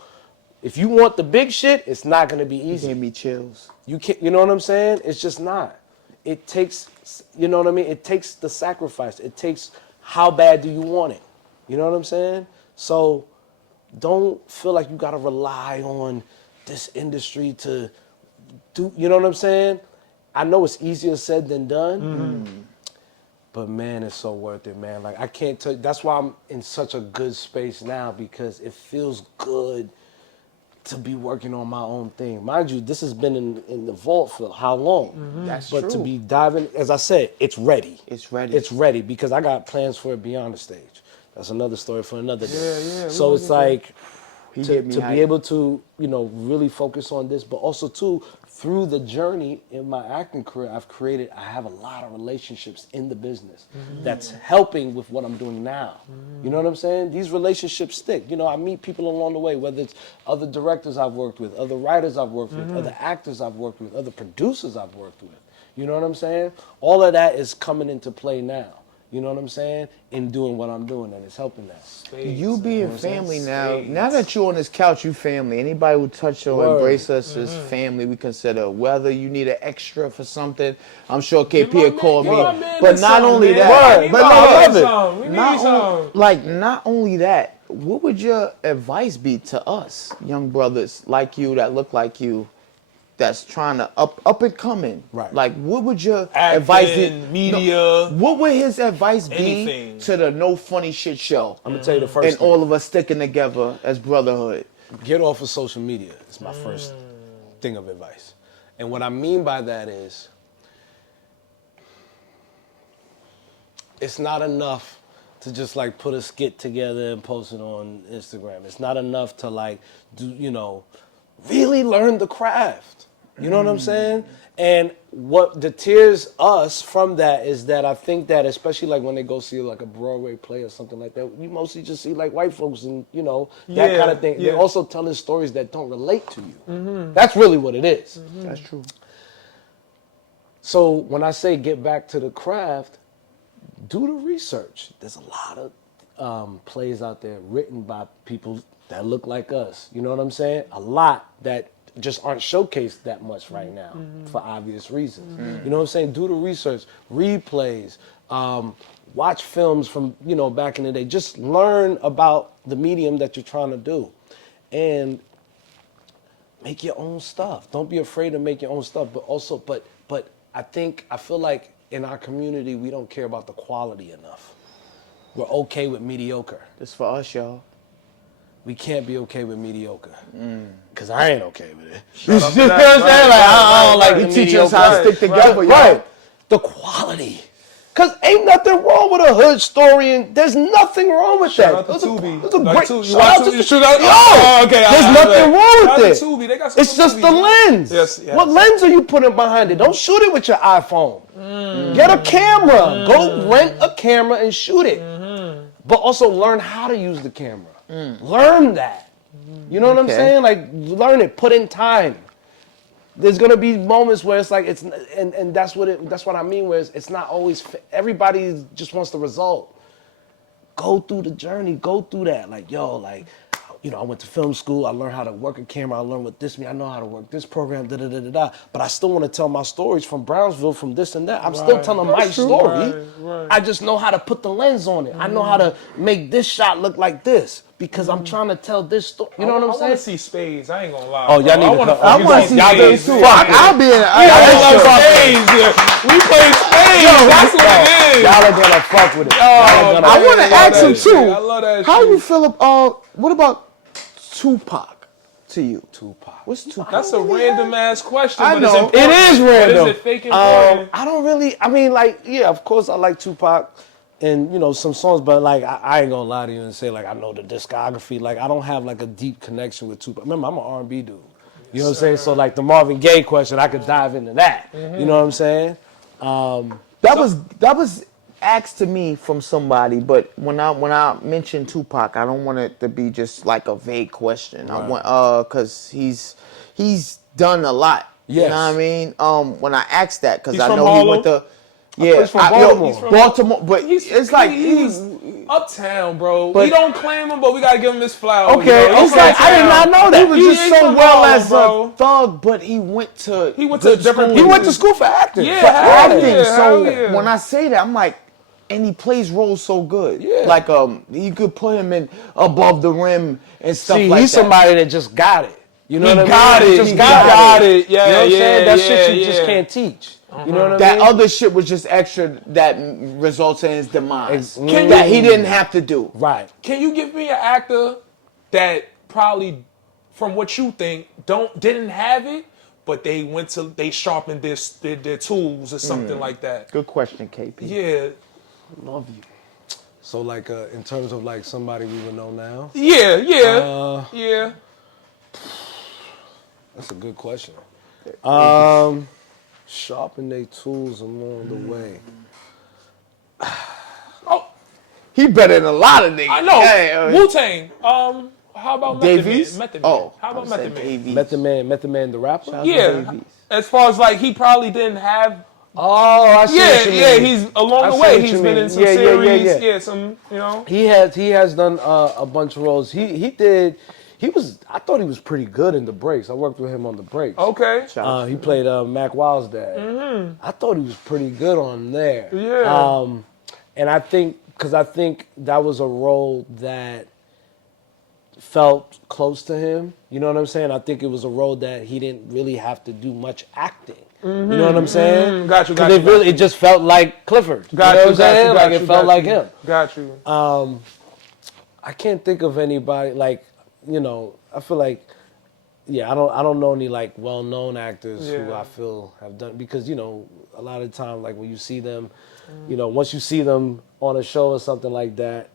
If you want the big shit, it's not gonna be easy. Gave me chills. You can't, you know what I'm saying? It's just not. It takes, you know what I mean? It takes the sacrifice. It takes how bad do you want it? You know what I'm saying? So don't feel like you gotta rely on this industry to do, you know what I'm saying? I know it's easier said than done, but man, it's so worth it, man. Like I can't tell you, that's why I'm in such a good space now because it feels good to be working on my own thing. Mind you, this has been in the vault for how long? That's but to true. be diving, as I said, it's ready. It's ready. It's ready because I got plans for it beyond the stage. That's another story for another day. Yeah, So it's like He to get me be hyped. able to, really focus on this, but also too, through the journey in my acting career, I have a lot of relationships in the business that's helping with what I'm doing now. You know what I'm saying? These relationships stick. I meet people along the way, whether it's other directors I've worked with, other writers I've worked with, other actors I've worked with, other producers I've worked with. You know what I'm saying? All of that is coming into play now. You know what I'm saying? In doing what I'm doing, and it's helping that. You being family now. Spades. Now that you're on this couch, you family. Anybody who touch or Word. embrace us as family, we consider. Whether you need an extra for something, I'm sure KP my will man- call give me. my man But this not song, only man. that, Word. but I love need it. some. We need some. Not only that. What would your advice be to us, young brothers like you that look like you, that's trying to up and coming? Right. Like, what would your Acting, advice be? media, What would his advice be anything. to the No Funny Shit show? I'm gonna tell you the first And thing. all of us sticking together as brotherhood. Get off of social media is my first thing of advice. And what I mean by that is, it's not enough to just like put a skit together and post it on Instagram. It's not enough to like do, really learn the craft. You know what I'm saying? And what deters us from that is that I think that, especially like when they go see like a Broadway play or something like that, you mostly just see like white folks and, you know, that kind of thing. Yeah. They're also telling stories that don't relate to you. That's really what it is. That's true. So when I say get back to the craft, do the research. There's a lot of plays out there written by people that look like us. You know what I'm saying? A lot that just aren't showcased that much right now for obvious reasons. You know what I'm saying? Do the research, read plays, watch films from, you know, back in the day. Just learn about the medium that you're trying to do. And make your own stuff. Don't be afraid to make your own stuff, but also, but I feel like in our community, we don't care about the quality enough. We're okay with mediocre. This for us, y'all. We can't be okay with mediocre. Cause I ain't okay with it. You know what I'm saying? Like, I don't like you teaching us how to stick together, y'all. Right. The quality. Cause ain't nothing wrong with a hood story, and there's nothing wrong with that. Shout out to Tubi. It's a Like, great. you Shout watch out to Tubi? You shoot out? Yo, Oh, okay. there's nothing wrong Shout out with to it. Tubi. They got some It's good just the movies. lens. Yes. What lens are you putting behind it? Don't shoot it with your iPhone. Get a camera. Go rent a camera and shoot it. But also learn how to use the camera. Learn that. You know what I'm saying? Like, learn it. Put in time. There's gonna be moments where it's like it's and that's what I mean. Where it's not always everybody just wants the result. Go through the journey. Go through that. Like, yo, like, you know, I went to film school. I learned how to work a camera. I learned what this means. I know how to work this program. Da da da da da. But I still want to tell my stories from Brownsville, from this and that. I'm still telling my story. Right. I just know how to put the lens on it. I know how to make this shot look like this because I'm trying to tell this story. You know what I'm I saying? want to see Spades. I ain't gonna lie. Oh, y'all bro. need to come. I want to see Spades too. I'll be in. I love Spades. We play Spades. That's what it is. Y'all are gonna fuck with it. I want to ask him too. I love that How shit. you feel about what about Tupac to you? Tupac. What's Tupac? That's a random ass question. I but know. It's It is random. But is it fake important? I don't really. I mean, like, yeah, of course I like Tupac, and you know some songs, but like I ain't gonna lie to you and say like I know the discography. Like I don't have like a deep connection with Tupac. Remember, I'm an R&B dude. You know what I'm saying? So like the Marvin Gaye question, I could dive into that. You know what I'm saying? That was asked to me from somebody, but when I mention Tupac, I don't want it to be just like a vague question. I want because he's done a lot. You Yes. know what I mean? When I asked that, because He's I from know Harlem? he went to he's from Baltimore. Baltimore, but it's like he's uptown, bro. But- We don't claim him, but we gotta give him his flowers. okay. bro. It's like I did not know that he was He just is so from well Harlem, as bro. a thug, but he went to a different. He went to school for acting. Yeah, for hell acting. yeah, So hell yeah. when I say that, I'm like, and he plays roles so good. Yeah. Like you could put him in Above the Rim and stuff See, like he's that. somebody that just got it. You know He what I mean? got it. Just He got got it. it. Yeah, You know what I'm yeah, saying? That yeah, shit you just yeah. can't teach. You know what I That mean? other shit was just extra that results in his demise. Can That you- he didn't have to do. Right. Can you give me an actor that probably, from what you think, didn't have it, but they sharpened their tools or something like that? Good question, KP. Yeah, Love you. So like in terms of like somebody we would know now? yeah. That's a good question. Sharpen their tools along the way. Oh, He better than a lot of niggas. I know. Yeah, Wu-Tang. How about Davies? Method Man? Oh, How about I said Method Man? Davies. Method Man the rapper? Yeah. Davies. As far as like he probably didn't have. Oh, I see what you mean. He's along I the see way. what He's you been mean. in some Yeah, series. yeah. Some, you know. He has done a bunch of roles. I thought he was pretty good in The Breaks. I worked with him on The Breaks. Okay. He played Mac Wild's dad. I thought he was pretty good on there. Yeah. And I think that was a role that felt close to him. You know what I'm saying? I think it was a role that he didn't really have to do much acting. You know what I'm saying? Got you. 'Cause it just felt like Clifford. You know what I'm saying? Like it felt like him. Got you. I can't think of anybody like, you know, I feel like, yeah, I don't know any like well-known actors who Yeah. I feel have done, because, you know, a lot of the time, like when you see them, you know, once you see them on a show or something like that,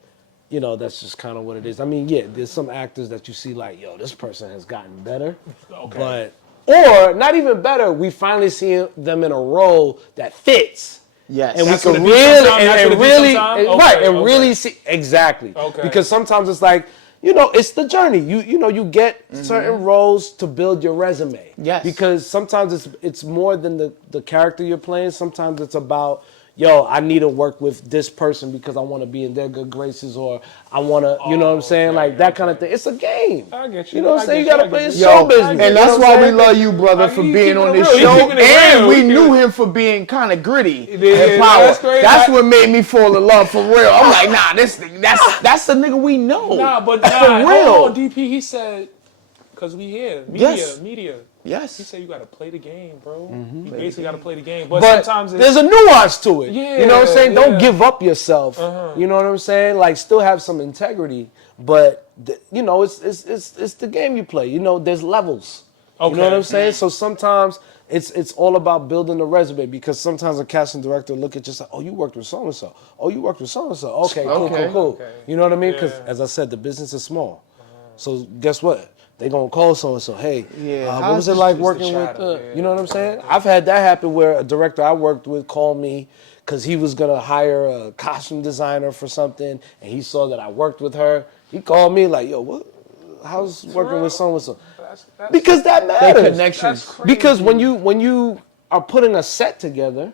you know, that's just kind of what it is. I mean, yeah, there's some actors that you see like, yo, this person has gotten better, but or not even better. We finally see them in a role that fits. Yes. And That's we what can it be really, sometimes? That's and what it be really, sometimes? right, Okay, and okay. really see exactly. Okay. Because sometimes it's like, you know, it's the journey. You know, you get certain roles to build your resume. Yes. Because sometimes it's more than the character you're playing. Sometimes it's about, yo, I need to work with this person because I want to be in their good graces, or I want to, you know what I'm saying, like that kind of thing. It's a game. I get you. You know what I I'm saying? get You got you. to play I in get you. show Yo, business. and you know that's what why I'm we saying? love you, brother, Like, for he being keeping on it this real. He show. keeping it And real. we He knew keep- him for being kind of gritty Yeah, and power. that's crazy. That's what made me fall in love for real. I'm like, nah, that's the nigga we know. Nah, but for real. Hold on, DP. He said, because we here, Yes. media. Yes. He said you got to play the game, bro. You basically got to play the game. But, But sometimes it's, there's a nuance to it. Yeah, you know what I'm saying? Don't yeah. give up yourself. You know what I'm saying? Like, still have some integrity. But you know, it's the game you play. You know, there's levels. You know what I'm saying? So sometimes it's all about building the resume, because sometimes a casting director look at you and say, oh, you worked with so and so. Oh, you worked with so and so. Okay, cool. Okay. You know what I mean? Because Yeah. as I said, the business is small. So guess what? They gonna call so and so. Hey, Yeah, what was how's it this like just working the with? chatter? You know what I'm saying? I've had that happen where a director I worked with called me because he was gonna hire a costume designer for something, and he saw that I worked with her. He called me like, "Yo, what? How's working with so and so?" That's Because that matters. connections. That's crazy. Because when you are putting a set together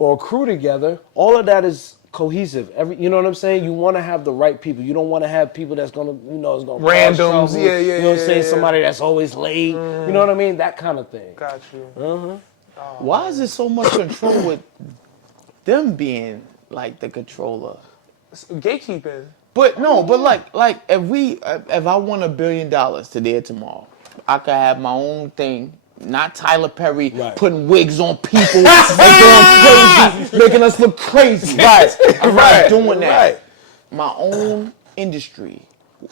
or a crew together, all of that is cohesive. You know what I'm saying? You want to have the right people. You don't want to have people that's gonna, you know, is gonna cause Randoms, trouble. yeah, You know what I'm saying? yeah. Somebody that's always late. You know what I mean? That kind of thing. Got you. Why is there so much control with them being like the controller? Gatekeeping. But no, but like if I won $1 billion today or tomorrow, I could have my own thing. Not Tyler Perry putting wigs on people and going crazy, making us look crazy. Right, I'm not doing that. Right. My own industry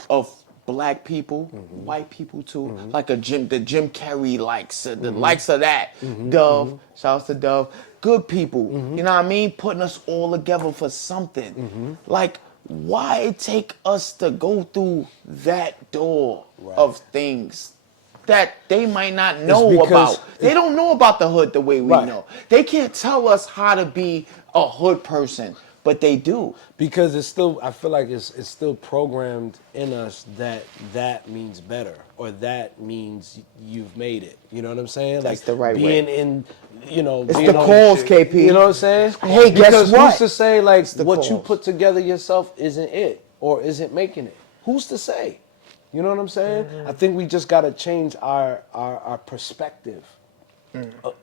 of black people, white people too, like the Jim Carrey likes, the likes of that. Dove, shouts to Dove. Good people, you know what I mean? Putting us all together for something. Like, why it take us to go through that door of things that they might not know because about? They don't know about the hood the way we know. They can't tell us how to be a hood person, but they do. Because it's still, I feel like it's still programmed in us that means better, or that means you've made it. You know what I'm saying? That's like the right being way. in, you know, It's being the on calls, shit. KP. You know what I'm saying? Hey, guess because what? who's to say like the what you calls. put together yourself isn't it, or isn't making it? Who's to say? You know what I'm saying? I think we just got to change our perspective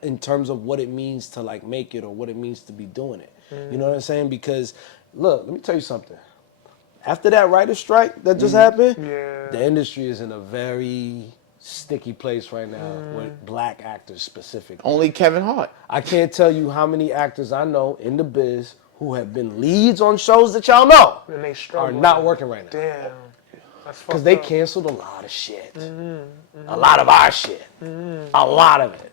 in terms of what it means to like make it, or what it means to be doing it. You know what I'm saying? Because look, let me tell you something. After that writer's strike that just happened, the industry is in a very sticky place right now with black actors specifically. Only Kevin Hart. I can't tell you how many actors I know in the biz who have been leads on shows that y'all know And they are struggle. not working right now. Damn. That's fucked Because they up. canceled a lot of shit. A lot of our shit. A lot of it.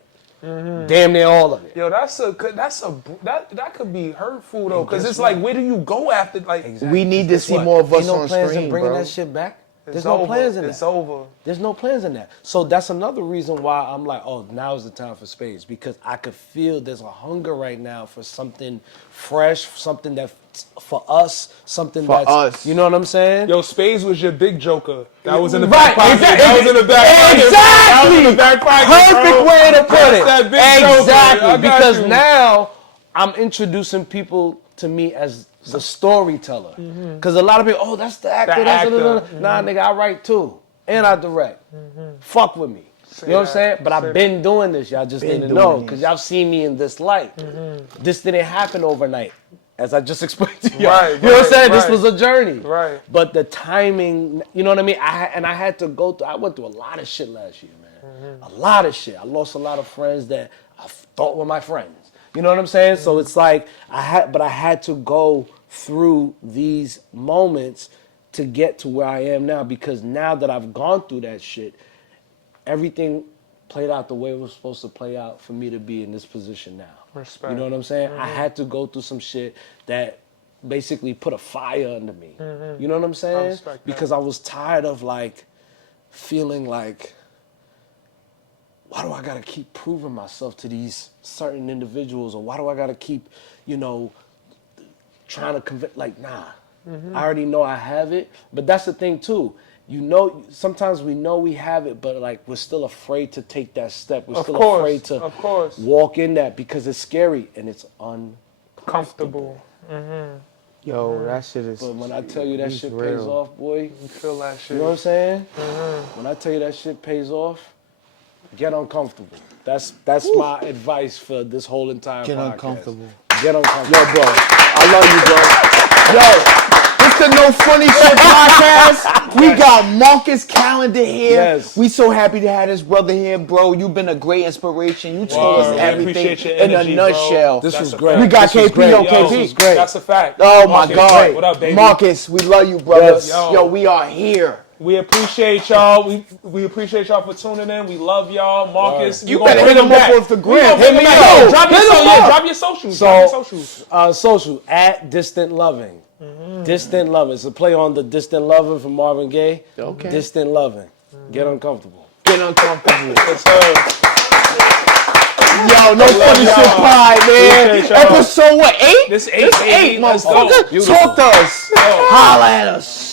Damn near all of it. Yo, that could be hurtful though, because it's like, where do you go after? Like, We need to see What? more of us Ain't no on plans screen, in bringing bro. that shit back? it's There's no over. plans in that. It's over. There's no plans in that. So that's another reason why I'm like, oh, now's the time for Spades, because I could feel there's a hunger right now for something fresh, something that for us, something For that's us. You know what I'm saying? Yo, Spades was your big joker. That was in the Right, back pocket. exactly. That was in the back pocket. Exactly. That was in the back pocket. Perfect bro. way to put That's it. that big joker. Exactly. I got Because you. now I'm introducing people to me as the storyteller. Because a lot of people, oh, that's the actor. The That's actor. Nah, nigga, I write too. And I direct. Fuck with me. You know what I'm that. saying? But Say I've been doing this. Y'all just Been didn't know. doing Because this. y'all seen me in this light. This didn't happen overnight. As I just explained to y'all. Right, You know what I'm right, saying? This right. was a journey. Right. But the timing, you know what I mean? I had to go through, I went through a lot of shit last year, man. A lot of shit. I lost a lot of friends that I thought were my friends. You know what I'm saying? So it's like, I had to go through these moments to get to where I am now, because now that I've gone through that shit, everything played out the way it was supposed to play out for me to be in this position now. Respect. You know what I'm saying? I had to go through some shit that basically put a fire under me. You know what I'm saying? respect that. Because I was tired of like feeling like, why do I gotta keep proving myself to these certain individuals, or why do I gotta keep, you know, trying to convince? Like, nah, I already know I have it. But that's the thing too. You know, sometimes we know we have it, but like we're still afraid to take that step. We're still afraid to walk in that because it's scary and it's uncomfortable. Yo, that shit is. But when I tell you that shit real. pays off, boy, You feel that shit. you know what I'm saying? When I tell you that shit pays off, get uncomfortable. That's my advice for this whole entire Get podcast. uncomfortable. Get uncomfortable. Yo, bro, I love you, bro. Yo, this the No Funny Shit podcast. We got Marcus Callender here. Yes. We so happy to have this brother here, bro. You've been a great inspiration. You told Wow, us we everything appreciate your in a energy, bro. nutshell. This That's was a great. fact. We got This was KP. great. Yo, Yo, KP. this was great. That's a fact. Oh my Marcus, God. what up, baby? Marcus, we love you, brother. Yes. Yo, we are here. We appreciate y'all. We appreciate y'all for tuning in. We love y'all. Marcus, You we gonna better bring hit him back. up off the We grid. gonna Hit bring me him back. up. Drop your Hit him socials. Yeah, up. drop your socials. Drop your socials. Social at Distant Loving. Distant Loving. It's a play on the Distant Loving from Marvin Gaye. Okay. Distant Loving. Get uncomfortable. Get uncomfortable. Yes, sir. Yo, No Funny y'all. Shit Pie, man. Appreciate y'all. Episode what? 8? This 8, baby. Let's go. motherfucker. Beautiful. Talk to us. Holla at us.